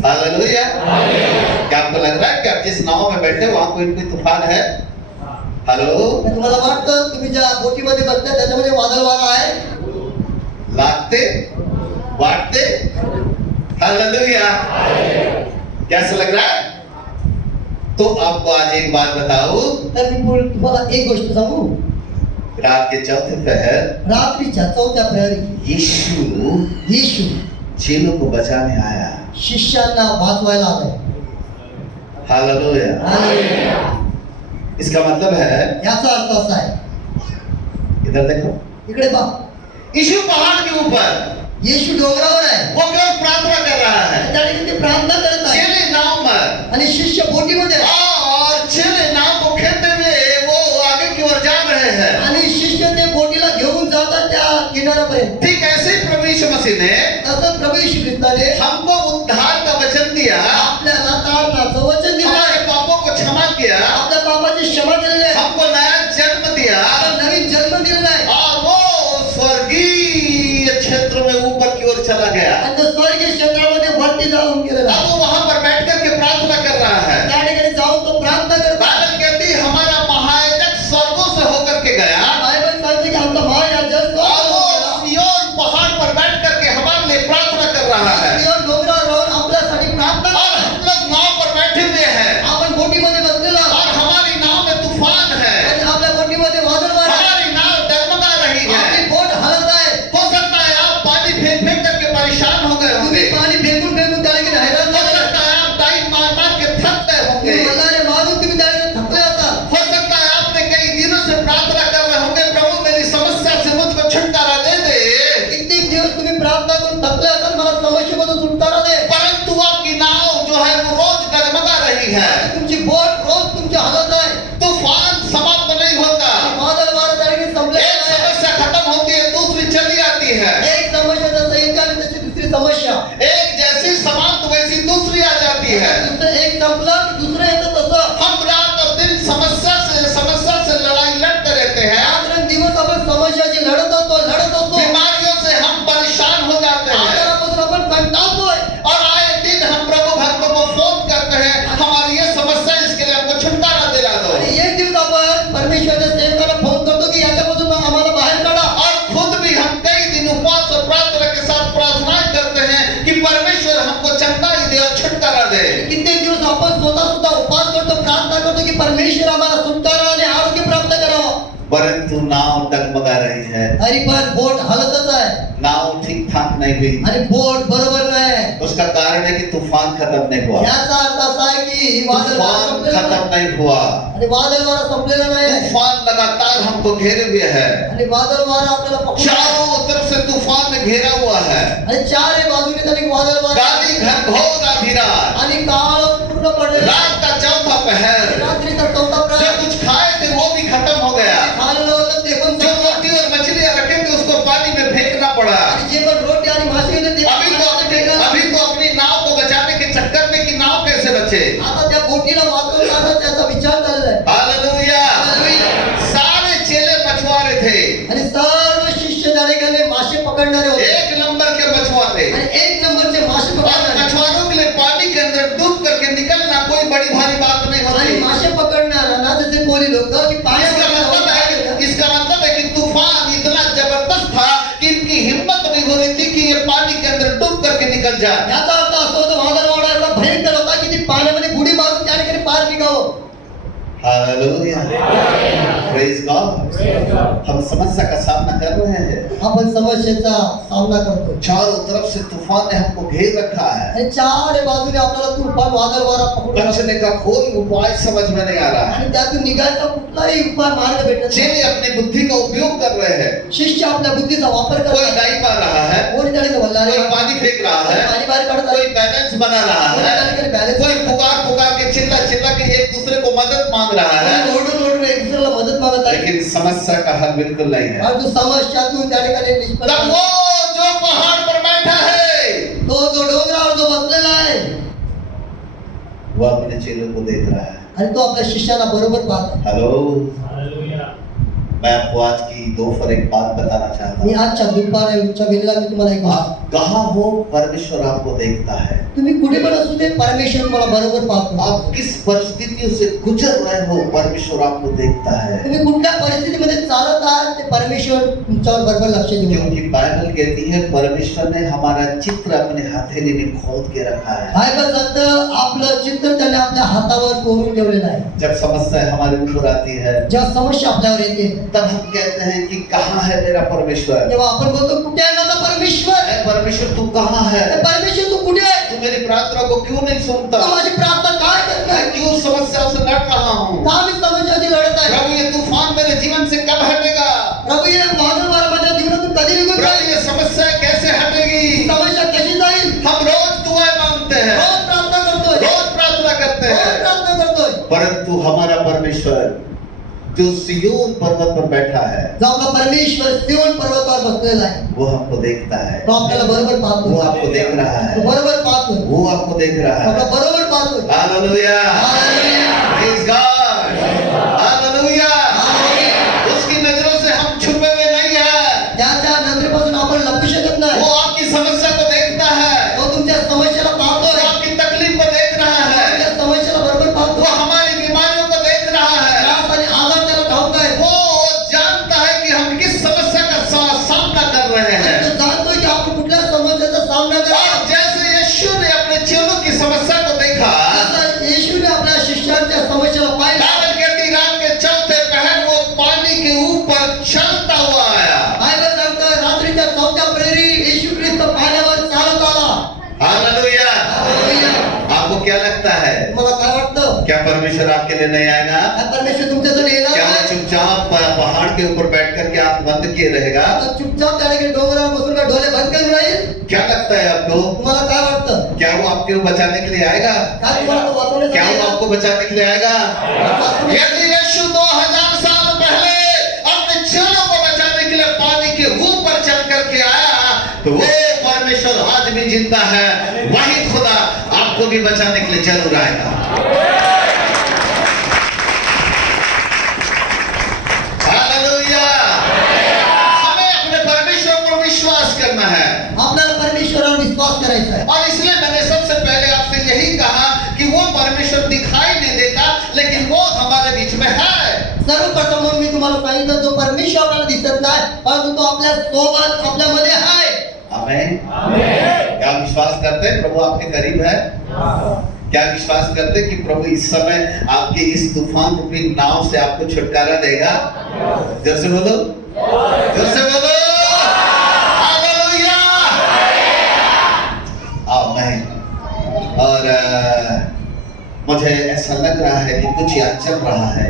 हालेलुया. क्या आपको लग रहा है कि आप जिस नाव में बैठे वहां कोई न कोई तूफान है? हेलो, तुम्हाला वाटतं तुम्ही ज्या बोटीमध्ये बसताय त्याच्यामध्ये वादळ वारा आहे? लागते बांटते. हालेलुया. कैसा लग रहा है? तो आपको आज एक बात बताऊं, तर मी तुम्हाला एक गोष्ट सांगू. रात के चौथे पहर रात्रीच्या 4थ्या प्रहरी यीशु येशू चेलों को बचाने आया. शिष्यांना वाचवायला आलाय. हालेलुया. हालेलुया. इसका मतलब है, याचा अर्थ असा आहे, इधर देखो, इकडे पहा, यीशु पहाड़ के ऊपर येशू डोंगरावर आहे, वो केवल प्रार्थना कर रहा है. त्या ठिकाणी ते प्रार्थना करत आहे चेले नाव में आणि शिष्य बोटीमध्ये आहे. और चेले नाव को खेलते हुए वो आगे की ओर जा रहे हैं. आणि शिष्य ते बोटीला घेऊन जातात त्या किनाऱ्यापर्यंत. ठीक ऐसे ही प्रभु यीशु मसीह ने तसंच प्रभू येशू ख्रिस्ताने हमको उद्धार का वचन दिया, आपल्याला तारणाचं वचन दिलं, हमारे पापों को क्षमा किया, आपल्या पापाची क्षमा केलेली आहे, हमको नया जन्म दिया, आपल्याला नवीन जन्म दिलेला आहे और वो स्वर्गीय क्षेत्र में ऊपर की ओर चला गया. आणि तो स्वर्गीय क्षेत्रामध्ये वरती जाऊन गेलेला आहे. अब वो वहां पर बैठ करके प्रार्थना कर रहा है. त्या ठिकाणी जाऊन तो प्रार्थना करतो. बाइबल कहती है हमारा महायाजक स्वर्गों से होकर के गया बायबल सांगते की आमचा महायाजक और वो तो सिय्योन पहाड़ पर बैठ करके हमारे लिए प्रार्थना कर रहा है. डोंगरावर राहून आपल्यासाठी प्रार्थना और करतो. हम लोग नाव पर बैठे हुए हैं आपण बोटीमध्ये बसलेलो आहोत और हमारी नाव में तूफान है, आणि आपल्या बोटीमध्ये वादळ वारा आहे. हमारी नाव डगमगा रही है. आपली बोट हलत आहे. हो सकता है आप पानी फेंक फेंक करके परेशान हो गए होंगे. तुम्ही पाणी फेकून फेकून त्या ठिकाणी हैराण हो झाले. सकता है आप डाइव मार मार के थक गए होंगे. तुम्ही मल्हारी मारून तुम्ही त्या ठिकाणी थकले असाल. हो सकता है आपने कई दिनों से प्रार्थना कर रहे होंगे, प्रभु मेरी समस्या से मुझको छुटकारा दे दे. कित्येक दिवस तुम्ही प्रार्थना करून थकले असाल, मला समस्येमधून सुटकारा दे. परंतु आपकी नाव जो है वो रोज डगमगा रही है. तुमची बोट रोज तुमची हलत आहे. तूफान समाप्त नहीं होता. वादळ वारा त्या ठिकाणी संपले एक आहे. समस्या खत्म होती है, दूसरी चली आती है. एक समस्या जसं एक आली तशी दुसरी समस्या. एक जैसी समाप्त वैसी दूसरी आ जाती है. दुसरं एक संपलं की दुसरं येतं तसं. हम रात और दिन समस्या से लड़ाई लड़ते रहते हैं. रात्रंदिवस आपण समस्याची लढत असतो. बीमारियों से हम परेशान हो जाते हैं आजारापासून आपण कंटाळतोय. और आए दिन हम प्रभु भक्तों को फोन करते हैं, हमारी ये समस्या है, इसके लिए हमको छुटकारा दिला दो. आणि एक दिवस आपण परमेश्वराच्या सेवकाला फोन करतो की याच्यापासून आम्हाला बाहेर काढा. और खुद भी हम कई दिन उपवास और प्रार्थना के साथ प्रार्थनाएं करते हैं कि परमेश्वर हमको चंगाई दे और छुटकारा दे. कित्येक दिवस आपण स्वतः सुद्धा परंतु नाव डगमगा रही है, अरे पण बोट हलतच आहे नाव ठीक ठाक नहीं हुई। आणि बोट बरोबर नाही। उसका कारण है कि तूफान खत्म नहीं हुआ, याचा अर्थ असा आहे की वादळ वारा तूफान संपलेला खत्म नाही नहीं हुआ, आणि वादळ वारा संपलेला नाही तूफान लगातार हमको घेरे हुए है, आणि वादळ वारा आपल्याला पकडून चारों तरफ से तूफान ने घेरा हुआ है, आणि चारही बाजूने त्याने वादळ वारा गाली घनघोर आधी रात, आणि काळ पूर्ण पडलेला रात का चौथा पहर, रात्रीचा चौथा जो प्रहर कुछ खाए थे वो भी खत्म हो गया, खाल्लं होतं ते पण जो संपलं रोटी और मछलियां रखे थे उसको पानी में फेंकना पड़ा। आणि जे पण रोटी आणि मासे होते ते अभी तो अपनी नाव को बचाने के चक्कर में कि नाव कैसे बचे। आता त्या बोटीला वाचवण्याचा त्याचा विचार चाललाय हालेलुया। सारे चेले मछुआरे थे, आणि सर्व शिष्य त्या ठिकाणी मासे पकडणारे होते एक नंबर के मछुआरे, आणि एक नंबरचे मासे और पकडणारे मछुआरों के लिए पानी के अंदर डूब करके निकलना कोई बड़ी भारी बात नहीं आणि होती। मासे पकडणारा ना जसे कोणी लोक की इसका मतलब है कि तूफान इतना जबरदस्त था कि इनकी हिम्मत नहीं हो रही थी कि ये पानी के अंदर डूब करके निकल जाए। याचा अर्थ असा होता वादळ वाडा एवढा भयंकर होता की ती पाण्यामध्ये बुडी मारून त्या ठिकाणी पार निघावं। Hallelujah, praise God. हम समस्या का सामना कर रहे हैं, आपण समस्येचा सामना करतो चारों तरफ से तूफान ने हमको घेर रखा है, आणि चार बाजूने आपल्याला तूफान वादळ वारा पकडून बचने का कोई उपाय समझ में नहीं आ रहा है। आणि त्यातून निघायचा कुठलाही उपाय मार्ग भेटत नाही। चेले अपनी बुद्धि का उपयोग कर रहे हैं, शिष्य आपल्या बुद्धीचा वापर कोई करतात नहीं पा रहा है, कोणी त्या ठिकाणी वल्लारे कोई पानी फेंक रहा है, पाणी बाहेर काढतात कोई बैलेंस बना रहा कोणी त्या है, ठिकाणी बॅलन्स कोई पुकार पुकार के चिल्ला चिल्ला के एक दूसरे को मदद मांग रहा है, ओरडून ओरडून एक दुसऱ्याला मदत मागत आहे लेकिन समस्या का हल बिल्कुल नहीं है। परंतु समस्यातून त्या ठिकाणी निष्पन्न तब वो जो पहाड़ पर बैठा है, तो जो डोंगरावर जो बसलेला आहे वो अपने चेलों को देख रहा है। आणि तो आपल्या शिष्याला बरोबर पाहतो। हेलो, मैं आपको आज की दोपहर एक बात बताना चाहता मी हूँ। आजच्या दुपारच्या वेळेला मी तुम्हाला एक आप कहाँ हो, परमेश्वर आपको देखता है। तुम्ही कुठे पण असू दे परमेश्वर मला बरोबर पाहतो। आप किस परिस्थितियों से गुजर रहे हो, परमेश्वर आपको देखता है। तुम्ही कुठल्या परिस्थितीमध्ये चालत आहात ते परमेश्वर तुमच्यावर बरोबर लक्ष देऊ क्योंकि बाइबल कहती है परमेश्वर ने हमारा चित्र अपने हथेली में खोद के रखा है। बायबल सांगतं आपलं चित्र त्याने आपल्या हातावर कोरून ठेवलेलं आहे। जब समस्या हमारे ऊपर आती है जेव्हा समस्या आपल्यावर येते तब हम कहते हैं कि कहाँ है मेरा परमेश्वर। तेव्हा आपण बोलतो कुठे आहे माझा परमेश्वर? ऐ परमेश्वर तू कहाँ है, परमेश्वर तू कुठे आहे? तू मेरी प्रार्थना को क्यों नहीं सुनता, तू माझी प्रार्थना काय करत मैं नाही? क्यों समस्याओं से लड़ रहा हूँ। का मी समस्याची लढत आहे? प्रभु ये तूफान मेरे जीवन से कब हटेगा, प्रभू ये वादळ वारा माझ्या जीवनातून कधी निघून प्रभु जाईल? ये समस्या कैसे हटेगी। समस्या कशी जाईल? हम रोज दुआएं मांगते हैं, रोज प्रार्थना करतोय, रोज प्रार्थना करते रोज हैं, प्रार्थना करतोय। परंतु हमारा परमेश्वर जो सिय्योन पर्वत पर बैठा है जो आपला परमेश्वर सिय्योन पर्वतावर बसलेला आहे वो हमको देखता है, तो आपल्याला बरोबर पाहतो। वो आपको देख रहा तो है, बरोबर पाहतो, वो आपको देख रहा आपला है। बरोबर पाहतो। Hallelujah, hallelujah, praise God, hallelujah. Hallelujah. उसकी नजरों से हम छुपे हुए नहीं हैं, त्याच्या नजरेपासून आपण लपू शकत नाही। वो आपकी समस्या को देखता है, तो तुमच्या समस्याला वो पाहतोय, आपकी तकलीफ को देख रहा है, तुमच्या समस्याला बरोबर वो पाहतो। हमारी बीमारियों को देख रहा है, त्रास आणि आजार त्याला ठाऊक आहे। वो जानता है कि हम किस समस्या का सामना कर रहे हैं। तो जानतोय की आपण कुठल्या समस्याचा सामना और करावा। जैसे यीशु ने अपने चेलों की समस्या को देखा, जसं येशूने आपल्या शिष्यांच्या समस्याला पाहिलं, बाइबल कहती रात के चौथे पहर वो पानी के ऊपर चलता हुआ आया। बायबल सांगतं रात्रीच्या चौथ्या प्रहरी येशू ख्रिस्त पाण्यावर चालत आला। हालेलुया। हालेलुया। आपको क्या लगता है, तुम्हाला काय वाटतं? क्या परमेश्वर आपके लिए नहीं आएगा? काय परमेश्वर तुमच्यासाठी येणार क्या वो नाही? चुपचाप पहाड़ के ऊपर बैठ करके आंख बंद किए रहेगा? आता चुपचाप त्या ठिकाणी डोंगरावर बसून काय डोळे बंद करून राहील? क्या लगता है आपको, तुम्हाला काय वाटतं? क्या वो आपको बचाने के लिए आएगा? काय तुम्हाला तो वाचवण्यासाठी क्या वो येणार? आपको बचाने के लिए आएगा? यदि यीशु 2000 साल पहले अपने चेलों को बचाने के लिए पानी के ऊपर चल करके आया, तो वो परमेश्वर आज भी जिंदा है, वही खुदा आपको भी बचाने के लिए जरूर आएगा। हालेलुया। हमें अपने परमेश्वर पर विश्वास करना है, आपल्याला परमेश्वरावर विश्वास करायचा आहे। और इसलिए मैंने सबसे पहले आपसे यही कहा कि वो परमेश्वर दिखाई नहीं देता, लेकिन वो हमारे बीच में है। सर्वप्रथम म्हणून मी तुम्हाला सांगितलं जो परमेश्वर आपल्याला दिसत नाही परंतु तो आपल्या सोबत आपल्यामध्ये आहे। आमेन। क्या विश्वास करते हैं प्रभु आपके करीब है? क्या विश्वास करते हैं कि प्रभु इस समय आपके इस तूफान रूपी नाव से आपको छुटकारा देगा? जोर से बोलो, जोर से बोलो, हालेलुया, आमीन। और मुझे ऐसा लग रहा है कि कुछ याद चल रहा है।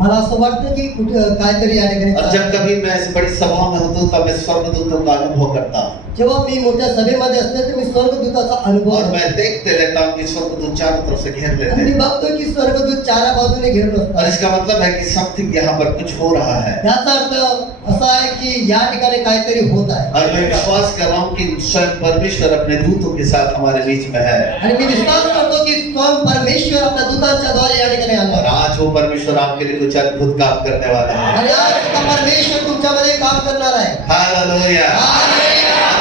मला असं वाटतं की कुठं काहीतरी या ठिकाणी और जब कभी मैं इस बड़ी सभा में होता हूँ तब मैं स्वर्गदूतों का अनुभव करता हूँ जेव्हा मी मोठ्या सभेमध्ये असते तर मी स्वर्गदूताचा अनुभव और करतो. मैं देखते रहता हूँ कि स्वर्गदूत चारों तरफ से घेर लेते आणि मी हैं। बघतो की स्वर्गदूत चारा बाजूने घेऊन और असतात. इसका मतलब है कि समथिंग यहाँ पर कुछ हो रहा है। याचा अर्थ असा आहे की या ठिकाणी काहीतरी होत आहे. और मैं विश्वास कर रहा हूँ कि स्वयं परमेश्वर अपने दूतों के साथ हमारे बीच में है। आणि मी विश्वास करतो की स्वयं परमेश्वर आपल्या दूतांच्या द्वारे या ठिकाणी आला और आज वो परमेश्वर आपके लिए कुछ अद्भुत काम करने वाला है। आणि आज का परमेश्वर तुमच्यामध्ये काम करणार आहे. हालेलुया।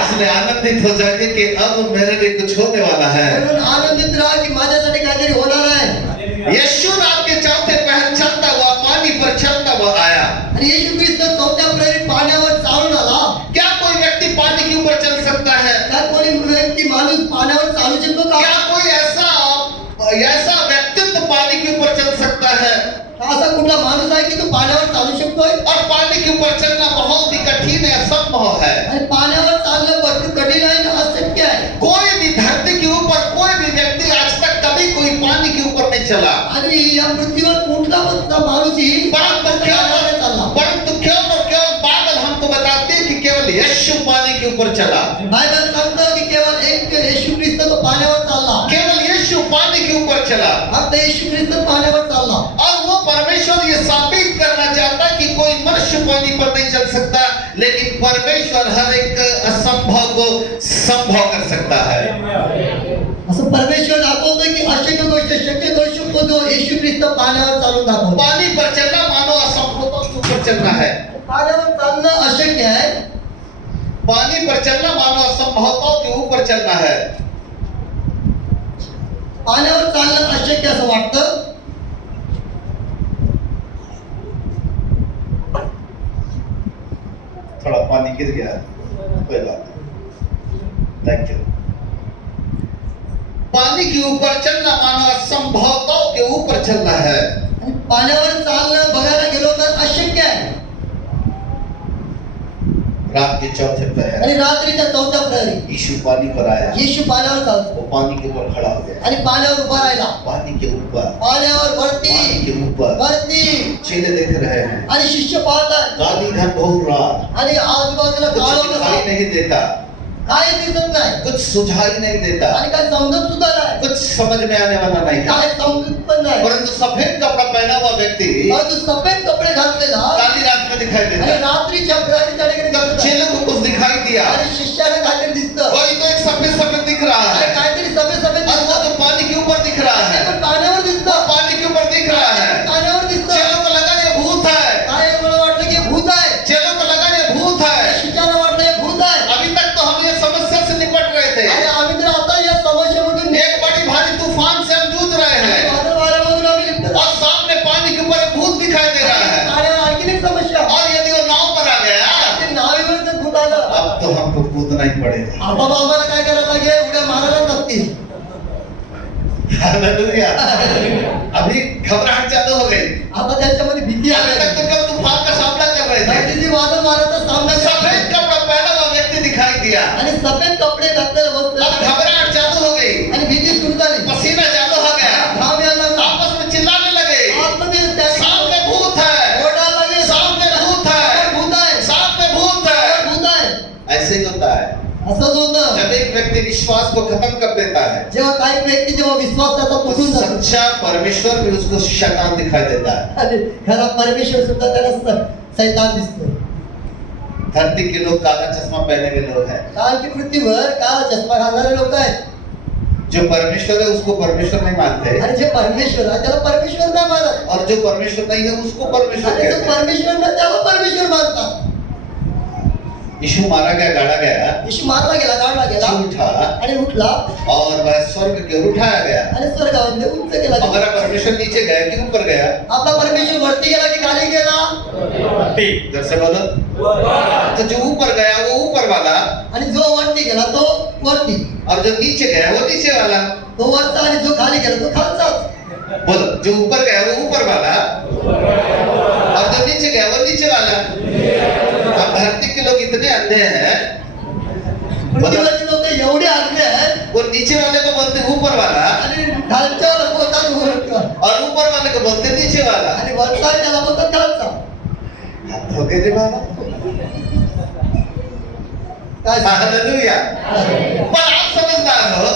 इसलिए आनंदित हो जाइए कि अब मेरे लिए कुछ होने वाला है। म्हणून आनंदित राहा की माझ्यासाठी काहीतरी होणार आहे. यीशु रात के चौथे पहर चलता हुआ पानी पर चलता हुआ आया। आणि येशू ख्रिस्त चौथ्या प्रहरी पाण्यावर चालून आला. क्या कोई व्यक्ति पानी के ऊपर चल सकता है? त्या कोणी व्यक्ती माणूस पाण्यावर चालू शकतो का? क्या कोई ऐसा व्यक्तित्व पानी के ऊपर चल सकता है? असा कुठला माणूस आहे की तो पाण्यावर चालू शकतोय? और पानी के ऊपर चलना बहुत ही कठिन है, असंभव है। आणि पाण्यावर चालणं भरपूर कठीण आहे आणि अशक्य आहे. कोई भी धरती के ऊपर कोई भी व्यक्ति आज तक कभी कोई पानी के ऊपर नहीं चला। आणि या पृथ्वीवर कुठला पण माणूसही परंतु पाण्यावर चालला. केवळ बाइबल हमको बताती है कि केवल यीशु पानी के ऊपर चला। बायबल सांगतो की केवळ एक येशू ख्रिस्त तो पाण्यावर चालला. केवल यीशु पानी के ऊपर चला। फक्त येशू ख्रिस्त पाण्यावर चालला. और वो परमेश्वर ये साबित करना चाहता है कि कोई मनुष्य पानी पर नहीं चल सकता, लेकिन परमेश्वर हर एक असंभव को संभव कर सकता है। असं परमेश्वर दाखवतोय की अशक्य गोष्ट शक्य करू शकतो जो येशू ख्रिस्त पाण्यावर चालून दाखवतो. पानी पर चलना मानो असंभव के ऊपर चलना है। पाण्यावर चालणं अशक्य आहे. पानी पर चलना मानो असंभवताओं के ऊपर चलना है। पाण्यावर चालणं अशक्य असं वाटतं. थोड़ा पानी गिर गया, कोई बात नहीं, थैंक यू। पानी के ऊपर चलना मानो असंभवताओं के ऊपर चलना है। आणि पाण्यावर चालणं बघायला गेलो तर अशक्य आहे. रात के चौथे पहर आणि रात्रीच्या चौथ्या प्रहरी यीशु पानी पर आया। येशू पाण्यावर चालतो वो पानी के ऊपर खड़ा हो गया। आणि पाण्यावर उभा राहिला. पानी के ऊपर, पाण्यावर पानी वरती के ऊपर वरती चेले देख रहे हैं। आणि शिष्य पाहतात. गादी धन बहुत रहा, आणि आजूबाजूला कुछ काळोख दिखाई असतो. नहीं देता, काय दिसत नाही कुछ सुझाई नहीं देता, आणि काय समजत सुद्धा नाही. कुछ समझ में आने वाला नहीं है। काय समजत पण नाही. परंतु सफेद कपड़ा पहना हुआ व्यक्ति परंतु सफेद कपडे घातलेला काली रात में दिखाई देता आणि है। रात्रीच्या प्रहरी त्या ठिकाणी तब दिसत आहे. चेलों को कुछ दिखाई दिया, आणि शिष्याला काहीतरी दिसतं. कोई तो एक सफेद सफेद दिख रहा आणि है काहीतरी सफेद सफेद और वो दिसतं. तो पानी के ऊपर दिख रहा है, पण पाण्यावर वो दिसतं. पानी के ऊपर दिख रहा है। पाण्यावर दिसतं. चेलों को लगा ये भूत है, काय मला वाटलं की भूत आहे. चेलों को लगा ये भूत है। शिष्याला वाटलं हे भूत आहे. अभी तक तो हम ये समस्या से निपट रहे थे, आणि आम्ही तर आता या समस्येमधून एक बड़ी भारी तूफान से हम जूझ रहे हैं वादळ वाऱ्यामधून आम्ही निघतो. और सामने पानी के ऊपर एक भूत दिखाई दे रहा है। पाण्यावर आणखीन एक समस्या. और यदि वो नाव पर आ गया ते नावेवर जर भूत आलं अब तो हमको कूदना ही पड़ेगा। आता आम्हाला काय करायला लागेल? उड्या मारायला लागतील. हालेलुया। अभी घबराहट चालू हो गई। आता त्याच्यामध्ये भीती अभी आली. तक तो केवल तूफान का सामना कर रहे थे। भीती वादळ वाऱ्याचा सामना सफेद करते. कपड़ा पहना हुआ व्यक्ति दिखाई दिया। आणि सफेद कपडे घातलेले अब बसले घबराहट चालू हो गई, आणि भीती सुरू झाली. पसीना चालू हो गया, घाम यायला लागला. आपस में चिल्लाने लगे, आतमध्ये त्या सामने भूत है, ओरडायला लागले. सामने भूत है, भूत आहे. सामने भूत है। भूत आहे. ऐसे ही होता है असंच होतं. जब एक व्यक्ति विश्वास को खत्म कर देता है, जेव्हा काही व्यक्ती जेव्हा विश्वास त्याचा तो तुटून जातो सच्चा परमेश्वर भी उसको शैतान दिखाई देता है। आणि खरा परमेश्वर सुद्धा त्याला सैतान दिसतो. धरती के लोग काला चश्मा पहने हुए लोग हैं, काल की पृथ्वीवर काळा चष्मा घालणारे लोक आहेत. जो परमेश्वर है उसको परमेश्वर नहीं मानते, आणि जे परमेश्वर आहे त्याला परमेश्वर नाही मानत. और जो परमेश्वर नहीं है उसको परमेश्वर आणि जो कहते हैं। परमेश्वर नाही त्याला परमेश्वर मानतात. यीशु मारा गया, गाड़ा गया, येशू मारला गेला, गाडला गेला जी उठा आणि उठला और वह स्वर्ग की ओर उठाया गया। आणि स्वर्गामध्ये उंच गेला. हमारा परमेश्वर नीचे गया कि ऊपर गया? आपला परमेश्वर वरती गेला की खाली गेला? इधर से बोलो। तो जो ऊपर गया वो ऊपर वाला, आणि जो वरती गेला तो वरती, और जो नीचे गया वो नीचे वाला। तो वरचा आणि जो खाली गेला तो खालचा. बोलो, जो ऊपर गया वो ऊपर वाला और जो नीचे गया है वो नीचे वाला। अब धरती के लोग इतने अंधे हैं, पृथ्वीवरचे लोक एवढे आगले आहेत वो नीचे वाले को बोलते ऊपर वाला आणि खालच्या बोलतात वर और ऊपर वाले को बोलते नीचे वाला। आणि वरचा त्याला बोलतात खालचा. हो गए रे बाबा, काय हालेलुया। पर आप समझदार हो,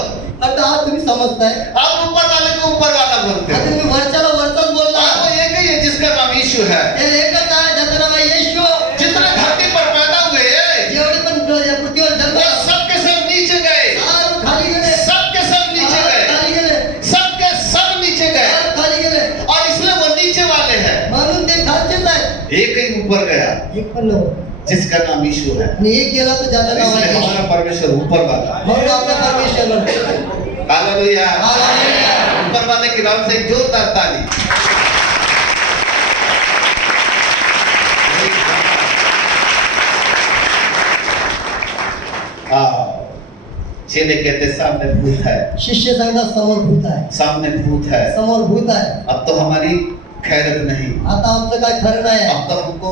आता हा तुम्ही समजताय. आप ऊपर वाले को ऊपर वाला बोलते आता हो। तुम्ही वरच्याला वरचाच बोलला. आप वो एक ही है जिसका नाम यीशु है। हे एकच आहे ज्याचं नाव आहे येशू. जितने धरती पर पैदा हुए जेवढे पण या पृथ्वीवर जन्म वो सबके सब नीचे गए, सारे खाली गेले. सबके सब नीचे सारे गए, खाली गेले. सबके सब नीचे गए, सारे खाली गेले. और इसलिए वो नीचे वाले हैं। म्हणून ते खालचेच आहेत. एक ही ऊपर गया एक पण नव्हतं. जिसका नाम यीशु है। आणि एक गेला तर ज्याचं नाव आहे इसलिए येशू. हमारा परमेश्वर ऊपर वाला है। म्हणून आपला परमेश्वर हालेलुया। हालेलुया. ऊपर वाले के नाम से एक जोरदार ताली। चेले कहते सामने भूत है, शिष्य सांगतात समोर भूत आहे. सामने भूत है। समोर भूत आहे. अब तो हमारी खैरत नहीं, आता आमचं काय खरं नाही. अब तो हमको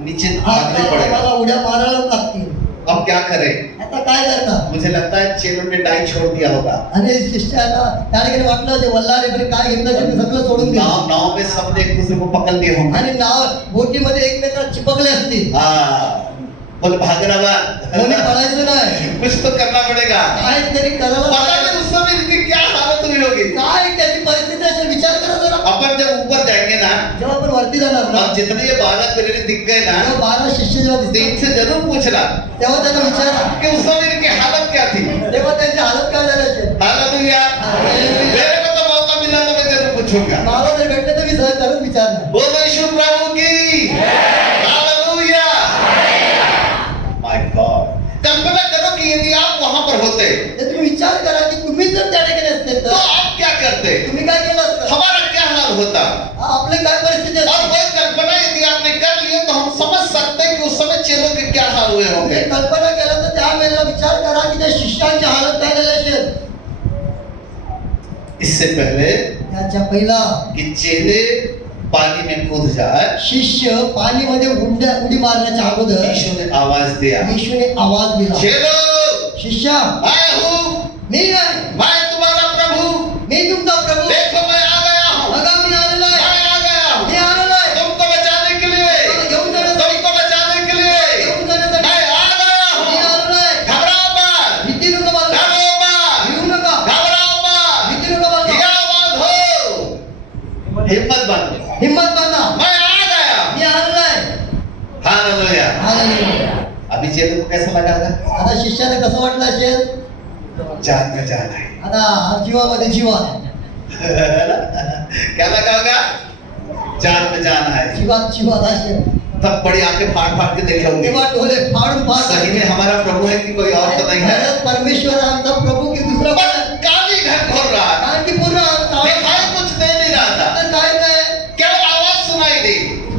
नीचे भागना आता पड़ेगा। आम्हाला उड्या मारायला लागतील. अब क्या करें? आता काय करता. मुझे लगता है चेलों ने डाई छोड़ दिया होगा। आणि शिष्याला त्या ठिकाणी वाटलं जे वल्लारे पण काय घेतलं ते सगळं सोडून दिलं. नाव में सबने एक दूसरे को पकड़ लिए होंगे। आणि नाव बोटीमध्ये एकमेकांना चिपकले असतील. हाँ, बोले भागना कोणी मत, पळायचं नाही. कुछ तो करना पड़ेगा। काहीतरी करायला पता पाहिजे. नहीं उस समय इनकी क्या हालत हुई होगी। काय त्याची परिस्थिती असेल विचार करा जरा. अपन जब ऊपर जाएंगे ना, जेव्हा आपण वरती जाणार ना और जितने ये 12 पीरियड दिख गए ना, तेव्हा 12 शिष्य जेव्हा तो दिसतील इनसे जरूर पूछना तेव्हा त्यांना विचारा कि उस समय इनकी हालत क्या थी। तेव्हा त्यांची हालत काय झाली असेल. हालेलुया। मेरे को तो मौका मिला तो मैं जरूर पूछूंगा। मला जर भेटले तर मी सहज विचारणार. बोलो यीशु प्रभु की हालेलुया। माय गॉड, कल्पना करो कि यदि आप वहां पर होते तर तुम्ही विचार करा की तुम्ही जर त्या ठिकाणी असते तो तर आप क्या करते, तुम्ही काय केलं असतं. हमारा क्या हाल होता। आपले काय परिस्थिती और असते. वह कल्पना यदि आपने कर ली तो हम समझ सकते हैं कि उस समय चेलों के क्या हाल हुए होंगे। तुम्ही कल्पना केलं तर त्या वेळेला विचार करा की त्या शिष्यांची हालत काय झाली असेल. इससे पहले त्याच्या पहिला कि चेले पानी में कूद जाए, शिष्य पाणीमध्ये उडी मारण्याच्या अगोदर यीशु ने आवाज दिया, येशूने आवाज दिला. चेलो शिष्या मैं हूँ, मी आहे. मैं तुम्हारा प्रभु, मी तुमचा प्रभू. देखो मैं आ गया हूँ, बघा मी आलेलो आहे. मैं आ गया हूँ मी आलेलो आहे. तुमको बचाने के लिए, तुम्हाला घेऊन जाण्यासाठी. तुमको बचाने के लिए घेऊन जाण्यासाठी. मैं आ गया मी हूँ। आलेलो आहे. घबराओ मत, भीती नका बाळगा. डरो मत, भिवू नका. घबराओ मत, भीती नका बाळगा. हिम्मत बांधो, हिम्मत बांधो, हिम्मत बांधा. मैं आ गया। मी आलेलो आहे. हालेलुया। हालेलुया. अभी चेलों को कैसा लगा था? आता शिष्याला कसं वाटलं असेल. जान में जान है। आता हा जीवामध्ये जीव आहे. क्या लगा होगा? जान में जान है। जीवात असेल. तब बड़ी आंखें फाड़ फाड़ के देखे होंगे, तेव्हा डोले फाडून फाड. सही में हमारा प्रभु है कि कोई और तो नहीं है। खरंच परमेश्वर आमचा प्रभू की दुसरा कोण आहे? पर काली घर खोल रहा है, कारण की पूर्ण दिखाई कुछ दे नहीं रहा था, काय काय केवल आवाज सुनाई दी,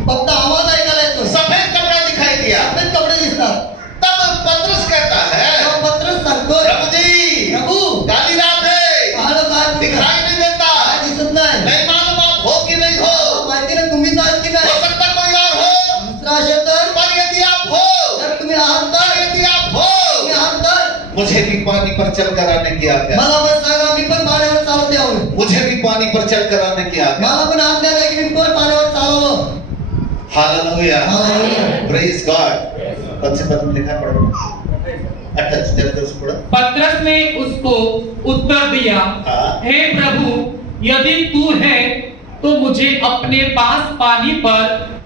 फक्त आवाज ऐकायला येतो. सफेद कपड़ा दिखाई दिया। सफेद कपडे दिसतात. तब पतरस कहता है, तेव्हा पत्रस सांगतोय प्रभु जी प्रभू काली रात है, काळं काय दिखाई नहीं देता, दिसत नाही. नहीं मालूम आप हो कि नहीं हो, माहिती ना तुम्ही जाल की हो नाही. सकता कोई और हो, दुसरा असेल तर पर यदि आप हो, जर तुम्ही आहात पर तर यदि आप हो, तुम्ही आहात तर मुझे भी पानी पर चल कर आने की आज्ञा, मला पण सांगा मी पण पाण्यावर चालत यावं. मुझे भी पानी पर चल कर आने की आज्ञा। मला पण आज्ञा द्या की मी पण पाण्यावर चालावं. Hallelujah, hallelujah. Praise God. कौन से पद में लिखा पढ़ो? 28 जल्दी से पढ़ो। पतरस ने उसको उत्तर दिया, हाँ। हे प्रभु, यदि तू है तो मुझे अपने पास पानी पर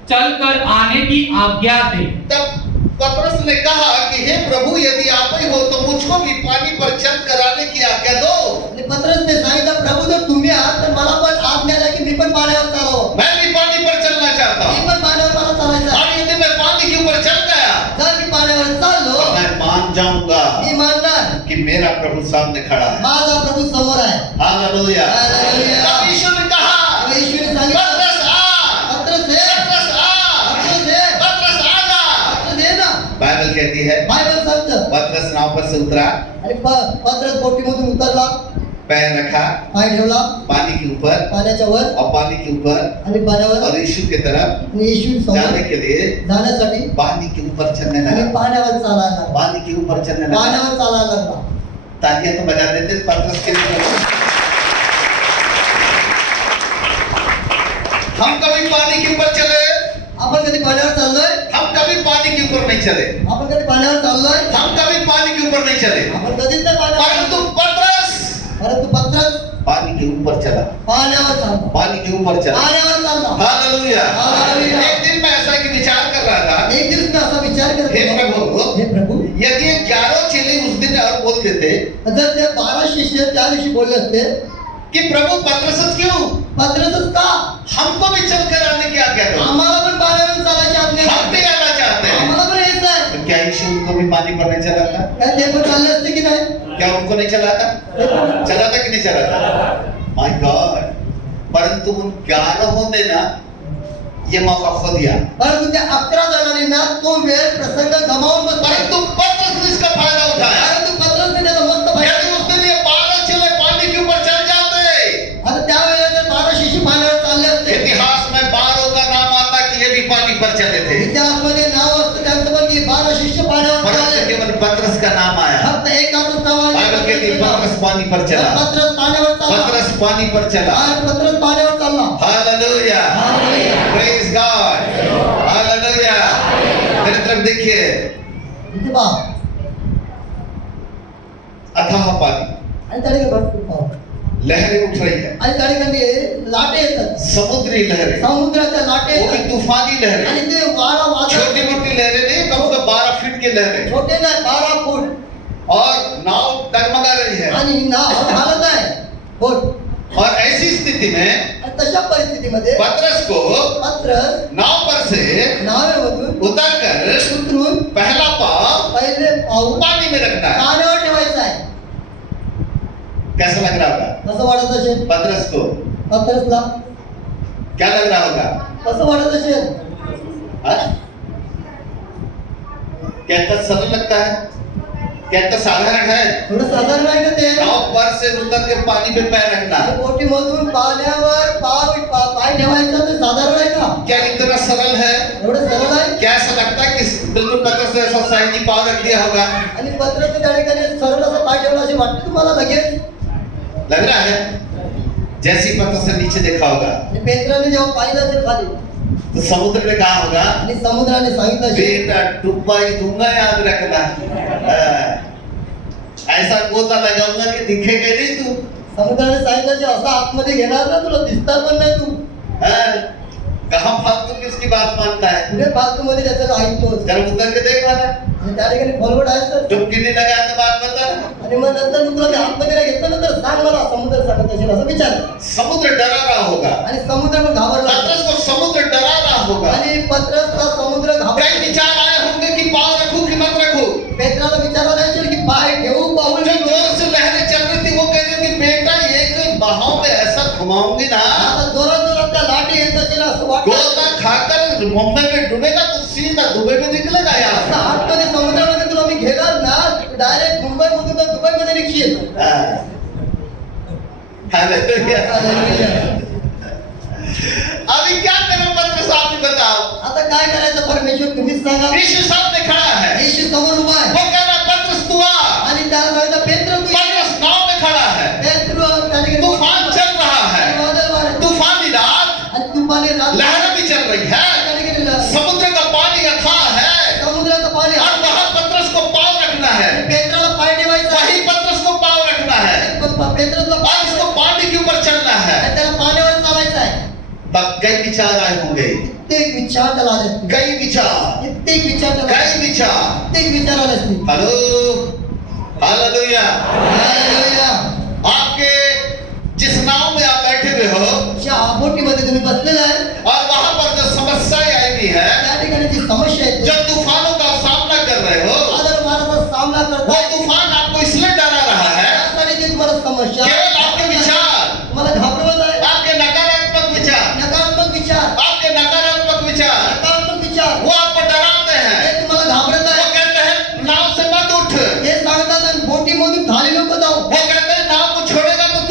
चलकर आने की आज्ञा दे। तब पतरस ने कहा कि हे प्रभु यदि आप ही हो तो मुझको भी पानी पर चल कर आने की आज्ञा दो। आणि पत्रसने सांगितलं प्रभु जर तुम्ही आहात तर मला पण आज्ञा द्या की मी पण पाण्यावर चालावं. मैं भी पानी पर चलना चाहता मी हूँ, पण पाण्यावर मला चालायचं. और यदि मैं पानी के ऊपर चल गया जर मी पाण्यावर चाललो तो मैं मान जाऊंगा मी मानणार कि मेरा प्रभु सामने खड़ा है। माझा प्रभू समोर आहे. हालेलुया। हालेलुया. तब यीशु ने कहा, तेव्हा येशूने सांगितलं पतरस आ, पत्रस हे पतरस आ, पत्रस हे पतरस आ जा। पत्रस हे ना. बाइबल कहती है बायबल सांगतं पतरस नाव पर से उतरा, आणि पत्रस बोटीमधून उतरला. पैर रखा पाय ठेवला पानी के ऊपर पाण्याच्या वर और पानी के ऊपर आणि पाण्यावर और यीशु की तरफ आणि येशू समोर जाने के लिए जाण्यासाठी पानी के ऊपर चलने आणि लगा पाण्यावर चालायला लागला. पानी के ऊपर चलने लगा पाण्यावर चालायला लागला. तालियां तो बजा देते पतरस के लिए हम कभी पानी के ऊपर चले आपण कधी पाण्यावर चाललोय? हम कभी पानी के ऊपर नहीं चले आपण कधी पाण्यावर चाललोय? हम कभी पानी के ऊपर नहीं चले आपण कधीच नाही पाण्यावर परंतु पतरस परंतु पत्रस पानी के ऊपर चला पाण्यावर चालला. पानी के ऊपर चला पाण्यावर चालला. Hallelujah hallelujah. एक दिन मैं ऐसा कि विचार कर रहा था एक दिवस मी असा विचार करत हे होतो, प्रभु हे प्रभु यदि 11 चेले उस दिन और बोल देते जर ते 12 शिष्य त्या दिवशी बोलले असते कि प्रभु पतरस क्यों पत्रसच का हमको भी चल कर आने की आज्ञा दो आम्हाला पण पाण्यावर चालायची आज्ञा हम भी आना चाहते हैं आम्हाला पण यायचं आहे. तो क्या यीशु उनको भी पानी पर नहीं चलाता काय ते पण चालले असते की नाही? क्या उनको नहीं चलाता चलाता कि नहीं चलाता माय गॉड परंतु उन 11 ने ना ये मौका खो दिया परंतु त्या 11 जणांनी ना तो वेळ प्रसंग गमावून बसला. परंतु पतरस ने इसका फायदा उठाया परंतु पत्रसने त्याचा मस्त फायदा. यदि उस दिन ये 12 चेले पानी के ऊपर चल जाते आता त्यावेळेला जर 12 शिष्य पाण्यावर चालले असते इतिहास में 12 का नाम आता कि ये भी पानी पर चले थे इतिहासमध्ये नाव असतं त्यांचं पण की 12 शिष्य पाण्यावर परंतु चालले. केवल पतरस का नाम आया फक्त एकाच नाव आहे. बाइबल कहती है पतरस पानी पर चला पत्रस पाण्यावर चालला. पतरस पानी पर चला आज पत्रस पाण्यावर चालला. Hallelujah hallelujah. Praise God hallelujah मेरी तरफ देखिए इथे पहा. अथाह पानी आणि त्या ठिकाणी भरपूर पाऊस. लहरें उठ रही है आणि त्या ठिकाणी लाटे येतात. समुद्री लहरें समुद्राच्या लाटे वो भी येतात. तूफानी लहरें आणि ते वारा वादळ छोटी मोटी लहरें नहीं कम से कम 12 फीट की लहरें छोटे नाही 12 फूट और नाव डगमगा रही है आणि ही नाव हालत आहे. बोट. और ऐसी स्थिति में आणि तशा परिस्थितीमध्ये पतरस को पत्रस नाव पर से नावेमधून उतरकर उतरून पहला पाव पहिले पाऊल पानी में रखना है पाण्यावर ठेवायचा आहे. कैसा लग रहा होगा कसं वाटत असेल पतरस को पत्रसला? क्या लग रहा होगा कसं वाटत असेल? हाँ? क्या इतना सरल लगता है क्या इतना साधारण है थोडं साधारण आहे का ते? नाव पर से उतर के पानी पे पैर रखना आणि बोटीमधून पाण्यावर पाय ठेवायचा ते साधारण आहे का? क्या इतना सरल है एवढं सरळ आहे? क्या ऐसा लगता है कि बिल्कुल पतरस ने ऐसा सहजी पाव रख दिया होगा आणि पत्रसने त्या ठिकाणी सरळ असं पाय ठेवला असे वाटते तुम्हाला लगेच? लग रहा है जैसे ही पतरस ने नीचे देखा होगा आणि पेत्राने जेव्हा पाहिलं असेल खाली तो समुद्र ने कहा होगा आणि समुद्राने सांगितलं असेल, बेटा डुब्बा ही दूंगा याद रखना ऐसा गोता लगाऊंगा कि दिखेगा नहीं तू समुद्राने सांगितलं असेल, असा आतमध्ये घेणार ना तुला दिसणार पण नाही तू. कहाँ फालतू किसकी बात मानता है पुढे फालतूमध्ये त्याचं ऐकतोस. जरा उतर के देख वाला आणि त्या ठिकाणी खोलवट आहे तर. डुबकी नहीं लगा तो बात बता आणि मग नंतर मी तुला मी आतमध्ये नाही घेतलं ना तर सांग मला समुद्र सांगत असेल असं विचार. समुद्र डरा रहा होगा आणि समुद्र पण घाबरला. पतरस को समुद्र डरा रहा होगा आणि पत्रसला समुद्र कई घाबरला. विचार आए होंगे कि पाँव रखूं कि मत रखूं पेत्राला विचारलं असेल की पाय ठेवू पाऊल जो ठेवू? जोर से लहरें चल रही थी वो कह रही थी बेटा एक बहाव में ऐसा घुमाऊंगी ना आता जोरात जोरात त्या लाटी येत असेल असं वाटतं. गोता खाकर मुंबई में डूबेगा तो सीधा दुबई में निकलेगा असं यार आतमध्ये समुद्रामध्ये तुला मी घेणार ना डायरेक्ट मुंबईमधून तर दुबईमध्ये निघशील. Hallelujah hallelujah. अभी क्या करें पतरस आप ही बताओ आता काय करायचं परमेश्वर तुम्हीच सांगा. यीशु सामने खड़ा है येशू समोर उभा आहे वो कह रहा पतरस तू आ आणि त्याला सांगितलं पेत्र तू ये. पतरस नाव में खड़ा है पेत्र त्या ठिकाणी तूफान चल रहा है वादळ वारे. तूफानी रात आणि तुफानी रात. लहरें भी चल रही है त्या ठिकाणी समुद्र का पानी अथाह है समुद्राचं पाणी और वहां पतरस को पाव रखना है पेत्राला पाय ठेवायचा आहे. वही पतरस को पाव रखना है पेत्राला और उसको पानी के ऊपर चलना है त्याला पाण्यावर चालायचं आहे. तब कई विचार आए होंगे कित्येक विचार त्याला आले असतील. कई विचार कित्येक विचार त्याला कई विचार कित्येक विचार आले असतील. Hello hallelujah hallelujah. आपके जिस नाव में आप बैठे हुए हो ज्या बोटीमध्ये तुम्ही बसलेला आहे और वहां पर जो समस्याएं आई हुई है त्या ठिकाणी जी समस्या आहे जो तूफानों का सामना कर रहे हो आदर माराचा सामना वो करता तूफान आपको इसलिए डरा रहा है त्यासाठी जी तुम्हाला समस्या केवल आपके विचार तुम्हाला घाबरवत आहे. आपके नकारात्मक विचार नकारात्मक विचार आपके नकारात्मक विचार नकारात्मक विचार वो आपको डराते हैं हे तुम्हाला घाबरत वो आहे. कहते हैं नाव से मत उठ हे सांगतात आणि बोटीमधून खाली नको जाऊ. वो कहते हैं नाव को छोड़ेगा तो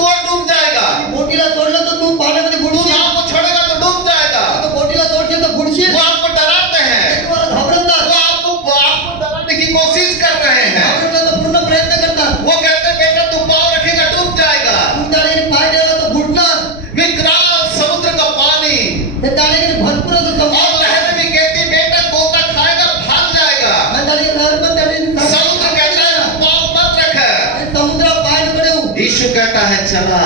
कहता है चला,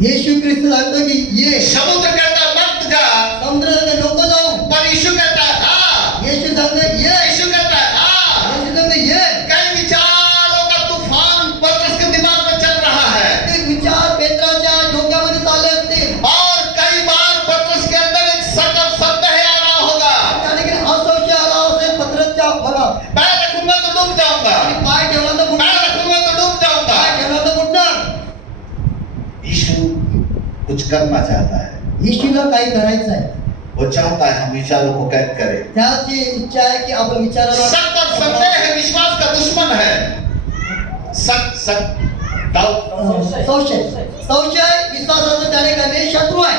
येशू ख्रिस्त सांगतो की ये समुद्र कहता है मत जा, समुद्रात नको जाऊ, पर यीशु कहता है हाँ, येशू सांगतो ये, यीशु कहता है हाँ। येशू सांगतो ये. कई विचारों का तूफान पतरस के दिमाग में चल रहा है, प्रत्येक विचार पेत्राच्या डोक्यामध्ये चालले असतील और कई बार पतरस के अंदर एक सकल संदेह आ रहा होगा, त्याने असंशय आला असेल पत्राच्या फळात. पैर रखूंगा तो डूब जाऊंगा, आणि पाय ठेवला तर पैर बुडणार, रखूंगा तो डूब जाऊंगा। पाय ठेवला तर बुडणार. यीशु कुछ करना चाहता है, येशूला काही करायचं आहे, वो चाहता है हम विचारों को कैद करें। त्याची इच्छा आहे की आपण विचाराला शक और संदेह विश्वास का दुश्मन है। शक डाउट, संशय विश्वासाचा त्याने करणे शत्रू आहे.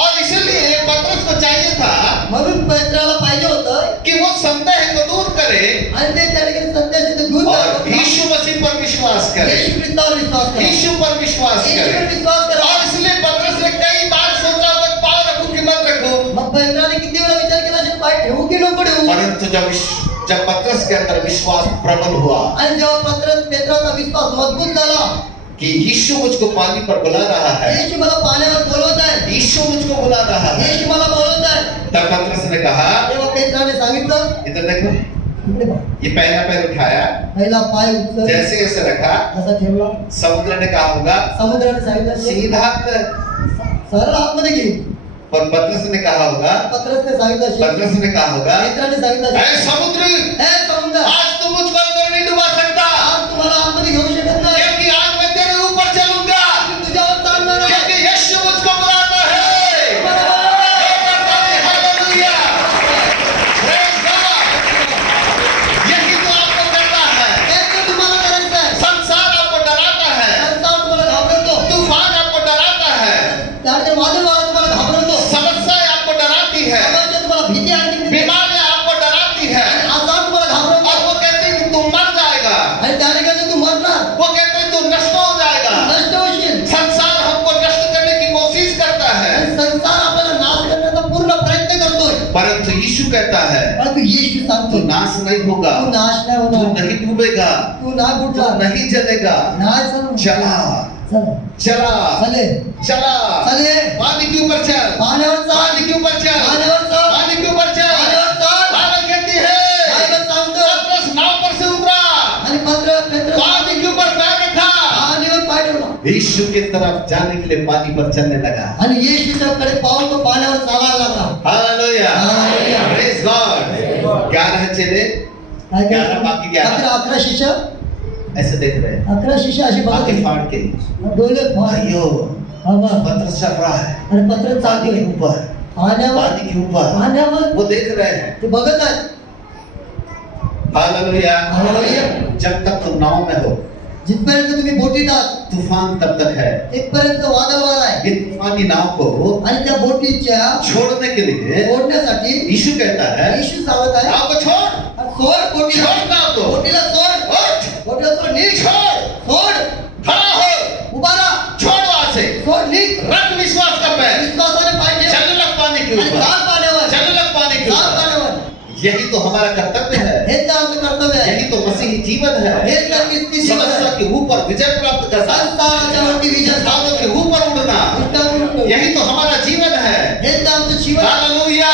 और इसलिए पतरस को चाहिए था म्हणून पेत्राला पाहिजे होतं कि वो संदेह को दूर करे आणि ते त्याने संदेश दूर और यीशु मसीह पर विश्वास करे, येशू ख्रिस्तावर विश्वास करा, यीशु पर विश्वास येशूवर करे। विश्वास करा. और इसलिए पतरस ने कई बार सोचा होगा पाँव रखूं कि मत रखूं, मग पेत्राने किती वेळा विचार केला असेल पाय ठेवू की नको ठेवू. परंतु जब पतरस के अंदर विश्वास प्रबल हुआ आणि जेव्हा पेत्राचा विश्वास मजबूत झाला, कि यीशु मुझको पानी पर बुला रहा है, येशू मला पाण्यावर बोलवत आहे, यीशु मुझको बुला रहा है, येशू मला बोलवत आहे. तब पतरस ने कहा, तेव्हा पेत्राने सांगितलं, इधर देखो, इकडे बघ. ये पहला पैर उठाया, पहिला पाय उचल, जैसे ऐसे रखा, असा ठेवला. समुद्र ने कहा होगा समुद्राने सांगितलं सीधा कर, सरळ आतमध्ये घे. पर पतरस ने कहा होगा, पत्रसने सांगितलं, पतरस ने कहा होगा, पेत्राने सांगितलं, ऐ समुद्र, हे समुद्र, आज तुम मुझको अंदर नहीं डुबा सकता, आज तुम्हाला आतमध्ये घेऊ शकत नाही, क्योंकि आज मैं तेरे ऊपर चलूंगा, मी तुझ्यावर चालणार आहे. क्योंकि यीशु मुझको बुलाता है। Hallelujah, praise God. यही तो आपको करना है। हेच तर तुम्हाला करायचं आहे. संसार आपको डराता है, संसार तुम्हाला घाबरवतो, तूफान आपको डराता है, त्यानंतर वादळवारा तुम्हाला घाबरवतो, समस्याएं आपको डराती है, समाजात तुम्हाला भीती आणते, बीमारियां आपको डराती है, आजार तुम्हाला घाबरवतो. और वो कहते हैं कि तू मर जाएगा, आणि त्याने कसं तू मरणार, वो कहते हैं तू नष्ट हो जाएगा। नष्ट होशील. संसार हमको नष्ट करने की कोशिश करता है, आणि संसार आपल्याला नाश करण्याचा पूर्ण प्रयत्न करतोय, परंतु यीशु कहता है परंतु येशू तू सांगतो, नाश नहीं होगा, तू नाश नाही तू होणार, नहीं डूबेगा, तू नाही तू बुडणार, नहीं जलेगा। नाही चालणार. चला चल चला चले चला, चले, पानी के ऊपर चल, पाण्यावर चाल, पानी के ऊपर चल, पाण्यावर चाल, पानी के ऊपर चल। पाण्यावर चाल. बाइबल कहती है बायबल सांगतो, पतरस नाव पर से उतरा, आणि पेत्र पानी के ऊपर पैर रखा, पाण्यावर पाय ठेवला, यीशु की तरफ जाने के लिए पानी पर चलने लगा। आणि येशूच्याकडे पाहून तो पाण्यावर चालायला लागला. Hallelujah, hallelujah. Praise God. 11 चेले, काय 11 बाकी 11 11 शिष्य, ऐसे देख रहे हैं, 11 शिष्य अशी बघत आंखें होते. फाड़ के, डोळे फाड़. भाइयों हा बघ. पतरस चल रहा है आणि पत्र पानी चालतोय के ऊपर, पाण्यावर, पानी के ऊपर, पाण्यावर वो देख रहे हैं। ते बघत आहेत. Hallelujah, hallelujah. जब तक तुम नाव में हो, जिथपर्यंत तुम्ही बोटीत आहात तूफान तब तक है। तिथपर्यंत वादळवार आहे, ये तूफानी नाव को आणि त्या बोटीच्या छोड़ने के लिए ओढण्यासाठी यीशु कहता है येशू सांगत आहे, नाव को छोड़, सोड बोटीला, छोड़ नाव को, बोटीला सोड, उठ, बोटीला सोड, निघ, छोड़, सोड, खड़ा हो, उभा राहा, छोड़ वहां से, सोड, निघ. रख विश्वास का पैर, विश्वासाने पाय ठेव, चलने लग पानी के आणि ऊपर, चाल पाण्यावर, चलने लग पानी के चाल ऊपर। पाण्यावर. यही तो हमारा कर्तव्य है, हेच तर आमचं कर्तव्य आहे, यही तो मसीही जीवन है। हेच तर ख्रिस्ती जीवन समस्या आहे. के ऊपर विजय प्राप्त करना, संसाराच्या वरती विजय संसारों के ऊपर उड़ना, प्राप्त. यही तो हमारा जीवन है। हेच तर आमचं जीवन आहे. हालेलुया,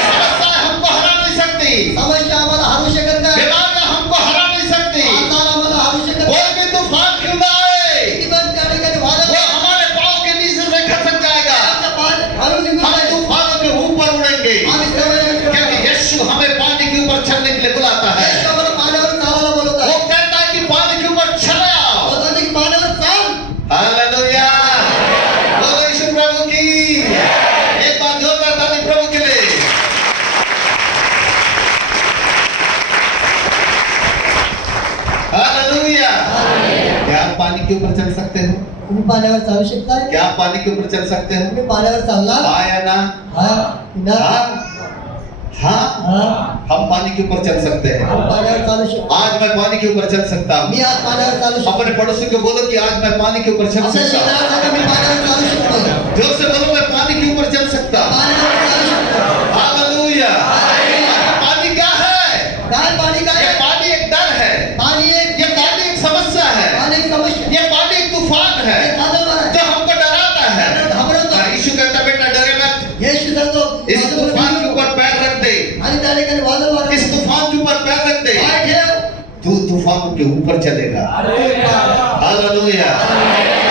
समस्या हमको हरा नहीं सकती, समस्या आम्हाला हारू शकत नाही, बीमारियां हमको हरा नहीं सकती, आजार आम्हाला हारू शकत कोई नाही. भी तूफान क्यों ना आए, किती पण त्या ठिकाणी वादळ वो हमारे पाँव के नीचे से खसक जाएगा, आमच्या पाय हारून निघून हम जाईल. तूफानों के ऊपर उड़ेंगे, आम्ही क्योंकि यीशु हमें पानी के ऊपर चलने के लिए बुलाता है। येशू आम्हाला पाण्यावर चालायला बोलवत वो आहे. कहता है कि पानी के ऊपर चले आओ। बोलतो आहे की पाण्यावर चाल. हालेलुया, बोलो यीशु प्रभु की। एक बार जोरदार ताली प्रभु के लिए। हालेलुया। क्या आप पानी के ऊपर चल सकते हो? तुम्ही पाण्यावर चालू शकताय, क्या आप पानी के ऊपर चल सकते हो? तुम्ही पाण्यावर चालणार. हाँ या ना? हा ना, हाँ हाँ, हा, हम पानी के ऊपर चल सकते हैं। आपण पाण्यावर चालू शकतो. आज मैं पानी के ऊपर चल सकता हूँ। मी आज पाण्यावर चालू शकतो. अपने पड़ोसी को बोलो कि आज मैं पानी के ऊपर चल आपल्या सकता हूँ। शेजाऱ्याला सांगा, मी पाण्यावर चालू शकतो. जोर से बोलो, मैं पानी के ऊपर चल सकता हूँ। पाण्यावर चालू शकतो. हालेलुया। पानी क्या है? काय पाणी काय ये आहे? पानी एक डर है, पाणी एक ये पानी एक समस्या है, पाणी एक समस्या, ये पानी एक तूफान है। तू तूफान के ऊपर चलेगा। हालेलुया।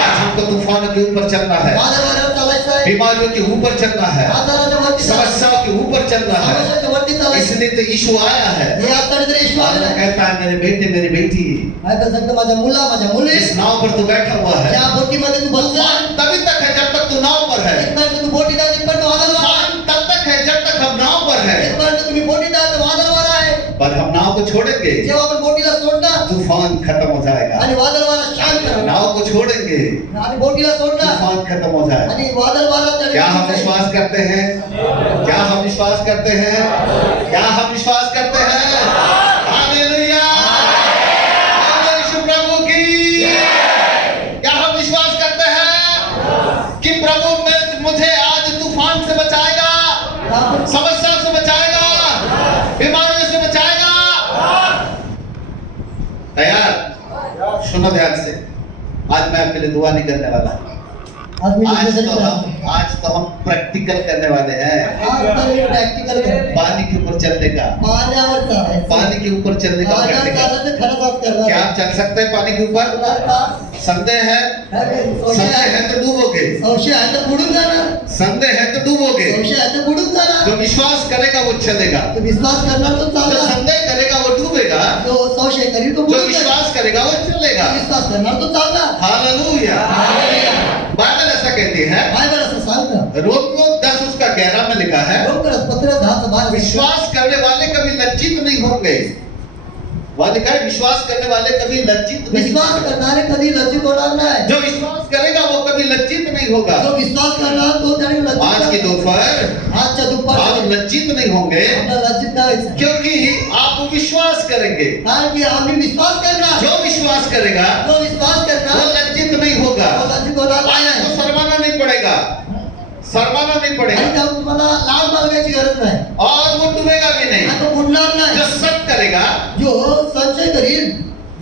आज हमको तूफान के ऊपर चलना है, वादळावर चालायचं आहे, बीमारियों के ऊपर चलना है, आजाराच्या वरती चालायचं आहे, समस्याओं के ऊपर चलना है। समस्याच्या वरती चालायचं आहे. इसलिए तो यीशु आया है हे आपल्याकडे जर येशू और आलेला वो आहे, कहता है मेरे बेटे मेरी बेटी, काय तर सांगतो माझ्या मुला माझ्या मुली, इस नाव पर तू बैठा हुआ है। त्या बोटीमध्ये तू बसला, तूफान तभी तक है जब तक तू नाव पर है। इथपर्यंत तू बोटीत आहे, तिथपर्यंत वादळावर आहे. तूफान तब तक है जब तक हम नाव पर है, इथपर्यंत तुम्ही बोटीत आहे, तर वादळावर आहे. पर हम नाव को छोड़ेंगे जेव्हा आपण बोटीला सोडणार तूफान खत्म हो जाएगा। आणि वादळवारा शांत करणार नाव को छोड़ेंगे आणि बोटीला सोडणार तूफान खत्म हो जाएगा। आणि वादळवारा क्या हम विश्वास करते हैं? क्या हम विश्वास करते हैं? क्या हम विश्वास करते हैं? हालेलुया। बोलो यीशु प्रभु की। क्या हम विश्वास करते हैं कि प्रभु मुझे आज तूफान से बचाएगा, समस्या से बचाएगा, बीमारियों से बचाएगा? तैयार? सुनो ध्यान से। आज मैं आपके लिए दुआ नहीं करने वाला। आज मी आज तो हम प्रैक्टिकल करने वाले हैं। प्रॅक्टिकल पानी के ऊपर चलने का, पाण्यावर चालायचं, पानी के ऊपर चलने का पाण्यावर प्रैक्टिकल। चालायचं खरंच आज करणार. क्या आप चल सकते हैं पानी के ऊपर? संदेह है? संदेह है तो डूबोगे। संशय आहे तर बुडून जाणार, संदेह है तो डूबोगे। संशय आहे तर बुडून जाणार. जो विश्वास करेगा वो चलेगा, तो विश्वास करणार तो जो चालणार, संदेह करेगा वो डूबेगा, जो संशय करील तो जो बुडून जाणार, विश्वास करेगा वो चलेगा। विश्वास करणार तो चालणार. हालेलुया। बाइबल ऐसा कहती है, बायबल असं सांगतं, रोमियो 10 उसका 11 में लिखा है, रोमकरस पत्र 10:12 विश्वास करने वाले कभी लज्जित नहीं होंगे। वह लिखा है विश्वास करने वाले कभी लज्जित नहीं विश्वास होंगे। करणारे कधी लज्जित होणार नाही. जो विश्वास करेगा वो कभी लज्जित नहीं होगा। जो विश्वास करणार तो त्याने लज्जित आज की नाही. दोपहर आजच्या दुपारी आप लज्जित नहीं होंगे आपल्याला लज्जित नाही व्हायचं. क्योंकि आप विश्वास करेंगे। कारण की आम्ही विश्वास करणार, जो विश्वास करेगा जो विश्वास वो करणार लज्जित नहीं होगा। तो लज्जित होणार आज नाही. आपको शर्माना नहीं पड़ेगा, शर्माना नहीं आणि पड़ेगा त्यामुळे तुम्हाला लाज बाळगायची गरज नाही. और वो डूबेगा भी नहीं। आता बुडणार नाही. जो शक करेगा, जो संशय करील,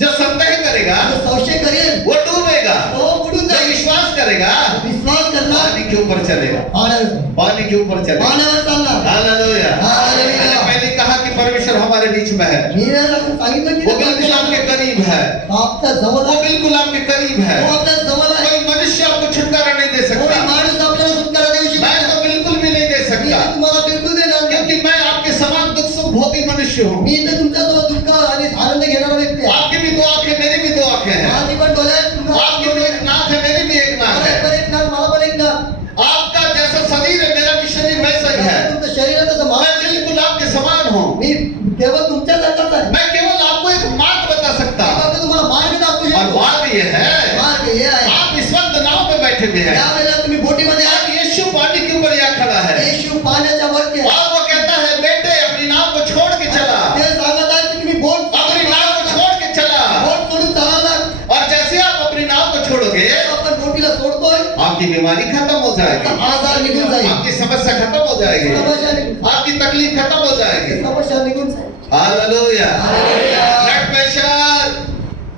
जो संदेह करेगा जो संशय करेल वो डूबेगा। तो बुडून जो जाईल. विश्वास करेगा विश्वास करणार पानी के ऊपर चलेगा, पाण्यावर पानी के ऊपर चलेगा। पाण्यावर चालणार. हालेलुया। हालेलुया. मैंने पहले कहा कि परमेश्वर हमारे बीच में है, मी सांगितलं की वो बिल्कुल आपके करीब है, आपल्या जवळ वो आहे, बिल्कुल आपके करीब है। वो आपल्या जवळ आहे. कोई मनुष्य आपको छुटकारा नहीं दे कोणी सकता, माणूस आपल्याला सुटकारा देऊ शकत मैं नाही. तो बिल्कुल भी नहीं दे मी सकता, तुम्हाला बिलकुल देणार नाही. क्योंकि मैं आपके समान दुख सुख भोगी मनुष्य हूँ। मी तर तुमच्याजवळ दुःख आणि आनंद घेणारा व्यक्ती आहे. आपकी भी दो आंखें, मेरी भी दो आंखें हैं, माझी पण डोळे आहेत, तुम्हाला आपकी भी एक नाक है, मेरी भी एक नाक मला है। पण एक नाक, मला पण एक नाक. आपका जैसा शरीर है मेरा भी शरीर वैसा ही है। तुमचं शरीर आहे तसं मैं मला बिल्कुल आपके समान हूँ। मी केवळ तुमच्या सारखाच आहे. मैं केवल आपको एक मार्ग बता सकता मी फक्त तुम्हाला मार्ग दाखवू और शकतो. मार्ग ये है, मार्ग हे आहे. आप इस वक्त नाव में बैठे हुए हैं त्यावेळेला तुम्ही बोटीमध्ये और यीशु पानी के ऊपर यहाँ खड़ा है येशू पाण्याच्या वरती आहे. और वो कहता है बेटे अपनी नाव को छोड़ के चला, ते सांगत आहे की तुम्ही बोट अपनी नाव को छोड़ के चला। बोट सोडून चालायला. और जैसे आप अपनी नाव को छोड़ोगे आपण बोटीला सोडतोय, आपकी बीमारी खत्म हो जाएगी, आजार निघून जाईल, आपकी समस्या खत्म हो जाएगी, समस्या निघून आपकी तकलीफ खत्म हो जाएगी। समस्या निघून जाईल. Hallelujah. Hallelujah. Blood pressure,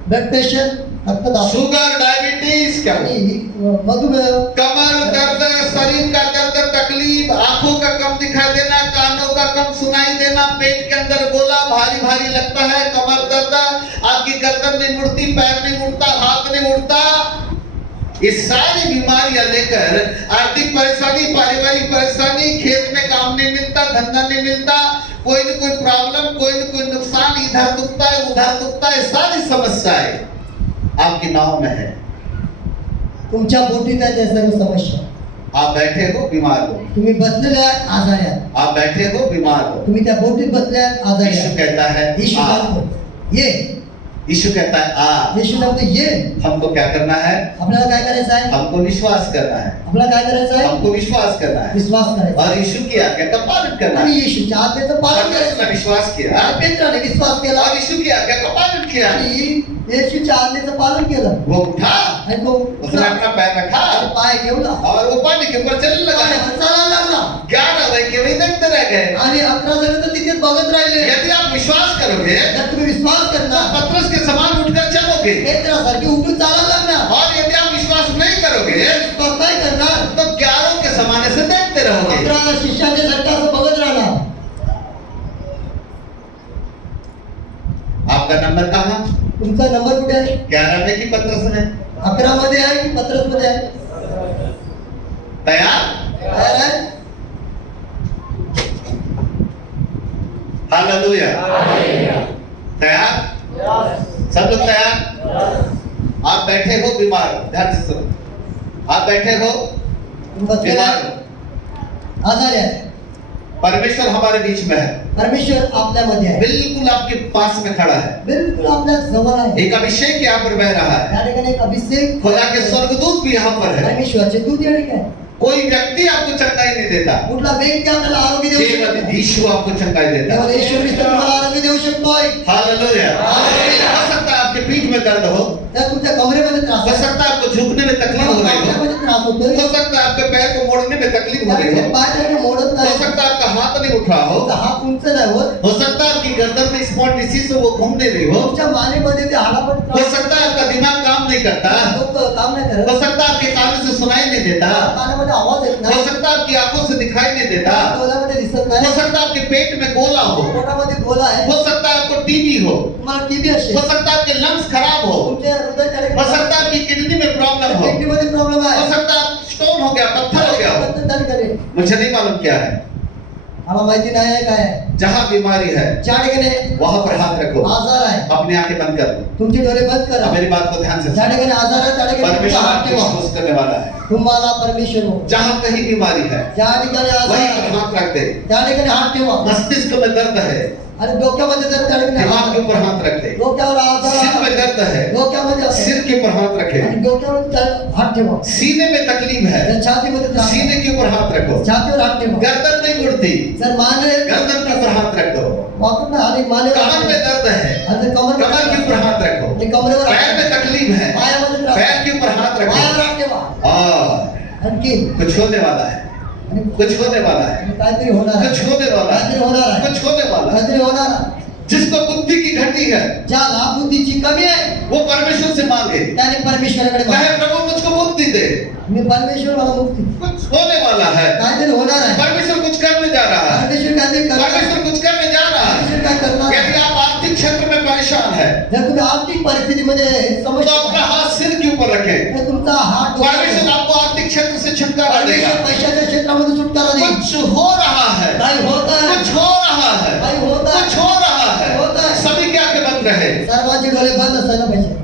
blood pressure, रक्तदाब शुगर, डायबिटीज, क्या आणि मधुमेह, कमर दर्द, शरीर का दर्द, तकलीफ, आंखों का कम दिखाई देना, कानों का कम सुनाई देना, पेट के अंदर गोला भारी भारी लगता है, कमर दर्द, आपकी गर्दन नहीं मुड़ती, पैर नहीं मुड़ता, हाथ नहीं मुड़ता, ये सारी बीमारियां लेकर आर्थिक परेशानी, पारिवारिक परेशानी, खेत में काम नहीं मिलता, धंधा नहीं मिलता, कोई न कोई प्रॉब्लम, कोई न कोई नुकसान, इधर दुखता है उधर दुखता है, सारी समस्याएं आपकी नाव में है। तुमच्या बोटीत आहे त्या सर्व समस्या. आप बैठे हो बीमार हो, तुम्ही बसलेले आहात आजारी आहात. आप बैठे हो बीमार हो। तुम्ही त्या बोटीत बसले आहात आजारी यीशु आहात. कहता है येशू आ, सांगतो ये. यीशु कहता है आ। येशू सांगतो ये. हमको क्या करना है? आपल्याला काय करायचं आहे? हमको विश्वास करना है, आपल्याला काय करायचं आहे? हमको विश्वास करना है। विश्वास करायचा. और यीशु की आज्ञा का पालन करना आणि है। येशूच्या आज्ञेचं पालन पतरस ने करायचं. विश्वास किया आणि पेत्राने विश्वास केला और यीशु की आज्ञा का पालन किया। आणि येशूच्या आज्ञेचं पालन केलं. वो उठा, आणि तो उसने अपना पैर रखा पाय ठेवला और वो पानी के ऊपर चलने लगा। पाण्यावर चालायला लागला. 11 रह के वही देखते रह गए। आणि 11 जण तर तिथेच बघत राहिले. यदि आप विश्वास करोगे जर तुम्ही विश्वास तो करणार पतरस के समान उठकर चलोगे, पेत्रासारखी उठून चालायला लागणार. और यदि आप विश्वास नहीं करोगे विश्वास नाही करणार तो 11 के समान से देखते रहोगे। 11 शिष्याच्या सारखं असं बघत राहणार. आप आपका नंबर कहाँ? तुमचा नंबर कुठे आहे? 11 में कि 15 में? 11 मध्ये आहे की 15 मध्ये आहे? तैयार? तयार आहे? हालेलुया। तैयार? सब लोग तैयार? आप बैठे हो बीमार, ध्यान से सुनो। आप बैठे हो तुम्ही बसलेला बीमार, आहे? आजारी आहे. परमेश्वर हमारे बीच में है, परमेश्वर आपल्यामध्ये आहे. बिल्कुल आपके पास में खड़ा है। बिलकुल आपल्या जवळ आहे. एक अभिषेक यहाँ पर बह रहा है, या ठिकाणी एक अभिषेक खुदा के स्वर्गदूत भी यहाँ पर है। परमेश्वराचे दूत या ठिकाणी. कोई व्यक्ति आपको चंगाई नहीं देता, कुठला व्यक्ती आपल्याला आरोग्य देऊ केवल शकतो? यीशु आपको चंगाई देता केवळ है। ईश्वर ख्रिस्त तुम्हाला आरोग्य देऊ शकतोय. हालेलुया। हालेलुया। हो सकता है आपके पीठ में दर्द हो, त्या तुमच्या कमरेमध्ये त्रास हो आहे. सकता है आपको झुकने में तकलीफ हो रही हो, कमरेमध्ये त्रास होतोय. हो सकता है आपके पैर को मोड़ने में तकलीफ हो रही त्याचे हो, पाय जरी मोडत हो नाही. सकता है आपका हाथ नहीं उठ रहा हो, तुमचा हात उंच नाही होत. हो सकता है आपकी गर्दन में स्पॉट डिसीज से वो घूम नहीं रही हो, तुमच्या मानेमध्ये ते हाडामध्ये हो त्रास सकता है आपका दिमाग काम नहीं करता, डोकं काम नाही करत. हो सकता है आपके कानों से सुनाई नहीं देता, कानामध्ये आवाज येत हो नाही. सकता है आपकी आंखों से दिखाई नहीं देता, डोळ्यामध्ये दिसत हो नाही. सकता है आपके पेट में गोला हो, पोटामध्ये गोला आहे. हो सकता है आपको टीबी हो, तुम्हाला टीबी असेल. हो सकता है आपके लंग्स खराब हो, तुमच्या हृदय हो सकता है आपकी किडनी में प्रॉब्लम हो, किडनीमध्ये प्रॉब्लेम हो आहे. सकता है आप स्टोन हो गया, पत्थर हो गया हो, मुझे नहीं मालूम क्या है। आम्हाला माहिती नाही आहे काय आहे. जहाँ बीमारी है ज्या ठिकाणी वहां पर हाथ रखो, आजार आहे अपनी आंखें बंद कर दो। तुमचे डोळे बंद करा. अब मेरी बात को ध्यान से ज्या सुनो। ठिकाणी आजार आहे त्या ठिकाणी तुमचा परमेश्वर हात आपको ठेवा. स्पर्श करने वाला है। तुम्हाला परमेश्वर हो. जहाँ कहीं बीमारी है ज्या ठिकाणी आजार वहीं आहे पर हाथ रख दे। त्या ठिकाणी हात ठेवा. मस्तिष्क में दर्द है, आणि डोक्यामध्ये जर त्या ठिकाणी दिमाग हात के ऊपर हाथ रख दे। डोक्यावर आजार सिर में आहे. दर्द है, डोक्यामध्ये असेल. सिर के ऊपर हाथ रखे। आणि डोक्यावर त्या हात ठेवा. सीने में तकलीफ है, जर छातीमध्ये त्रास आहे, सीने के ऊपर हाथ रखो। छातीवर हात ठेवा. गर्दन नहीं मुड़ती, जर माने गर्दन के ऊपर हाथ रख दो। वाकून आणि मानेवर हात कमर में ठेवा. दर्द है, आणि जर कमर के ऊपर हात रखो। आणि कमरेवर हात पैर ठेवा. में तकलीफ है, पायामध्ये त्रास पैर आहे. के ऊपर हाथ रखो। पायावर हात ठेवा. और आणखी कुछ होने वाला है, आणि कुछ होने वाला है, काहीतरी होणार आहे. कुछ होने वाला काहीतरी है, होणार आहे. कुछ होने वाला है। काहीतरी होणार आहे. जिसको बुद्धि की घटी है ज्याला बुद्धीची कमी आहे वो परमेश्वर से मांगे, त्याने परमेश्वराकडे मागा. कहे प्रभु मुझको मुक्ति दे। मी परमेश्वर मला मुक्ती. कुछ होने वाला है, काहीतरी होणार आहे. परमेश्वर कुछ करने जा रहा है, परमेश्वर काहीतरी करणार आहे. परमेश्वर कुछ करने जा रहा है। परमेश्वर काय करणार आहे? यदि आप आर्थिक क्षेत्र में परेशान है जर तुम्ही आर्थिक परिस्थितीमध्ये तो समस्या अपना हाथ सिर के ऊपर रखें, तर तुमचा हात परमेश्वर आपको आर्थिक क्षेत्र से छुटकारा देगा। परमेश्वर पैशाच्या क्षेत्रामध्ये सुटकारा देईल. कुछ हो रहा है, काय होत आहे? कुछ हो रहा है, काय होत आहे? कुछ हो रहा है। होत आहे. सभी की आंखें बंद रहे। सर्वांचे डोळे बंद असायला पाहिजे.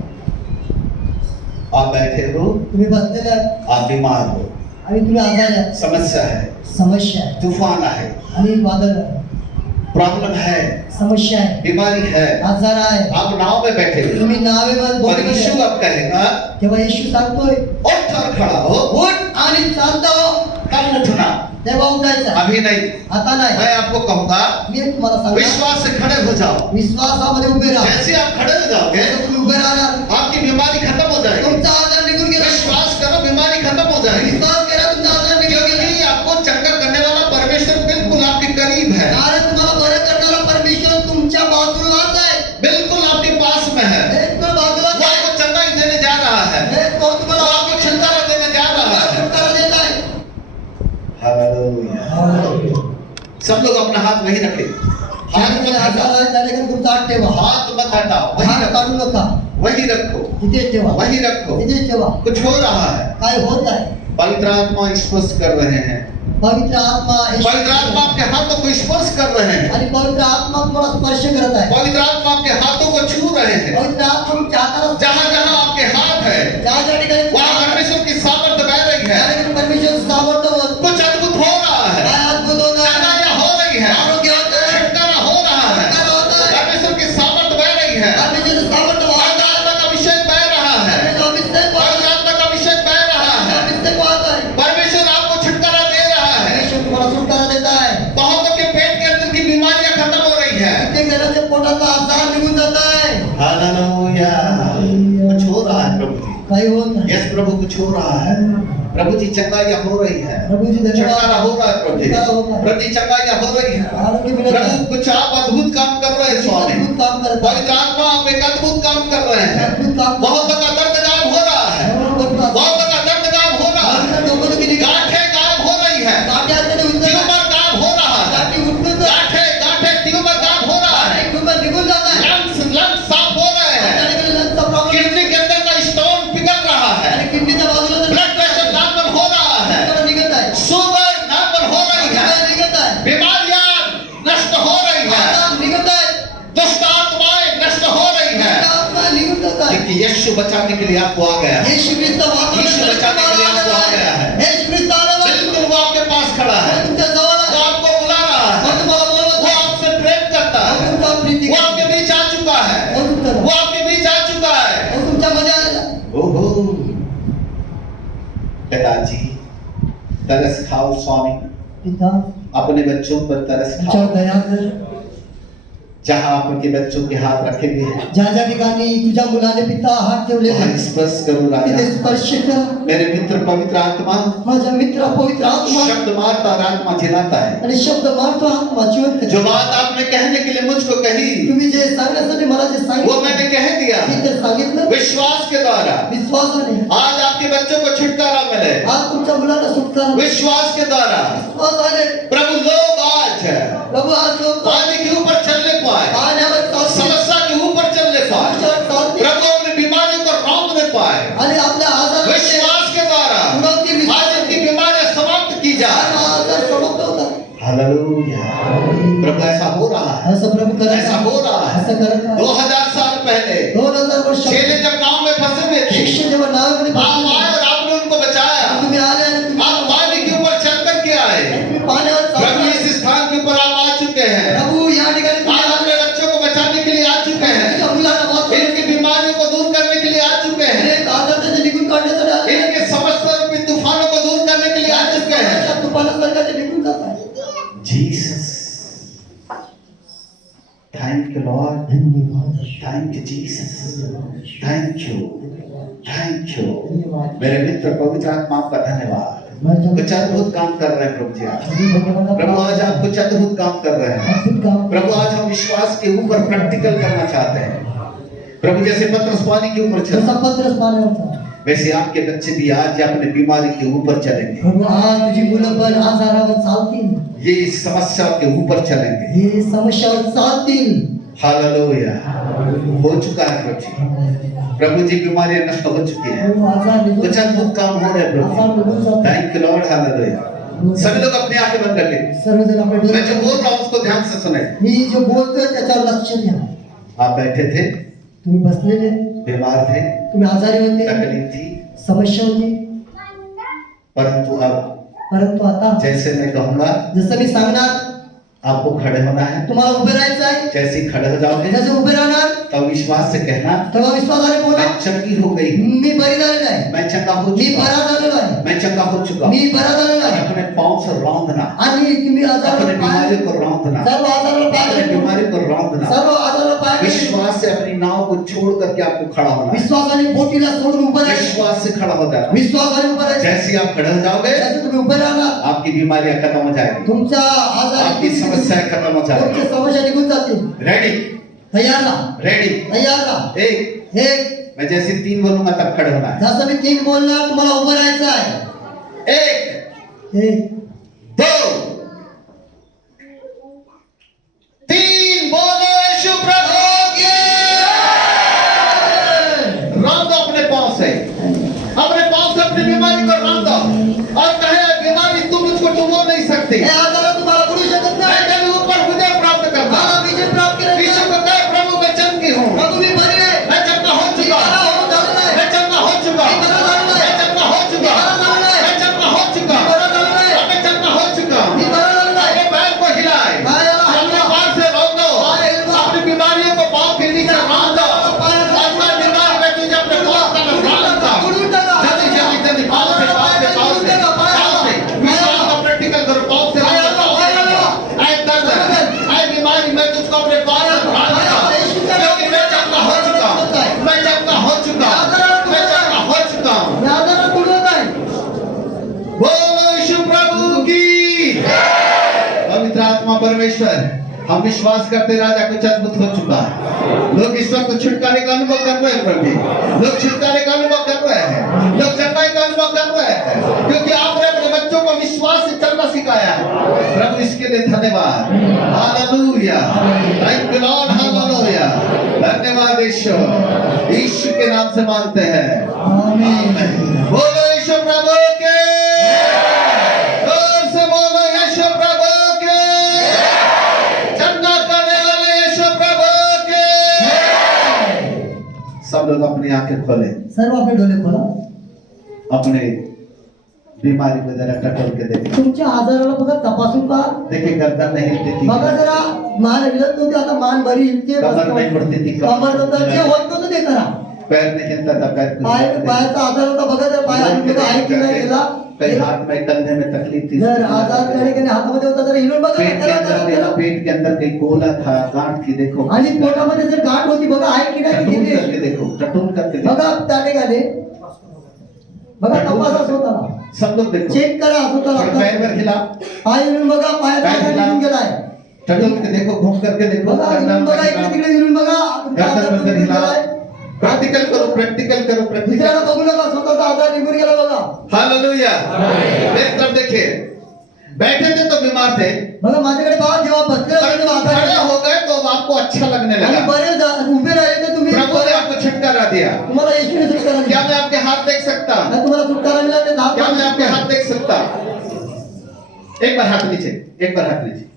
आप बैठे हो, तुम्ही बसलेले आहात आप बीमार हो, आणि तुम्ही आजारी आहात. समस्या है, समस्या आहे तूफान है, आणि वादळ आहे. प्रॉब्लम है, समस्या आहे. बीमारी है, आजार आहे. आप नाव में बैठे हो तुम्ही नावेवर और बोलत यीशु आहे. अब कहेगा तेव्हा येशू सांगतोय उठ और खड़ा हो। उठ आणि चालता हो. कब उठना? तेव्हा उठायचं. अभी नहीं, आता नाही. मैं आपको कहूंगा मी तुम्हाला सांगणार विश्वास से खड़े हो जाओ। विश्वासामध्ये उभे राहा. जैसे आप खड़े हो जाओगे जसं तुम्ही उभे राहणार आपकी बीमारी खत्म हो जाएगी। तुमचा आजार निघून गेला. विश्वास करो, बीमारी खत्म हो जाएगी। विश्वास करा तुमचा आजार निघून गेला. क्योंकि आपको चंगा करने वाला परमेश्वर बिल्कुल आपके करीब है, कारण तुम्हाला बरं करणारा परमेश्वर तुमच्या बाजूलाच आहे. बिल्कुल आपके पास में है। एक तो बाजूलाच वो आहे. आपको चंगाई देने जा रहा है, एक तो वो तुम्हाला आपको छुटकारा देने जा रहा है। छुटकारा देत आहे. हालेलुया। सब लोग अपना हाथ वहीं रखें, हाथ मत आजार हटाओ, आहे त्या ठिकाणी तुमचा हात ठेवा. हाथ मत हटाओ, वहीं हात रखो, काढू नका. वहीं रखो, तिथेच ठेवा. वहीं रखो। तिथेच ठेवा. कुछ हो रहा है, काय होत आहे? पवित्र आत्मा स्पर्श कर रहे हैं, पवित्र आत्मा पवित्र आत्मा आपके हाथों को स्पर्श कर रहे हैं, आणि पवित्र आत्मा तुम्हाला स्पर्श करत आहे. पवित्र आत्मा आपके हाथों को छू रहे हैं। पवित्र आत्मा तुमच्या हाताला जहाँ जहाँ आपके हाथ है ज्या ज्या ठिकाणी वहाँ परमेश्वर की सामर्थ्य बह रही त्या है। ठिकाणी परमेश्वर सामर्थ्य होत. कुछ अद्भुत हो रहा है, काय अद्भुत होत आहे. चंगाइयाँ हो रही है, आरोग्य होत आहे. छुटकारा हो रहा है, छुटकारा होत आहे. परमेश्वर की सामर्थ्य बह रही है, परमेश्वराचं सामर्थ्य वाहत पवित्र आहे. आत्मा का अभिषेक बह रहा है, परमेश्वर अभिषेक वाहत पवित्र आत्मा का अभिषेक बह रहा आहे. है। अभिषेक वाहत आहे. परमेश्वर आपको छुटकारा दे रहा है। परमेश्वर तुम्हाला छुटकारा देत आहे. बहुतों के पेट के अंदर की बीमारियां खत्म हो रही है। ते घराच्या पोटाचा आजार निघून जात आहे. हालेलुया। कुछ हो रहा है प्रभु जी, काही होत नाही. यस प्रभु कुछ हो रहा है। प्रभु जी चंगाइयाँ हो रही है, प्रभुजी छुटकारा धन्यवाद. हो रहा है प्रभु जी, छुटकारा हो रहा है. प्रभु जी चंगाइयाँ हो रही है। आरोग्य मिळत आहे. प्रभु कुछ आप अद्भुत काम कर रहे हैं स्वामी, अद्भुत काम करत आहे. पवित्र आत्मा आप एक अद्भुत काम कर रहे हैं। अद्भुत काम बहुतों का दर्द गायब हो रहा है, बहुतों का दर्द गायब हो रहा है, गांठें गायब हो रही है, ट्यूमर गायब हो रहा है, गांठें ट्यूमर गायब हो रहा है, लंग्स साफ होता है। क्योंकि यीशु बचाने के लिए आपको आ गया है। यीशु ख्रिस्त वाचन यीशु बचाने के लिए आपको आ गया है। यीशु ख्रिस्त आला बिल्कुल वो आपके पास खड़ा है, तुमच्या जवळ वो आहे, आपको बुला रहा वो है, तुम्हाला बोलवत वो आहे, आपसे प्रेम करता वो है, तुमचा प्रीती वो करतो, आपके बीच आ चुका है, वो तुमचा वो आपके बीच आ चुका है। वो तुमच्यामध्ये आलेला आहे. ओहो पिताजी, तरस खाओ स्वामी, पिता अपने बच्चों पर तरस तुमच्यावर खाओ। दया कर. जहां आप उनके बच्चों के हाथ रखे हुए हैं, ज्या ज्या ठिकाणी तुझ्या मुलाने पिता हात ठेवले वहां स्पर्श करो तिथे राजा। स्पर्श कर. मेरे मित्र पवित्र आत्मा माझा मित्र पवित्र आत्मा शब्द मारता और आत्मा जिलाता है। आणि शब्द मारतो आत्मा जिवंत जो कर. बात आपने कहने के लिए मुझको कही, तुम्ही जे सांगण्यासाठी मला जे वो सांगितलं मैंने कह दिया। मी ते सांगितलं विश्वास के द्वारा विश्वासाने. आज आपके बच्चों को छुटकारा मिले। आज तुमच्या मुलाला सुटका विश्वास के द्वारा विश्वासाने प्रभु लोग आज प्रभु आज लोक पानी के ऊपर चलने पाए, पाण्यावर चालतील. समस्या के ऊपर चलने पाए, समस्यावर चालतील. प्रभु अपनी बीमारियों को रौंदने पाए। आणि आपल्या आजाराचे विश्वास के द्वारा उन्नती आज विश्वास इनकी बीमारियां समाप्त की जाए। आजार समाप्त होतात. हालेलुया। प्रभु ऐसा हो रहा है, असं प्रभु करत ऐसा आहे. हो रहा है। असं करत आहे. 2000 साल पहले 2000 वर्ष चेले जब गांव में फंसे हुए थे, शिष्य जेव्हा नावामध्ये आप आए और आपने उनको बचाया। तुम्ही आले आणि तुम्ही आप पानी के ऊपर चल कर के आए। तुम्ही पाण्यावर प्रभु चालला. इस स्थान के ऊपर आप आ चुके हैं। प्रभु या ठिकाणी तुम्ही आप अपने बच्चों को बचाने के लिए आ चुके हैं। तुमच्या मुलाला वाचवून इनकी बीमारियों को दूर करने के लिए आ चुके हैं। अनेक आजार त्याचे निघून काढण्यासाठी आले. इनके समस्या रूपी तूफानों को दूर करने के लिए आ चुके हैं। अशा तुफानासारखा ते निघून जात आहे. जीसस, थैंक यू लॉर्ड, धन्यवाद. Thank you Jesus, thank you, thank you. धन्यवाद. मेरे मित्र पवित्र आत्मा आपका धन्यवाद। माझ्या कुछ अद्भुत काम कर रहे हैं प्रभु जी आज। धन्यवाद. प्रभु आज आप कुछ अद्भुत काम कर रहे हैं। अद्भुत काम. प्रभु आज हम विश्वास के ऊपर प्रैक्टिकल करना चाहते हैं। प्रभु जैसे पत्रस पानी के ऊपर चला, जसा पत्रस पाण्यावर वैसे आपके बच्चे भी आज अपने बीमारी के ऊपर चलेंगे। प्रभु आज तुझी मुलं पण आजारावर चालतील. ये इस समस्या के ऊपर चलेंगे। हे समस्यावर चालतील. हालेलुया। हो चुका है प्रभु जी। प्रभु जी बीमारियां नष्ट हो चुकी है। प्रभु आजार निघून कुछ अद्भुत काम हो रहे हैं आजार प्रभु। निघून जातात. Thank you Lord, hallelujah. सभी लोग अपनी आंखें बंद कर लें। सर्वजण आपले मैं जो डोळे बोल रहा हूँ उसको ध्यान से सुने। मी जो बोलतोय त्याच्यावर लक्ष द्या. आप बैठे थे, तुम्ही बसलेले, बीमार थे, तुम्ही आजारी होते, तकलीफ थी, समस्या होती, परंतु अब परंतु आता जैसे मैं कहूंगा जसं मी सांगणार आपको खड़े होना है। तुम्हाला उभे राहायचं आहे. जैसे ही खड़े हो जाओगे जसं उभे राहणार तो विश्वास से कहना, तेव्हा विश्वासाने बोला, मैं चंगी हो गई, मी बरी झालेला आहे, मैं चंगा हो मी चुका, बरा झालेलो आहे, मैं चंगा हो चुका। मी बरा झालेलो और आहे. अपने पाँव से रौंदना, आणि तुम्ही अपने आजारावर बीमारी पाय, को रौंदना, सर्व आजारावर अपने पाय, बीमारी को रौंदना। सर्व आजारावर पाय, विश्वास से अपनी नाव को छोड़ करके आपको खड़ा होना है। विश्वासाने बोटीला सोडून उभं राहायचं. विश्वास से खड़ा हो जाना। विश्वासाने उभं राहायचं. जैसे ही आप खड़े हो जाओगे जसं तुम्ही उभे राहणार आपकी बीमारियां खत्म हो जाएगी, तुमच्या आजार आपकी समस्याएं खत्म हो जाएगी। तुमच्या समस्या निघून जातील. रेडी, तयार राहा, रेडी। तयार राहा. एक, एक मैं जैसे 3 बोलूंगा तब खड़े होना है। जसं मी 3 बोलणार तुम्हाला उभं राहायचं आहे. 1, एक 2, 3 बोलो यीशु प्रभु की। रौंदो अपने पाँव से, अपने पाँव से अपनी बीमारी को रौंदो और कहे बीमारी तुम मुझको डुबो नहीं सकती। हे आजार तुम्हाला बुडू शकत मैं नाही. कभी ऊपर विजय प्राप्त करता। मला विजय प्राप्त करायचा यीशु आहे. को कहे प्रभु मैं चंगी हूँ, प्रभु मी बरी आहे. मैं चंगा हो मी चुका, बरा होऊन झालेलो आहे. मैं चंगा हो चुका, मैं चंगा हो चुका, मैं चंगा हो चुका, मैं चंगा हो चुका। मी बरा झालेलो आहे. अपने पैर को हिलाए, पायाला अपने हलवा. पाँव से रौंदो, पाय हलवा. अपनी बीमारियों को पाँव के नीचे रौंदो। और मैं बीमार में तुझे अपने पाँव का रौंदता। बुडून टाका. जल्दी जल्दी जल्दी पाँव से, पाँव से, पाँव से, पाँव से। विश्वास को प्रैक्टिकल करो, पाँव से रौंदो, पाँव से रौंदो। ऐ दर्द, ऐ बीमारी मैं तुझको अपने पाँव से रौंदता। क्योंकि मैं चंगा हो चुका, मैं चंगा हो चुका, मैं चंगा हो चुका हूँ। मी आजारात बुडवत आहे. बोलो यीशु प्रभु की। पवित्र आत्मा परमेश्वर, हम विश्वास करते राजा कुछ अद्भुत हो चुका है। लोग इस वक्त छुटकारे का अनुभव कर रहे हैं प्रभु जी। लोग छुटकारे का अनुभव कर रहे हैं, लोग चंगाई का अनुभव कर रहे हैं, क्योंकि आपने अपने बच्चों को विश्वास से चलना सिखाया है। प्रभु इसके लिए धन्यवाद। Hallelujah, thank you Lord, hallelujah. धन्यवाद ईश्वर, यीशु के नाम से मांगते हैं, आमीन। बोलो यीशु प्रभु के। जोर से बोलो यीशु प्रभु के। चंगा करने वाले यीशु प्रभु के। सब लोग अपनी आंखें खोले, सर्व आपले डोळे खोला. अपने बीमारी को जरा टटोल के देखे. तुमच्या आजाराला बघा तपासून पहा. देखिए गर्दन नहीं हिलती थी, बघा जरा मान हिलत नव्हती, आता मान बरी हिलते. कमर नहीं मुड़ती थी, कमर होतं जे होत नव्हतं ते करा. पैर नहीं हिलता था, पैर पायाचा आजार होता बघा, जर पाय हलके आहे की नाही गेला. कई हाथ में कंधे में तकलीफ थी, जर आजार कधी हातामध्ये होता तर हिलून बघा. पेट के अंदर, पेट के अंदर कहीं गोला था, गांठ थी, देखो. आणि पोटामध्ये जर गाठ होती बघा, आहे की नाही टटून गेली. करके देखो, टटून करके देखो. बघा त्या ठिकाणी बघा तपासा स्वतःला, सब लोग देखो. चेक करा स्वतःला. पैर पर हिला, पाय हिलून बघा, पायाचा आजार निघून गेलाय. टटोल के देखो, घूम करके देखो. बघा हिलून बघा, इकडे तिकडे हिलून बघा. तुमचा आजार गर्दन निघून हिला. गेलाय. प्रैक्टिकल करो, प्रैक्टिकल करो, प्रैक्टिकल. दुसऱ्याला बघू नका, स्वतःचा आजार निघून गेला बघा. हालेलुया. मेरी तरफ देखिए, बैठे थे तो बीमार थे, बघा माझ्याकडे पहा, जेव्हा बसले होते पर तेव्हा आजारी खड़े होते. हो गए तो आपको अच्छा लगने आणि लगा. बरे उभे राहिले तर तुम्ही प्रभु ने आपको छुटकारा दिया. तुम्हाला येशूने सुटकारा क्या दिला. मैं आपके हाथ देख सकता? आणि तुम्हाला सुटकारा मिळाला ते धाप क्या मैं आपके हाथ देख सकता? एक बार हाथ नीचे, एक बार हाथ नीचे.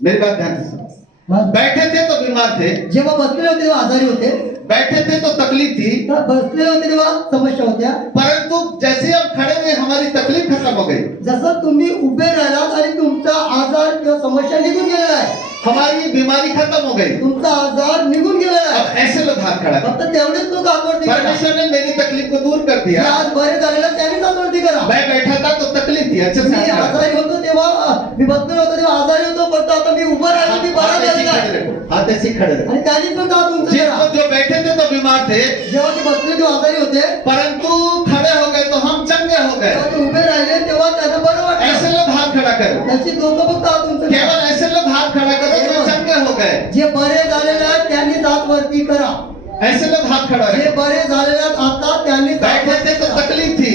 मेरी बात ध्यान से सुनो. बैठे थे तो बीमार थे, जेव्हा बसलेले होते तेव्हा आजारी होते. बैठे थे तो तकलीफ थी, तर बसलेले होते तेव्हा समस्या होत्या. परंतु जैसे हम खड़े हुए हमारी तकलीफ खत्म हो गई. जसं तुम्ही उभे राहिलात आणि तुमचा आजार किंवा समस्या निघून गेलेला आहे, हमारी बीमारी खत्म हो गई. तुमचा आजार निघून गेलेला आहे. अब ऐसे लोग हाथ खड़ा करो. फक्त तेवढेच लोक आकर्षित करा. परमेश्वर ने मेरी तकलीफ को दूर कर जे दिया. आज बरे झालेला त्यांनीच आकर्षित करा. मैं बैठा था तो तकलीफ थी, अच्छे से मी हाथ खड़ा करो. आजारी होतो तेव्हा मी बसलेलो होतो तेव्हा आजारी होतो, फक्त आता मी उभा राहिलो, मी बरा हाथ ऐसे झालेला खड़े आहे. रखो, हाथ ऐसे खड़े रखो. आणि त्यांनी पण का तुमचं जिन करा. जो बैठे थे तो बीमार थे, जेव्हा ते बसले तेव्हा आजारी होते, परंतु खड़े हो गए तो हम चंगे हो गए. तेव्हा ते उभे राहिले तेव्हा त्यांना बरं ऐसे वाटलं. लोग हाथ खड़ा करो. त्याची लोक फक्त हात तुमचं करा. केवल ऐसे लोग हाथ खड़ा करो जो चंगे हो गए. जे बरे झालेले आहेत त्यांनी हात वरती करा. ऐसे लोग हाथ खड़ा जे रखो. बरे झालेले आहेत आता त्यांनी हात बैठे थे वरती तो करा. तकलीफ थी,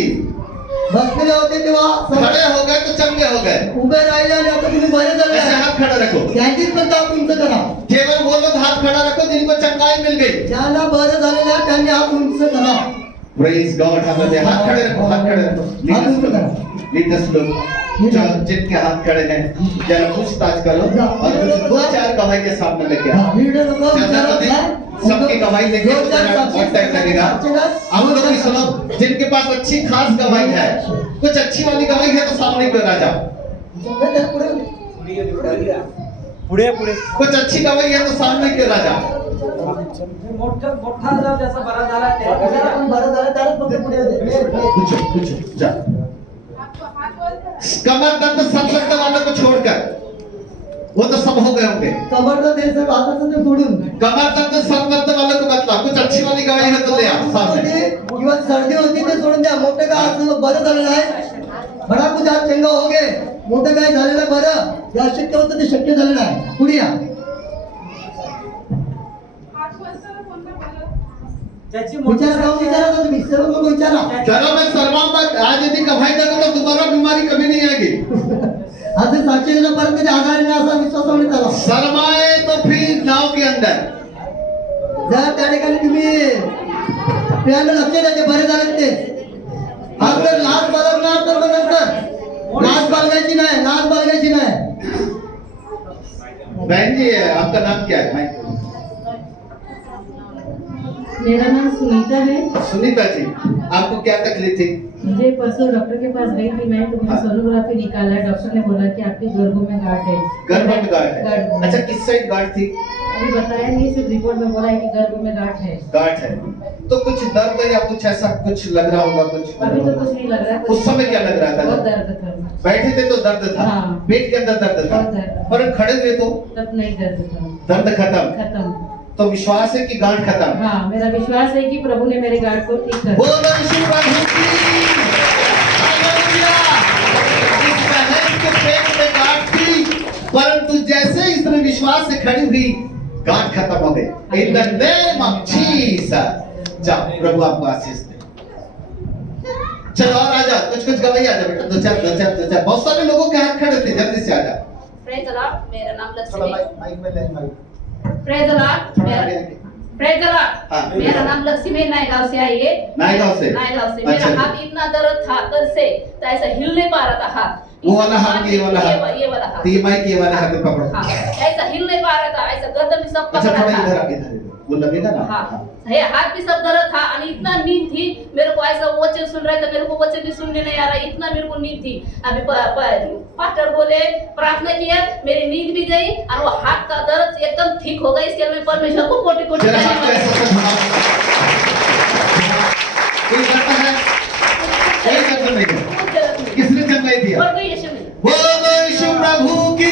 बसलेले होते तेव्हा खड़े हो गए तो चंगे हो गए. उभे राहिले आणि आता तुम्ही बरे झाले ऐसे आहे. हाथ खड़ा रखो. त्यांचीच फक्त हात तुमचं करा. केवल वो लोग हाथ खड़ा रखो जिनको चंगाई मिल गई. ज्यांना बरं झालेलं आहे त्यांनी हात तुमचं करा. Praise God. हालेलुया. हाथ खड़े रखो, हाथ खड़े रखो. लीडर्स लोग जो जिनके हाथ खड़े हैं, जरा पूछताछ करो और कुछ दो चार गवाही के सामने लेके आओ. लीडर लोक ज्यादा तो नहीं, सबकी गवाही लेके तो जरा बहुत टाइम लगेगा. आप लोग भी सुनो, जिनके पास अच्छी खास गवाही है, कुछ अच्छी वाली गवाही है तो सामने क्यों ना जाओ. पुढे पुढे कुछ अच्छी गवाही है तो सामने क्यों ना जाओ. मोठा आजार ज्याचा बरा झाला त्या बरं झालं त्यालाच फक्त पुढे होते. पूछो पूछो जा. कमर दर्द सर दर्द वालों को छोड़कर, वो तो सब हो गए होंगे. कमरचं ते सर हाताचं ते सोडून कमर दर्द सर दर्द वालों को बतला. कुछ अच्छी वाली गवाही है तो ले आओ सामने. किंवा सर्दी होती ते सोडून द्या. मोठं काय असं बरं झालेलं आहे, बडा कुछ आज चंगा हो गे. मोठं काय झालेलं आहे बरं, जे अशक्य होतं ते शक्य झालेलं आहे. पुढे या. ज्याची मोठी विचारा जाऊन विचारा ना तुम्ही, सर्व लोक विचारा. चलो मैं सर्वांग आज यदि गवाही देगा तो दोबारा बीमारी कभी नहीं आएगी. आज साक्षी देणं परत कधी आजारी नाही असा विश्वासाने चाला. शर्माए तो फिर नाव के अंदर. जर त्या ठिकाणी तुम्ही प्रियांना लक्ष द्यायचे बरे झाले ते, आज जर लाज बाळगणार तर मग नंतर लाज बाळगायची नाही, लाज बाळगायची नाही. बहन जी आपका नाम क्या है. माइक. मेरा नाम सुनीता है। सुनीता जी, आपको क्या तकलीफ थी. मुझे परसों डॉक्टर के पास गई थी मैं, तो मैंने सोनोग्राफी निकाला है। डॉक्टर ने बोला कि आपके गर्भों में गांठ है। गर्भ में गांठ है. गांठ में। अच्छा किस साइड गांठ थी. अभी बताया नहीं, सिर्फ रिपोर्ट में बोला है कि गर्भ में गांठ है। गांठ है तो कुछ दर्द या कुछ ऐसा कुछ लग रहा होगा. अभी तो कुछ नहीं लग रहा है। उस समय क्या लग रहा बहुत था. दर्द था, बैठे थे तो दर्द था. हाँ. पेट के अंदर दर्द था. बहुत दर्द था। पर खड़े हुए तो तब नहीं दर्द था, दर्द खत्म. खत्म। तो विश्वास है कि गांठ खत्म. हाँ, मेरा विश्वास है कि प्रभु ने मेरे गांठ को ठीक कर दिया। बोलो यीशु प्रभु की. हालेलुया. इस बहन के पेट में गांठ थी, परंतु जैसे इसने विश्वास से खड़ी हुई, गांठ खत्म हो गई. In the name of Jesus. जाओ, प्रभु आपको आशीष दे. चलो और आ जाओ, कुछ कुछ गवाही आ जाओ बेटा. दो चार बहुत सारे लोगों के हाथ खड़े थे. जल्दी से आ जाओ. Praise the Lord. मेरा नाम थोड़ा लक्ष्मी. माइक में ले माइक. Praise the Lord. थोड़ा आगे आगे. Praise the Lord. हाँ. मेरा नाम लक्ष्मी नायगांव से आई है. नायगांव से. नायगांव से. अच्छा. मेरा हाथ इतना दर्द था कल से, तो ऐसा हिल नहीं पा रहा था हाथ. वो वाला हाथ, ये वाला हाथ. ये वाला हाथ. तो ये माइक ये वाला हाथ में पकड़ो. हाँ, ऐसा हिल नहीं पा रहा था, ऐसा गर्दन में सब अच्छा पकड़ा थोड़ा था. इधर इधर वो लगेगा ना? हाँ है, हाथ भी सब दर्द था और इतना नींद थी मेरे को, ऐसा वचन सुन रहे थे मेरे को वचन भी सुनने नहीं आ रहा, इतना मेरे को नींद थी। अभी पास्टर बोले, प्रार्थना किया, मेरी नींद भी गई और वो हाथ का दर्द एकदम ठीक हो गया। इसके लिए मैं परमेश्वर को कोटि कोटि जरा हाथ धन्यवाद ऐसे देती हूँ। कोई करता है? कोई करता नहीं है। कुछ गलत नहीं। किसने जन्म दिया? और कोई यीशु नहीं। बोलो यीशु प्रभु की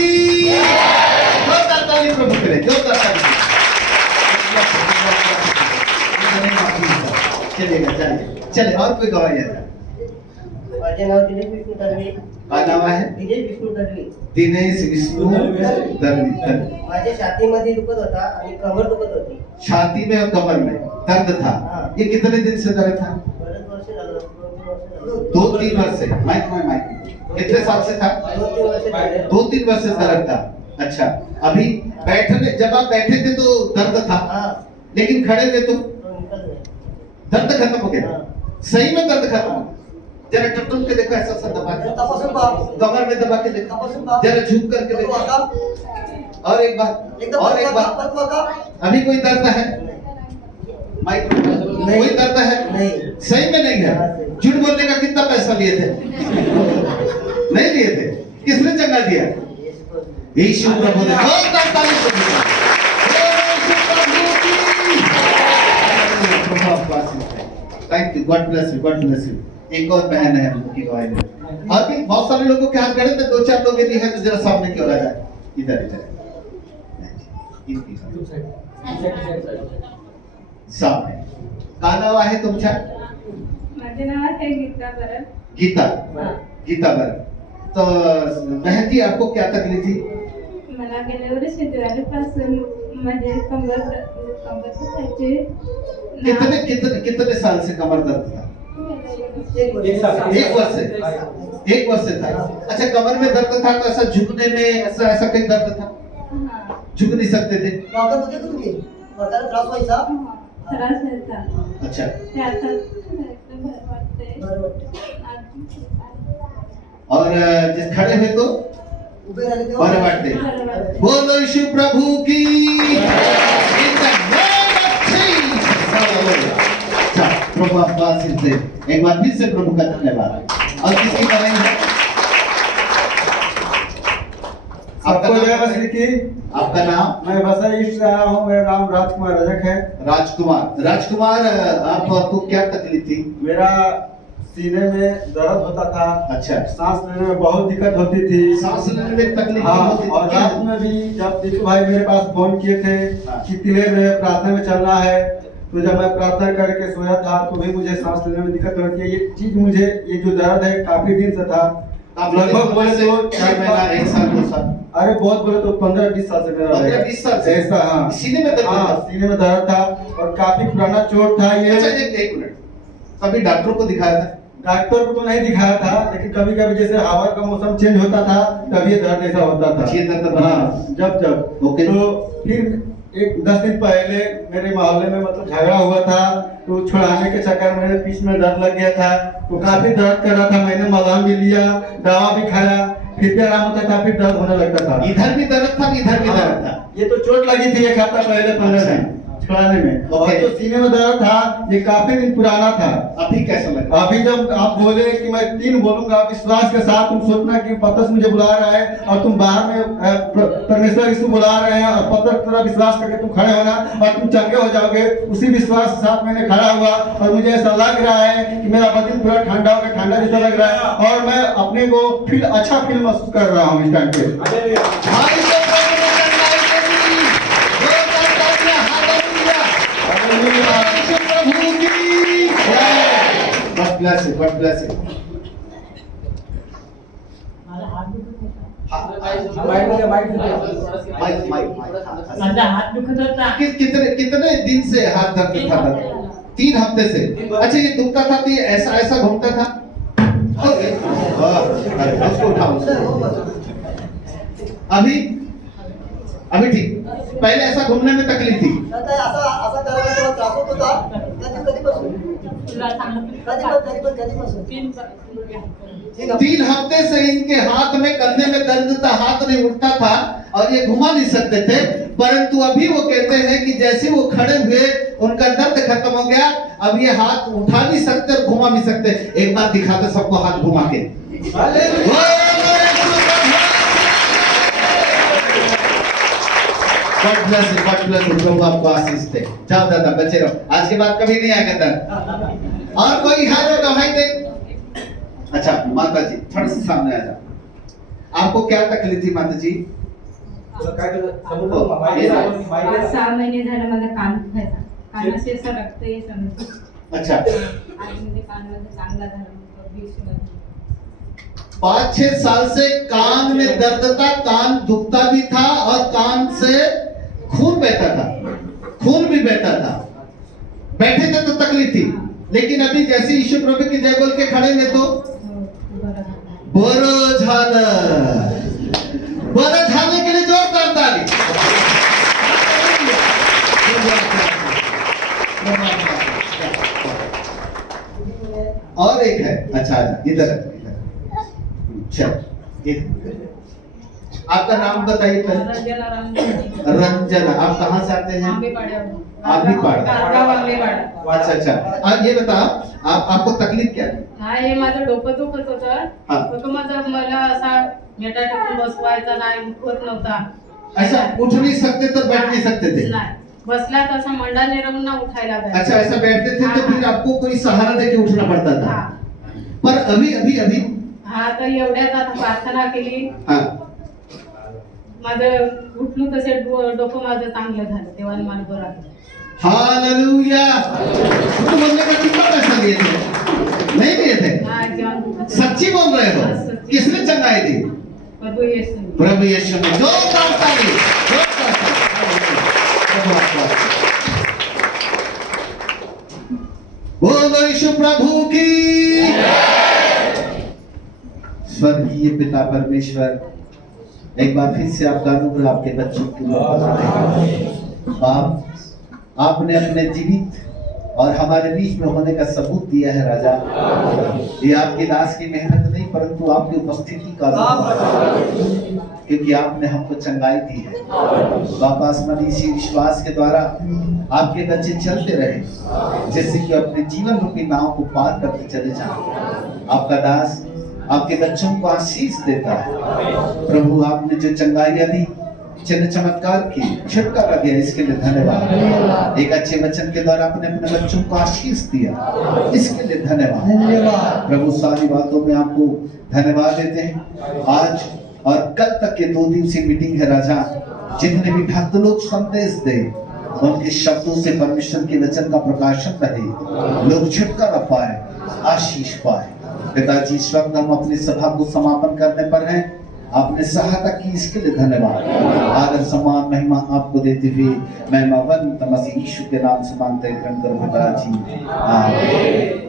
जोरदार ताली प्रभु के लिए, जोरदार ताली। चलेगा, चलिए चले। और कोई गवाही है? माझे नाव दिनेश विष्णू दळवी. काय नाव आहे? दिनेश विष्णू दळवी. दिनेश विष्णू दर्वी। माझ्या छातीमध्ये दुखत होता आणि कमर दुखत होती. छाती में और कमर में दर्द था। ये कितने दिन से दर्द था? बरेच वर्ष झालं, 2-3 वर्ष झालं. 2-3 वर्ष से। माइक कितने साल से था? 2-3 वर्ष झाले. 2-3 वर्ष से दर्द था। अच्छा, अभी बैठने, जब आप बैठे थे तो दर्द था, हाँ, लेकिन खड़े हुए तो तो निकल गए. दर्द खत्म हो गया। हाँ. सही में दर्द खत्म हो गया। जरा टुटुन के देखो, ऐसा सा दबा के, तपासून पहा. कमर में दबा के देखो, तपासून पहा. जरा झुक करके बघू देखो। आता. और एक बार, एकदम और एक बघू बार। आता, बघू आता. अभी कोई दर्द है? माइक कोई दर्द है? नहीं. सही में नहीं है। झूठ बोलने का कितना पैसा लिए थे? नहीं लिए थे। किसने चंगा दिया? यीशु प्रभु ने। जोरदार ताली प्रभु के लिए। Thank you, God bless you, God bless you. एक और बहन है उनकी गवाही में। और भी बहुत सारे लोगों के हाथ खड़े थे, 2-4 लोग यदि है तो जरा सामने की ओर आ जाए। इधर इधर सामने। का नाव आहे तुमच्या? माझे नाव आहे गीता बरं. गीता। गीता बर। तो बहन जी, आपको क्या तकलीफ थी? मला गेल्या वर्षी दिवाळीपासून म्हणजे कंबर दुखायची. कितने कितने कितने साल से कमर दर्द था? एक वर्ष. एक वर्ष से। एक वर्ष से था। अच्छा, कमर में दर्द था तो ऐसा झुकने में ऐसा ऐसा कहीं दर्द था? हा. झुक नहीं सकते थे? वाकत होते का तुम्ही? वाकायला त्रास व्हायचा? त्रास व्हायचा. अच्छा, ते आता एकदम बरं वाटतंय. बरं वाटतं. और जिस खड़े हुए तो उभे राहिले तेव्हा बरं वाटते। बरं वाटतंय. बोलो यीशु प्रभु की। In the name of Jesus. Hallelujah. अच्छा, प्रभु आपको आशीष दे। एक बार फिर से प्रभु का धन्यवाद। और किसकी गवाही है? आपको जय मसीह की। आपका नाम? मैं बसाई से आया हूँ, मेरा नाम राजकुमार रजक है। राजकुमार। राजकुमार, आपको क्या तकलीफ थी? मेरा सीने में दर्द होता था। अच्छा, सांस लेने में बहुत दिक्कत होती थी। सांस लेने में तकलीफ हाँ, होती थी। और रात में भी जब दीपू भाई मेरे पास फोन किए थे कि किले में प्रार्थना में चलना है, तो जब मैं प्रार्थना करके सोया था तो भी मुझे सांस लेने में दिक्कत होती है। ये चीज मुझे, ये जो दर्द है काफी दिन से था। आप लगभग बोले तो 4 महीना, 1 साल, 2 साल? अरे बहुत बोले तो 15-20 साल से मेरा 15-20 साल से? ऐसा, हाँ। सीने में दर्द हाँ, था? सीने में दर्द था और काफी पुराना चोट था ये। अच्छा, एक मिनट, कभी डॉक्टर को दिखाया था? डॉक्टर को तो नहीं दिखाया था, लेकिन कभी कभी जैसे हवा का मौसम चेंज होता था तब ये दर्द ऐसा होता था। ये दर्द था? हाँ, जब ओके। तो फिर 10 दिन पहले मेरे मोहल्ले में मतलब झगड़ा हुआ था, तो छुड़ाने के चक्कर में मेरे पीठ में दर्द लग गया था, तो काफी दर्द कर रहा था। मैंने मलहम भी लिया, दवा भी खाया, फिर भी आराम होता था, फिर दर्द होने लगता था। इधर भी दर्द था, इधर भी दर्द था? ये तो चोट लगी थी एक हफ्ता पहले 15 दिन छुड़ाने में, और ओके। जो सीने में दर्द था ये काफी दिन पुराना था। अभी कैसा लगा? अभी जब आप बोले कि मैं 3 बोलूंगा विश्वास के साथ, तुम सोचना कि पतरस मुझे बुला रहा है और तुम बाहर में परमेश्वर यीशु बुला रहे हैं, और पतरस थोड़ा विश्वास करके तुम खड़े होना और तुम चंगे हो जाओगे। उसी विश्वास के साथ मैंने खड़ा हुआ और मुझे ऐसा लग रहा है कि मेरा बदन पूरा ठंडा हो गया, ठंडा जैसा लग रहा है, और मैं अपने को फील अच्छा फील महसूस कर रहा हूँ इस टाइम पे। भाई को प्रभु ने चंगाई करी। जोरदार तालियां, हालेलुया। यीशु प्रभु की जय। God bless you, God bless you. Mic. माझा हात दुखत होता. कितने दिन से हाथ दर्द था? 3 हफ्ते से। अच्छा, ये दुखता था तो ये ऐसा ऐसा घूमता था? ओके, उसको उठाओ। अभी ठीक? पहले ऐसा घूमने में तकलीफ थी? आता असा करायला तेव्हा त्रास होत होता. कधीपासून? तुला सांगतो. कधीपासून? 3 हफ्ते से इनके हाथ में, कंधे में दर्द था, हाथ नहीं उठता था और ये घुमा नहीं सकते थे। परंतु अभी वो कहते हैं कि जैसे वो खड़े हुए उनका दर्द खत्म हो गया, अब ये हाथ उठा भी सकते और घुमा भी सकते। एक बार दिखाते सबको हाथ घुमा के। God bless you, प्रभु आपको आशीष दे। जाओ दादा, बचे रहो, आज के बाद कभी नहीं आएगा दर्द। और कोई है जो गवाही दे? अच्छा माता जी थोड़ा सा सामने आ जाओ। आपको क्या तकलीफ थी माता जी? 6 महिने झालं माझा कान दुखायचा, कानाशी असं रक्त यायचं. अच्छा आतमध्ये कानामध्ये चांगला झाला, मग बीच मध्ये 5-6 साल से कान में दर्द था, कान दुखता भी था और कान से खून बहता था, खून भी बहता था। बैठे थे तो तकलीफ थी, लेकिन अभी जैसे यीशु प्रभु की जय बोल के खड़े हुए तो बरं झालं। बरं झाले के लिए जोरदार ताली। और एक है, अच्छा इधर चल। आपका नाम बताइए पहले। रंजना रामजी. रंजना, आप कहाँ से आते हैं? आंबेपाड्यावरून. आंबेपाडा. गाव आंबेपाडा. अच्छा अच्छा, अब ये बताओ आपको तकलीफ क्या है? हा, हे माझं डोकं दुखत होतं. हा. डोकं माझं मला असा मेटा टेकून बसवायचा नाही, दुखत नव्हता. ऐसा उठ नहीं सकते तो बैठ नहीं सकते थे? नाही, बसला तसा मंडा निरवून ना उठायला जायचं. अच्छा, ऐसा बैठते थे तो फिर आपको कोई सहारा देके उठना पड़ता था। हा. पर अभी अभी अभी हा, तर एवढ्यात आता प्रार्थना केली, हाँ, माझं उठलो तसे डोकं माझं चांगलं झालं, देवाने मला बरं केलं. हालेलुया। तो बोलने का कितना पैसा लिए थे? नहीं लिए थे? हा, जेवण दुखत. सच्ची बोल रहे हो? किसने चंगाई दी? प्रभू येशू. प्रभु यीशु ने। जोरदार ताली, जोरदार ताली। बोलो यीशु प्रभु की। स्वर्गीय पिता परमेश्वर, एक बार फिर से आपका अनुग्रह आपके बच्चों के ऊपर। बाप, आपने अपने जीवित और हमारे बीच में होने का सबूत दिया है राजा। ये आपके दास की मेहनत नहीं, परंतु आपकी उपस्थिति का, क्योंकि आपने हमको चंगाई दी है। बाप आसमानी, इसी विश्वास के द्वारा आपके बच्चे चलते रहे, जैसे कि अपने जीवन रूपी नाव को पार करके चले जाए। आपका दास आपके बच्चों को आशीष देता है। प्रभु, आपने जो चंगाइयां दी, चिन्ह चमत्कार की, छुटकारा दिया, इसके लिए धन्यवाद। एक अच्छे वचन के द्वारा आपने अपने बच्चों को आशीष दिया, इसके लिए धन्यवाद। प्रभु, सारी बातों में आपको धन्यवाद देते हैं। आज और कल तक के 2 दिवसीय मीटिंग है राजा, जितने भी भक्त लोग संदेश दे, उनके शब्दों से परमेश्वर के वचन का प्रकाशन रहे, लोग छुटकारा पाए, आशीष पाए। पिताजी, इस वक्त हम अपनी सभा को समापन करने पर हैं, आपने सहायता की, इसके लिए धन्यवाद। आदर सम्मान महिमा आपको देते हुए महिमावंत मसीह यीशु के नाम से मांगते हैं, ग्रहण करो पिताजी, आमीन।